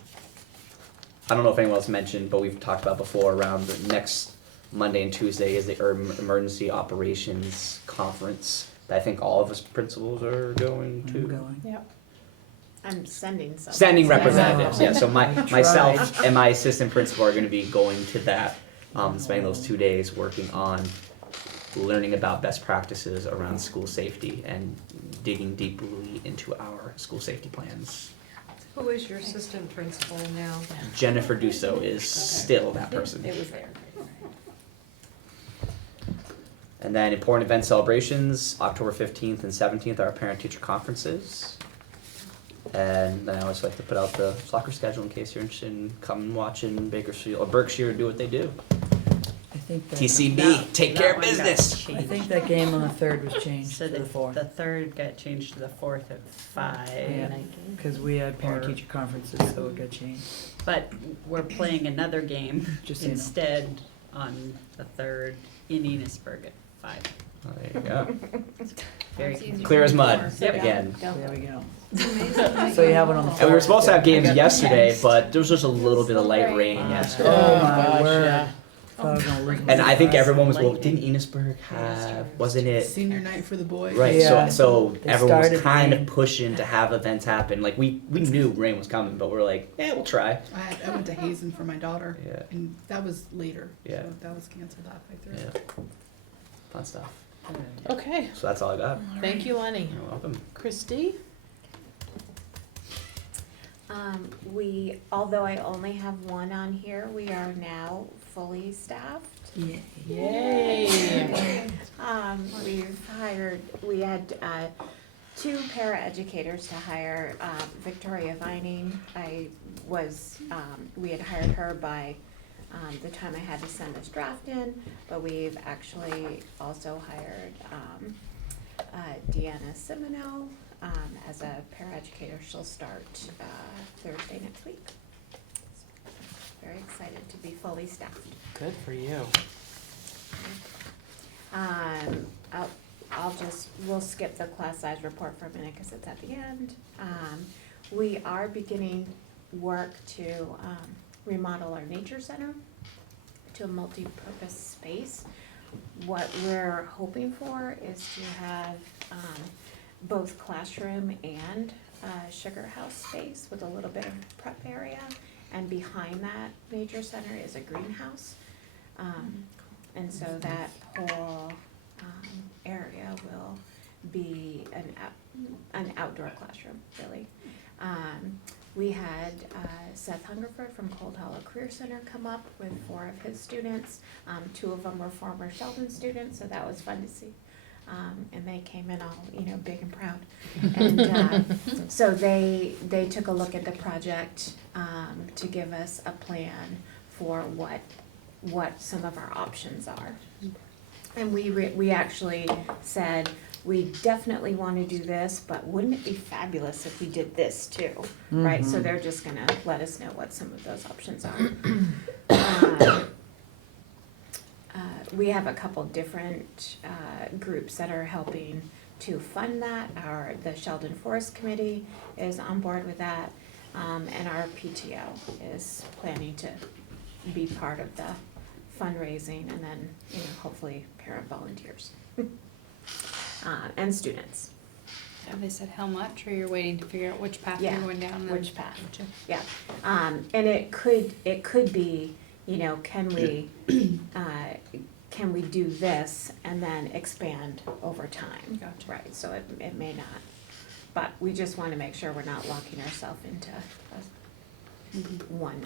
I don't know if anyone else mentioned, but we've talked about before, around the next Monday and Tuesday is the Emergency Operations Conference that I think all of us principals are going to. I'm going. Yep. I'm sending some. Sending representatives, yeah. So myself and my assistant principal are going to be going to that, spending those 2 days working on learning about best practices around school safety and digging deeply into our school safety plans. Who is your assistant principal now? Jennifer Dusso is still that person. It was there. And then important event celebrations, October 15th and 17th are our parent-teacher conferences. And then I always like to put out the soccer schedule in case you're interested in coming watching Bakersfield or Berkshire do what they do. I think that. TCB, take care of business. I think that game on the 3rd was changed So to the 4th. the 3rd got changed to the 4th at 5. Yeah, because we had parent-teacher conferences, so it got changed. But we're playing another game Just so you know. instead on the 3rd in Enosburg at 5. Oh, there you go. Very Clear as mud, Yep. again. There we go. So you have it on the 4th. And we were supposed to have games yesterday, but there was just a little bit of light rain yesterday. Oh my gosh, word. yeah. Thought I was gonna lose my And I think class. everyone was, didn't Enosburg have, wasn't it? Senior night for the boys. Right, Yeah. so They everyone was started kind of rain. pushing to have events happen. Like we knew rain was coming, but we're like, we'll try. I went to Hazen for my daughter, Yeah. and that was later. Yeah. So that was canceled halfway through. Yeah. Fun stuff. Okay, So that's all I got. thank you, Lenny. You're welcome. Christy? Although I only have one on here, we are now fully staffed. Yeah. Yay. We've hired we had, two para-educators to hire. Victoria Vining, we had hired her by, the time I had to send this draft in, but we've actually also hired, Deanna Simino, as a paraeducator. She'll start, Thursday next week. Very excited to be fully staffed. Good for you. We'll skip the class size report for a minute because it's at the end. We are beginning work to remodel our nature center to a multi-purpose space. What we're hoping for is to have both classroom and sugar house space with a little bit of prep area. And behind that nature center is a greenhouse. And so that whole area will be an outdoor classroom, really. We had Seth Hungerford from Cold Hollow Career Center come up with 4 of his students. 2 of them were former Sheldon students, so that was fun to see. And they came in all, big and proud. And so they took a look at the project to give us a plan for what some of our options are. And we actually said, we definitely want to do this, but wouldn't it be fabulous if we did this too, right? So they're just gonna let us know what some of those options are. We have a couple different groups that are helping to fund that. The Sheldon Forest Committee is on board with that, and our PTO is planning to be part of the fundraising, and then, hopefully parent volunteers. And students. Have they said how much, or you're waiting to figure out which path Yeah, you're going down? which path, yeah. And it could be, can we do this and then expand over time? Gotcha. Right, so it may not, but we just wanna make sure we're not locking ourselves into one.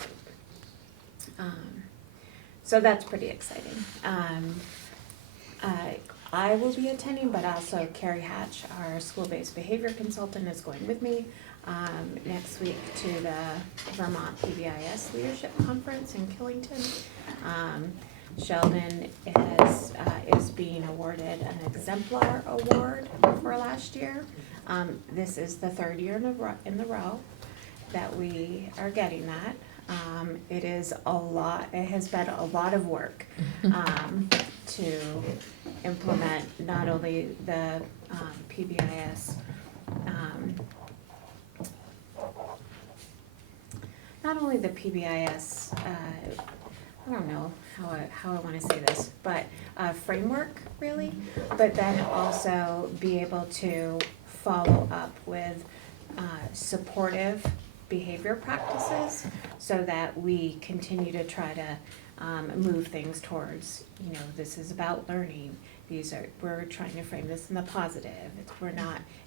So that's pretty exciting. I will be attending, but also Carrie Hatch, our school-based behavior consultant, is going with me next week to the Vermont PBIS Leadership Conference in Killington. Sheldon is being awarded an exemplar award for last year. This is the 3rd year in the row that we are getting that. It is it has been a lot of work to implement not only the PBIS, I don't know how I wanna say this, but framework really, but then also be able to follow up with supportive behavior practices so that we continue to try to move things towards, this is about learning. We're trying to frame this in the positive.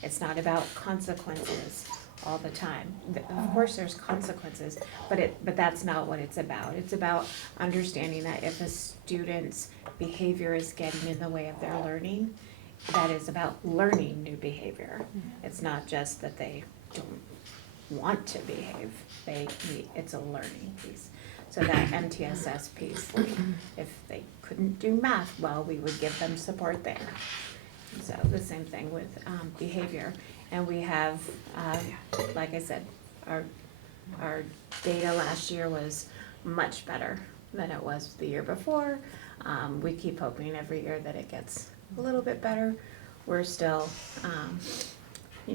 It's not about consequences all the time. Of course, there's consequences, but that's not what it's about. It's about understanding that if a student's behavior is getting in the way of their learning, that is about learning new behavior. It's not just that they don't want to behave. It's a learning piece. So that MTSS piece, if they couldn't do math well, we would give them support there. So the same thing with behavior. And we have, like I said, our data last year was much better than it was the year before. We keep hoping every year that it gets a little bit better. We're still,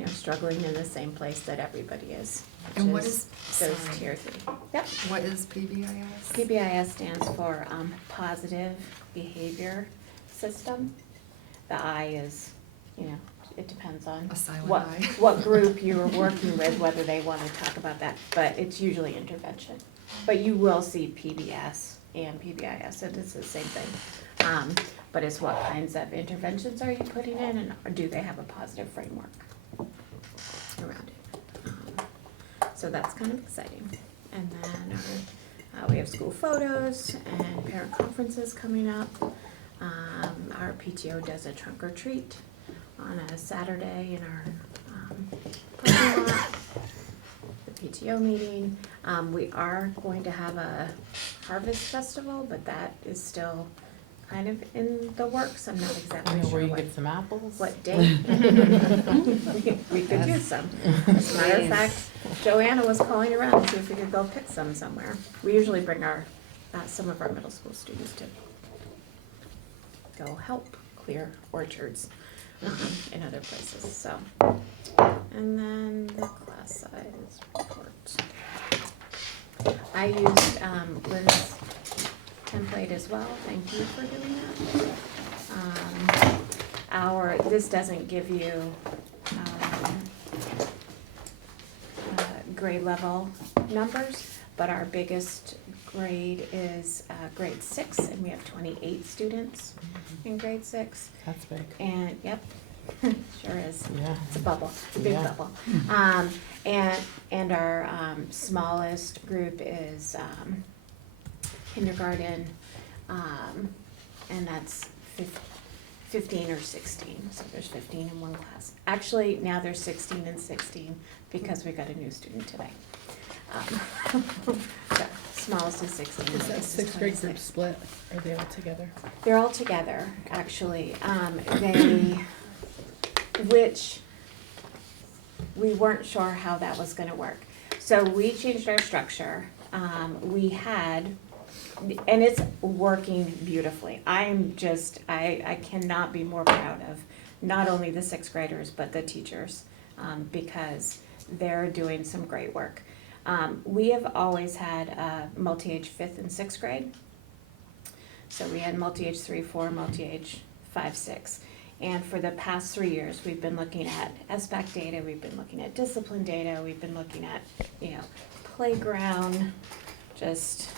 struggling in the same place that everybody is. And what is, Those sorry, tier 3. Yep. what is PBIS? PBIS stands for Positive Behavior System. The I is, it depends on A silent what, I. what group you're working with, whether they want to talk about that, but it's usually intervention. But you will see PBS and PBIS, and it's the same thing. But it's what kinds of interventions are you putting in, and or do they have a positive framework around it? So that's kind of exciting. And then we have school photos and parent conferences coming up. Our PTO does a trunk or treat on a Saturday in our parking lot, the PTO meeting. We are going to have a harvest festival, but that is still kind of in the works. I'm not I exactly know where sure you what, get some apples. what date. We could use some. As a matter of fact, Joanna was calling around to see if we could go pick some somewhere. We usually bring our, some of our middle school students to go help clear orchards in other places, so. And then the class size report. I used Lynn's template as well, thank you for doing that. This doesn't give you grade level numbers, but our biggest grade is grade 6, and we have 28 students in grade 6. That's big. And, yep, sure is. Yeah. It's a bubble, a big Yeah. bubble. And our smallest group is kindergarten, and that's 15 or 16, so there's 15 in one class. Actually, now there's 16 and 16 because we got a new student today. So smallest is 16. Is that biggest sixth grade 26. group split? Are they all together? They're all together, actually. Which we weren't sure how that was gonna work. So we changed our structure. We had, and it's working beautifully. I cannot be more proud of not only the 6th graders, but the teachers, because they're doing some great work. We have always had multi-age 5th and 6th grade. So we had multi-age 3, 4, multi-age 5, 6. And for the past 3 years, we've been looking at SBAC data, we've been looking at discipline data, we've been looking at, playground, just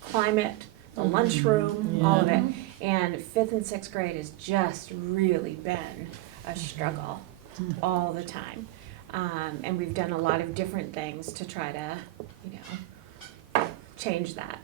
climate, the lunchroom, all of it. And 5th and 6th grade has just really been a struggle all the time. And we've done a lot of different things to try to, change that.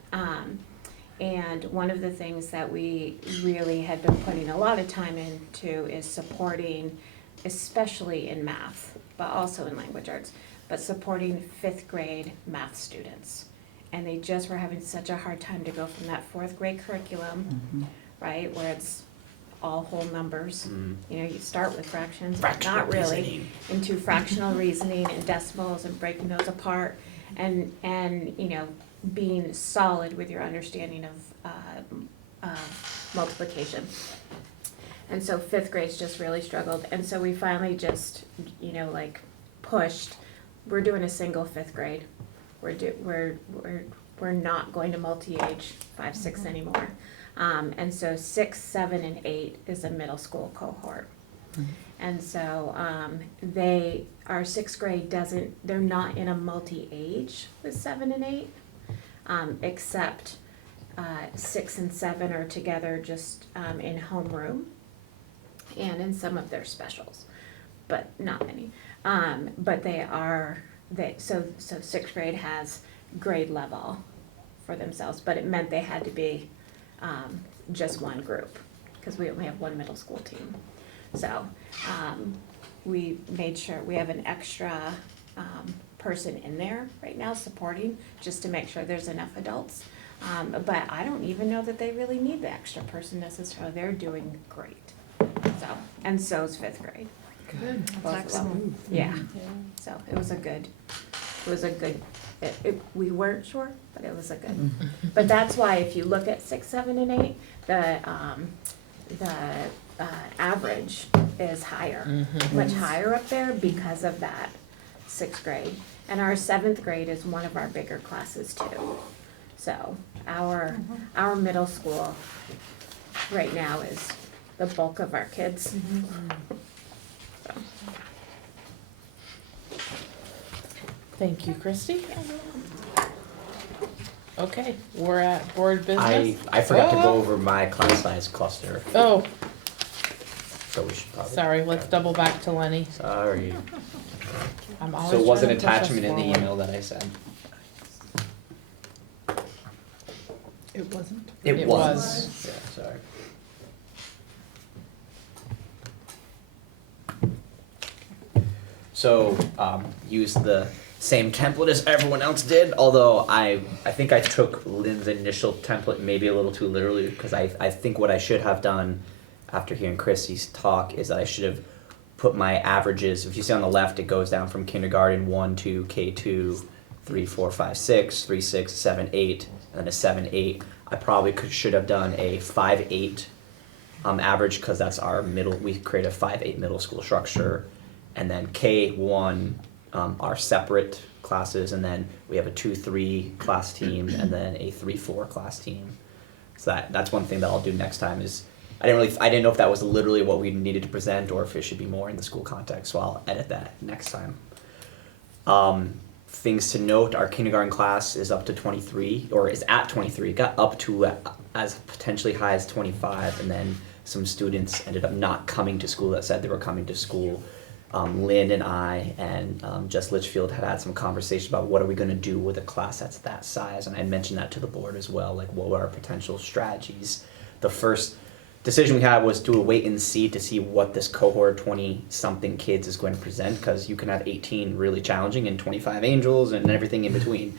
And one of the things that we really had been putting a lot of time into is supporting, especially in math, but also in language arts, but supporting 5th grade math students. And they just were having such a hard time to go from that 4th grade curriculum, right, where it's all whole numbers. You start with fractions, but not really, into fractional reasoning and decimals and breaking those apart, and being solid with your understanding of multiplication. And so 5th grade's just really struggled, and so we finally just, pushed, we're doing a single 5th grade. We're not going to multi-age 5, 6 anymore. And so 6, 7, and 8 is a middle school cohort. And so our 6th grade they're not in a multi-age with 7 and 8, except 6 and 7 are together just in homeroom and in some of their specials, but not many. But so 6th grade has grade level for themselves, but it meant they had to be just one group, because we only have one middle school team. So we made sure we have an extra person in there right now supporting, just to make sure there's enough adults. But I don't even know that they really need the extra person necessarily. They're doing great. And so is 5th grade. Good. Both of them. Yeah. So it was a good, we weren't sure, but it was a good. But that's why if you look at 6, 7, and 8, the average is higher, much higher up there because of that 6th grade. And our 7th grade is one of our bigger classes too. So our middle school right now is the bulk of our kids. So. Thank you, Christy. Okay, we're at board business. I forgot to Oh. go over my class size cluster, Oh, so we should probably. sorry, let's double back to Lenny. Sorry. I'm always So it was an trying to push us attachment in the forward. email that I sent. It wasn't? It was. Yeah, sorry. So, use the same template as everyone else did, although I think I took Lynn's initial template maybe a little too literally, because I think what I should have done after hearing Chrissy's talk is that I should have put my averages. If you see on the left, it goes down from kindergarten 1 to K2, 3, 4, 5, 6, 3, 6, 7, 8, and then a 7, 8. I probably should have done a 5, 8 average, because that's our middle. We create a 5, 8 middle school structure, and then K1 are separate classes, and then we have a 2, 3 class team, and then a 3, 4 class team. So that's one thing that I'll do next time is. I didn't know if that was literally what we needed to present or if it should be more in the school context, so I'll edit that next time. Things to note, our kindergarten class is up to 23, or is at 23, got up to as potentially high as 25, and then some students ended up not coming to school that said they were coming to school. Lynn and I and Jess Litchfield had some conversation about what are we gonna do with a class that's that size, and I mentioned that to the board as well, like what were our potential strategies. The first decision we had was to wait and see to see what this cohort 20-something kids is going to present, because you can have 18 really challenging and 25 angels and everything in between.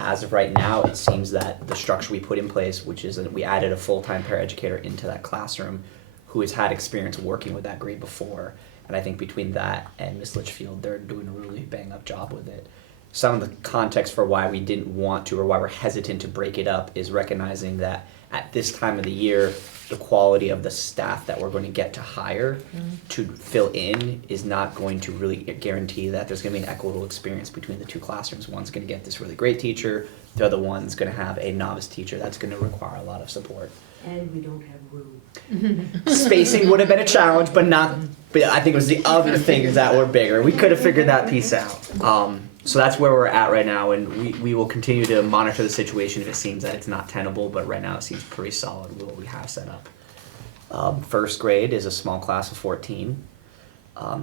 As of right now, it seems that the structure we put in place, which is that we added a full-time paraeducator into that classroom who has had experience working with that grade before, and I think between that and Miss Litchfield, they're doing a really bang-up job with it. Some of the context for why we didn't want to, or why we're hesitant to break it up, is recognizing that at this time of the year, the quality of the staff that we're going to get to hire to fill in is not going to really guarantee that there's going to be an equitable experience between the two classrooms. One's going to get this really great teacher, the other one's going to have a novice teacher that's going to require a lot of support. And we don't have room. Spacing would have been a challenge, but I think it was the other things that were bigger. We could have figured that piece out. So that's where we're at right now, and we will continue to monitor the situation if it seems that it's not tenable, but right now it seems pretty solid with what we have set up. First grade is a small class of 14.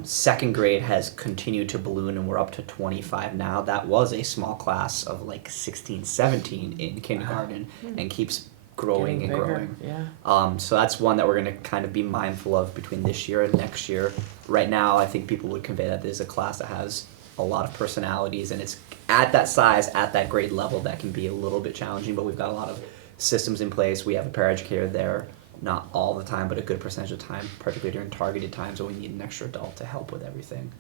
Second grade has continued to balloon, and we're up to 25 now. That was a small class of like 16, 17 in kindergarten, and keeps growing and growing. Yeah. So that's one that we're going to kind of be mindful of between this year and next year. Right now, I think people would convey that there's a class that has a lot of personalities, and it's at that size, at that grade level, that can be a little bit challenging, but we've got a lot of systems in place. We have a paraeducator there, not all the time, but a good percentage of time, particularly during targeted times when we need an extra adult to help with everything.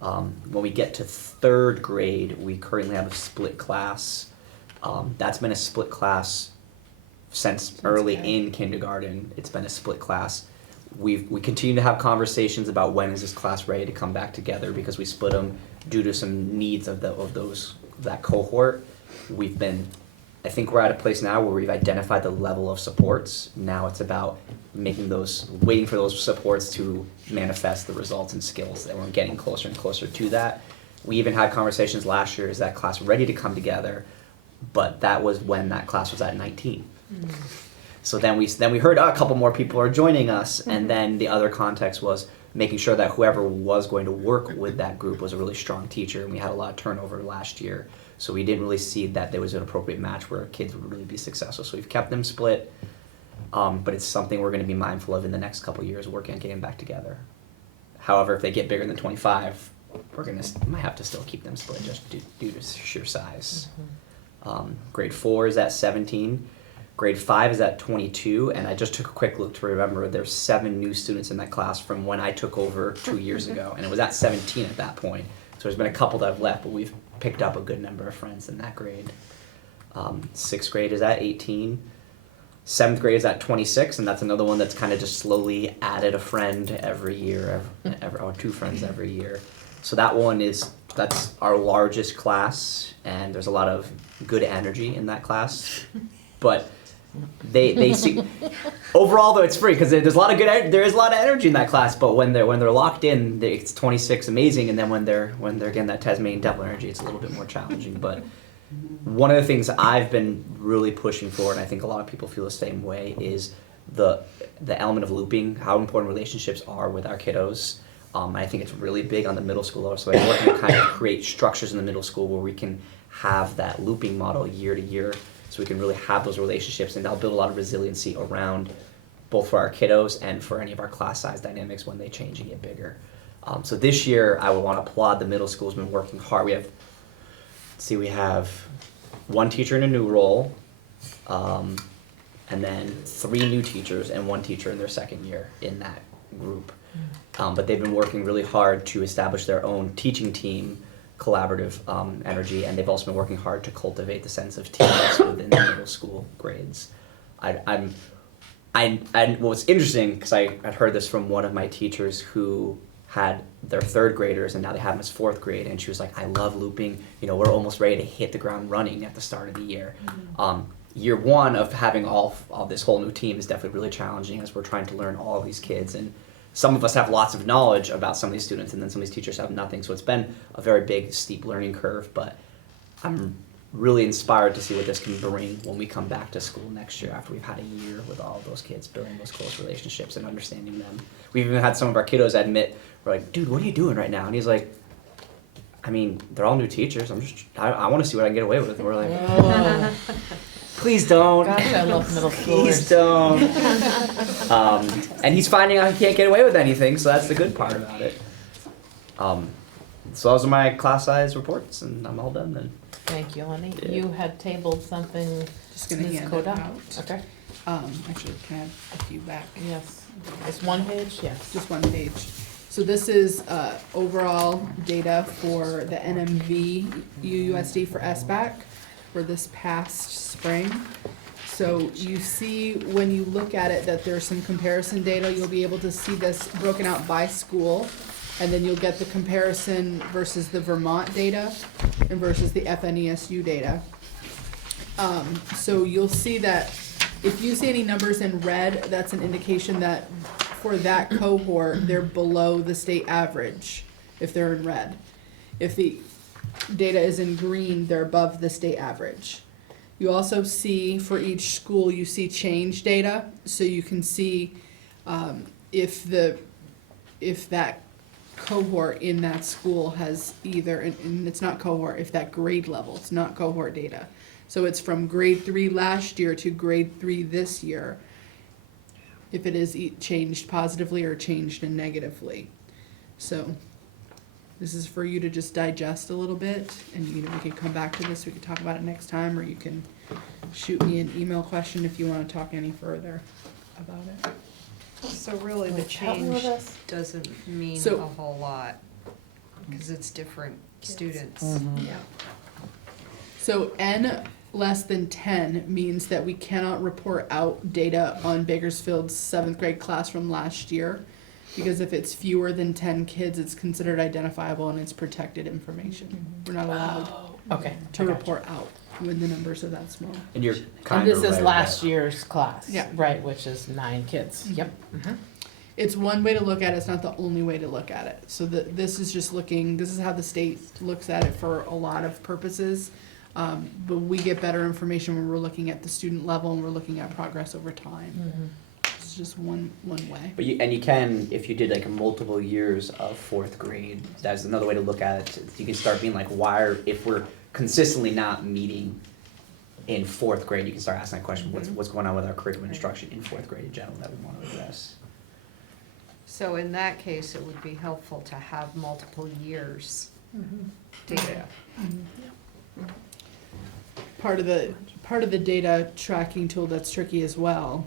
When we get to third grade, we currently have a split class. That's been a split class since early in kindergarten. It's been a split class. We continue to have conversations about when is this class ready to come back together, because we split them due to some needs of that cohort. I think we're at a place now where we've identified the level of supports. Now it's about waiting for those supports to manifest the results and skills, and we're getting closer and closer to that. We even had conversations last year, is that class ready to come together? But that was when that class was at 19. So then we heard a couple more people are joining us, and then the other context was making sure that whoever was going to work with that group was a really strong teacher, and we had a lot of turnover last year. So we didn't really see that there was an appropriate match where kids would really be successful. So we've kept them split, but it's something we're going to be mindful of in the next couple of years, working on getting back together. However, if they get bigger than 25, might have to still keep them split just due to sheer size. Grade 4 is at 17. Grade 5 is at 22, and I just took a quick look to remember there's 7 new students in that class from when I took over 2 years ago, and it was at 17 at that point. So there's been a couple that have left, but we've picked up a good number of friends in that grade. 6th grade is at 18. 7th grade is at 26, and that's another one that's kind of just slowly added a friend every year, or 2 friends every year. So that's our largest class, and there's a lot of good energy in that class. But they see overall though it's free, because there is a lot of energy in that class, but when they're locked in, it's 26 amazing, and then when they're getting that Tasmanian devil energy, it's a little bit more challenging. But one of the things I've been really pushing for, and I think a lot of people feel the same way, is the element of looping, how important relationships are with our kiddos. I think it's really big on the middle school level, so I'm working to kind of create structures in the middle school where we can have that looping model year to year, so we can really have those relationships, and that'll build a lot of resiliency around both for our kiddos and for any of our class size dynamics when they change and get bigger. So this year, I would want to applaud the middle school has been working hard. We have one teacher in a new role, and then 3 new teachers and 1 teacher in their second year in that group. But they've been working really hard to establish their own teaching team, collaborative energy, and they've also been working hard to cultivate the sense of teamness within the middle school grades. What's interesting, because I had heard this from one of my teachers who had their 3rd graders and now they have them as 4th grade, and she was like, I love looping, we're almost ready to hit the ground running at the start of the year. Year 1 of having all this whole new team is definitely really challenging as we're trying to learn all of these kids, and some of us have lots of knowledge about some of these students and then some of these teachers have nothing, so it's been a very big steep learning curve, but I'm really inspired to see what this can bring when we come back to school next year after we've had a year with all of those kids, building those close relationships and understanding them. We've even had some of our kiddos admit, we're like, dude, what are you doing right now? And he's like, I mean, they're all new teachers. I want to see what I can get away with. And we're like, oh, please don't. Gosh, I love middle Please schoolers. don't. And he's finding out he can't get away with anything, so that's the good part about it. So those are my class size reports, and I'm all done then. Thank you, Lenny. Yeah. You had tabled something. Just gonna Ms. hand it Coda? out. Okay. Actually, can I have a few back? Yes. It's 1 page? Yes. Just 1 page. So this is overall data for the NMV UUSD for SBAC for this past spring. So you see when you look at it that there's some comparison data. You'll be able to see this broken out by school, and then you'll get the comparison versus the Vermont data and versus the FNESU data. So you'll see that if you see any numbers in red, that's an indication that for that cohort, they're below the state average if they're in red. If the data is in green, they're above the state average. You also see for each school, you see change data, so you can see if that cohort in that school has either, and it's not cohort, if that grade level, it's not cohort data. So it's from grade 3 last year to grade 3 this year, if it is changed positively or changed negatively. So this is for you to just digest a little bit, and we can come back to this, we can talk about it next time, or you can shoot me an email question if you want to talk any further about it. So really the Help me with change this. doesn't mean So- a whole lot, because it's different students. Yeah. So N less than 10 means that we cannot report out data on Bakersfield's 7th grade class from last year, because if it's fewer than 10 kids, it's considered identifiable and it's protected information. We're not allowed Okay. to report out when the numbers are that small. And you're And kind of this is right last about- year's class. Yeah. Right, which is 9 kids. Yep. It's one way to look at it, it's not the only way to look at it. So this is just this is how the state looks at it for a lot of purposes. But we get better information when we're looking at the student level and we're looking at progress over time. It's just one way. But you can, if you did like multiple years of 4th grade, that's another way to look at it. You can start being like, if we're consistently not meeting in 4th grade, you can start asking that question, what's going on with our curriculum instruction in 4th grade in general that we want to address. So in that case, it would be helpful to have multiple years data. Part of the data tracking tool that's tricky as well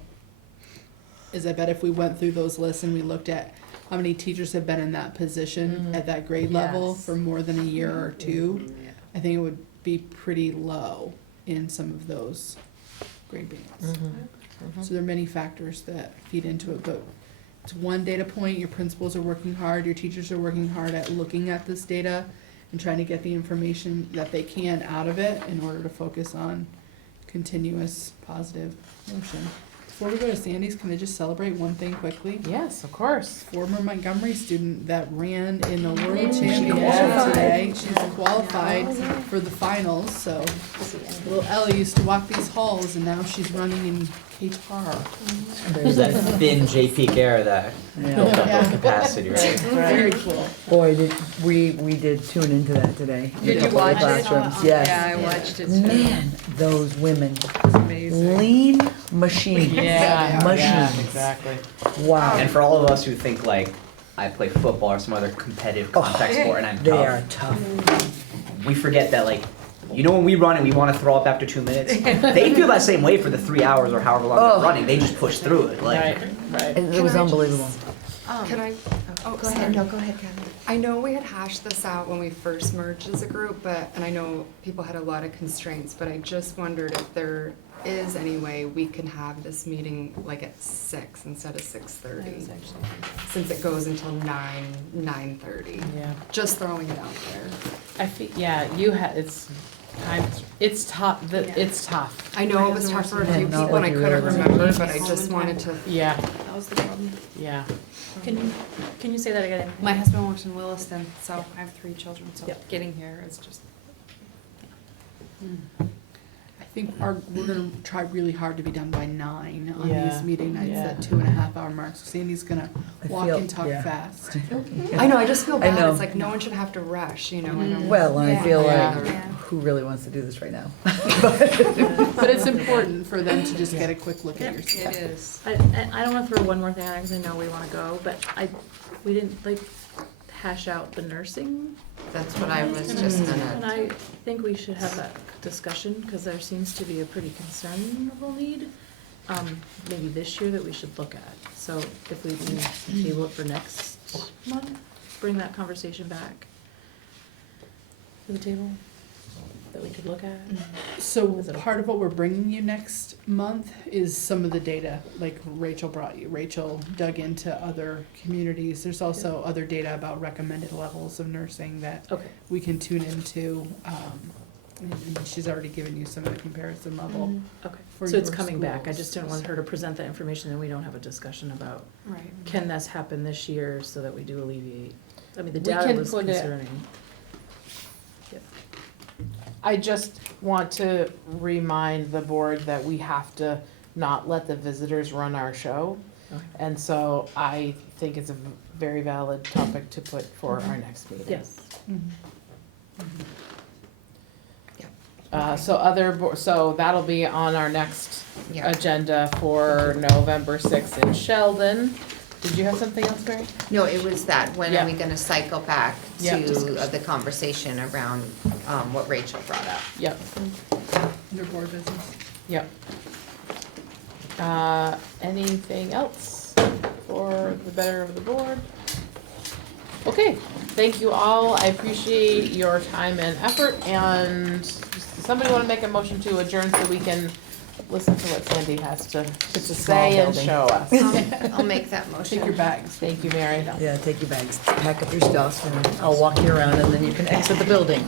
is I bet if we went through those lists and we looked at how many teachers have been in that position at that grade level Yes. for more than a year or two, I think it would be pretty low in some of those grade bands. So there are many factors that feed into it, but it's one data point. Your principals are working hard, your teachers are working hard at looking at this data and trying to get the information that they can out of it in order to focus on continuous positive motion. Before we go to Sandy's, can I just celebrate one thing quickly? Yes, of course. Former Montgomery student that ran in the world championship qualified. today. She's qualified for the finals, so little Ellie used to walk these halls and now she's running in K-Tar. There's that thin JP Air that built up Yeah. with capacity, right? Very cool. Boy, we did tune into that today. in a Did you couple of watch it? classrooms. Yes. Yeah, I watched it too. Man, those women, It's amazing. lean machines. Yeah, Machines. exactly. Wow. And for all of us who think like, I play football or some other competitive contact sport and I'm They tough. are tough. We forget that, like, you know when we run and we want to throw up after 2 minutes? They feel that same way for the 3 hours or however long Oh. they're running. They just push through it. Like, Right. It was unbelievable. Can I, oh, Go ahead, no, go ahead, Kevin. I know we had hashed this out when we first merged as a group, and I know people had a lot of constraints, but I just wondered if there is any way we can have this meeting like at 6 instead of 6:30, since it goes until 9:30. Yeah. Just throwing it out there. I think, yeah, it's tough, it's tough. I know it was tough for a few Yeah, not people and I like you couldn't really remember, but I just wanted to. Yeah, That was the problem. yeah. Can you say that again? My husband works in Williston, so I have 3 children, so Yep. getting here is just. I think we're gonna try really hard to be done by 9 on Yeah, these meeting nights yeah. at 2.5 hour marks. Sandy's gonna I walk feel- and talk yeah. fast. I know, I just feel I bad. know. It's like no one should have to rush, you know. I don't- Well, and I feel Yeah. like, Yeah. who really wants to do this right now? But it's important for them to just get a quick look at your stuff. It is. I don't wanna throw one more thing on, cause I know we wanna go, but we didn't like hash out the nursing. That's what I was just And gonna, I think we should have that discussion, cause there seems to be a pretty concernable need, maybe this year that we should look at. So if we can table it for next month, bring that conversation back to the table that we could look at. So Is it a- part of what we're bringing you next month is some of the data, like Rachel brought you. Rachel dug into other communities. There's also other data about recommended levels of nursing that Okay. we can tune into. And she's already given you some of the comparison level. Okay, For so it's your coming back, I schools. just didn't want her to present that information and we don't have a discussion about, Right. can this happen this year so that we do alleviate, I mean, the We data can was put it- concerning. I just want to remind the board that we have to not let the visitors run our show. Okay. And so I think it's a very valid topic to put for our next meeting. Yes. So that'll be on our next yeah. agenda for November 6th in Sheldon. Did you have something else, Mary? No, it was that, when Yeah. are we gonna cycle back Yeah. to the conversation around, what Rachel brought up? Yep, Under board business. yep. Anything else for the better of the board? Okay, thank you all. I appreciate your time and effort, and does somebody wanna make a motion to adjourn so we can listen to what Sandy has to It's a small say and building. show us? I'll make that motion. Take your bags. Thank you, Mary. Yeah, take your bags, pack up your stuff, and I'll walk you around, and then you can exit the building.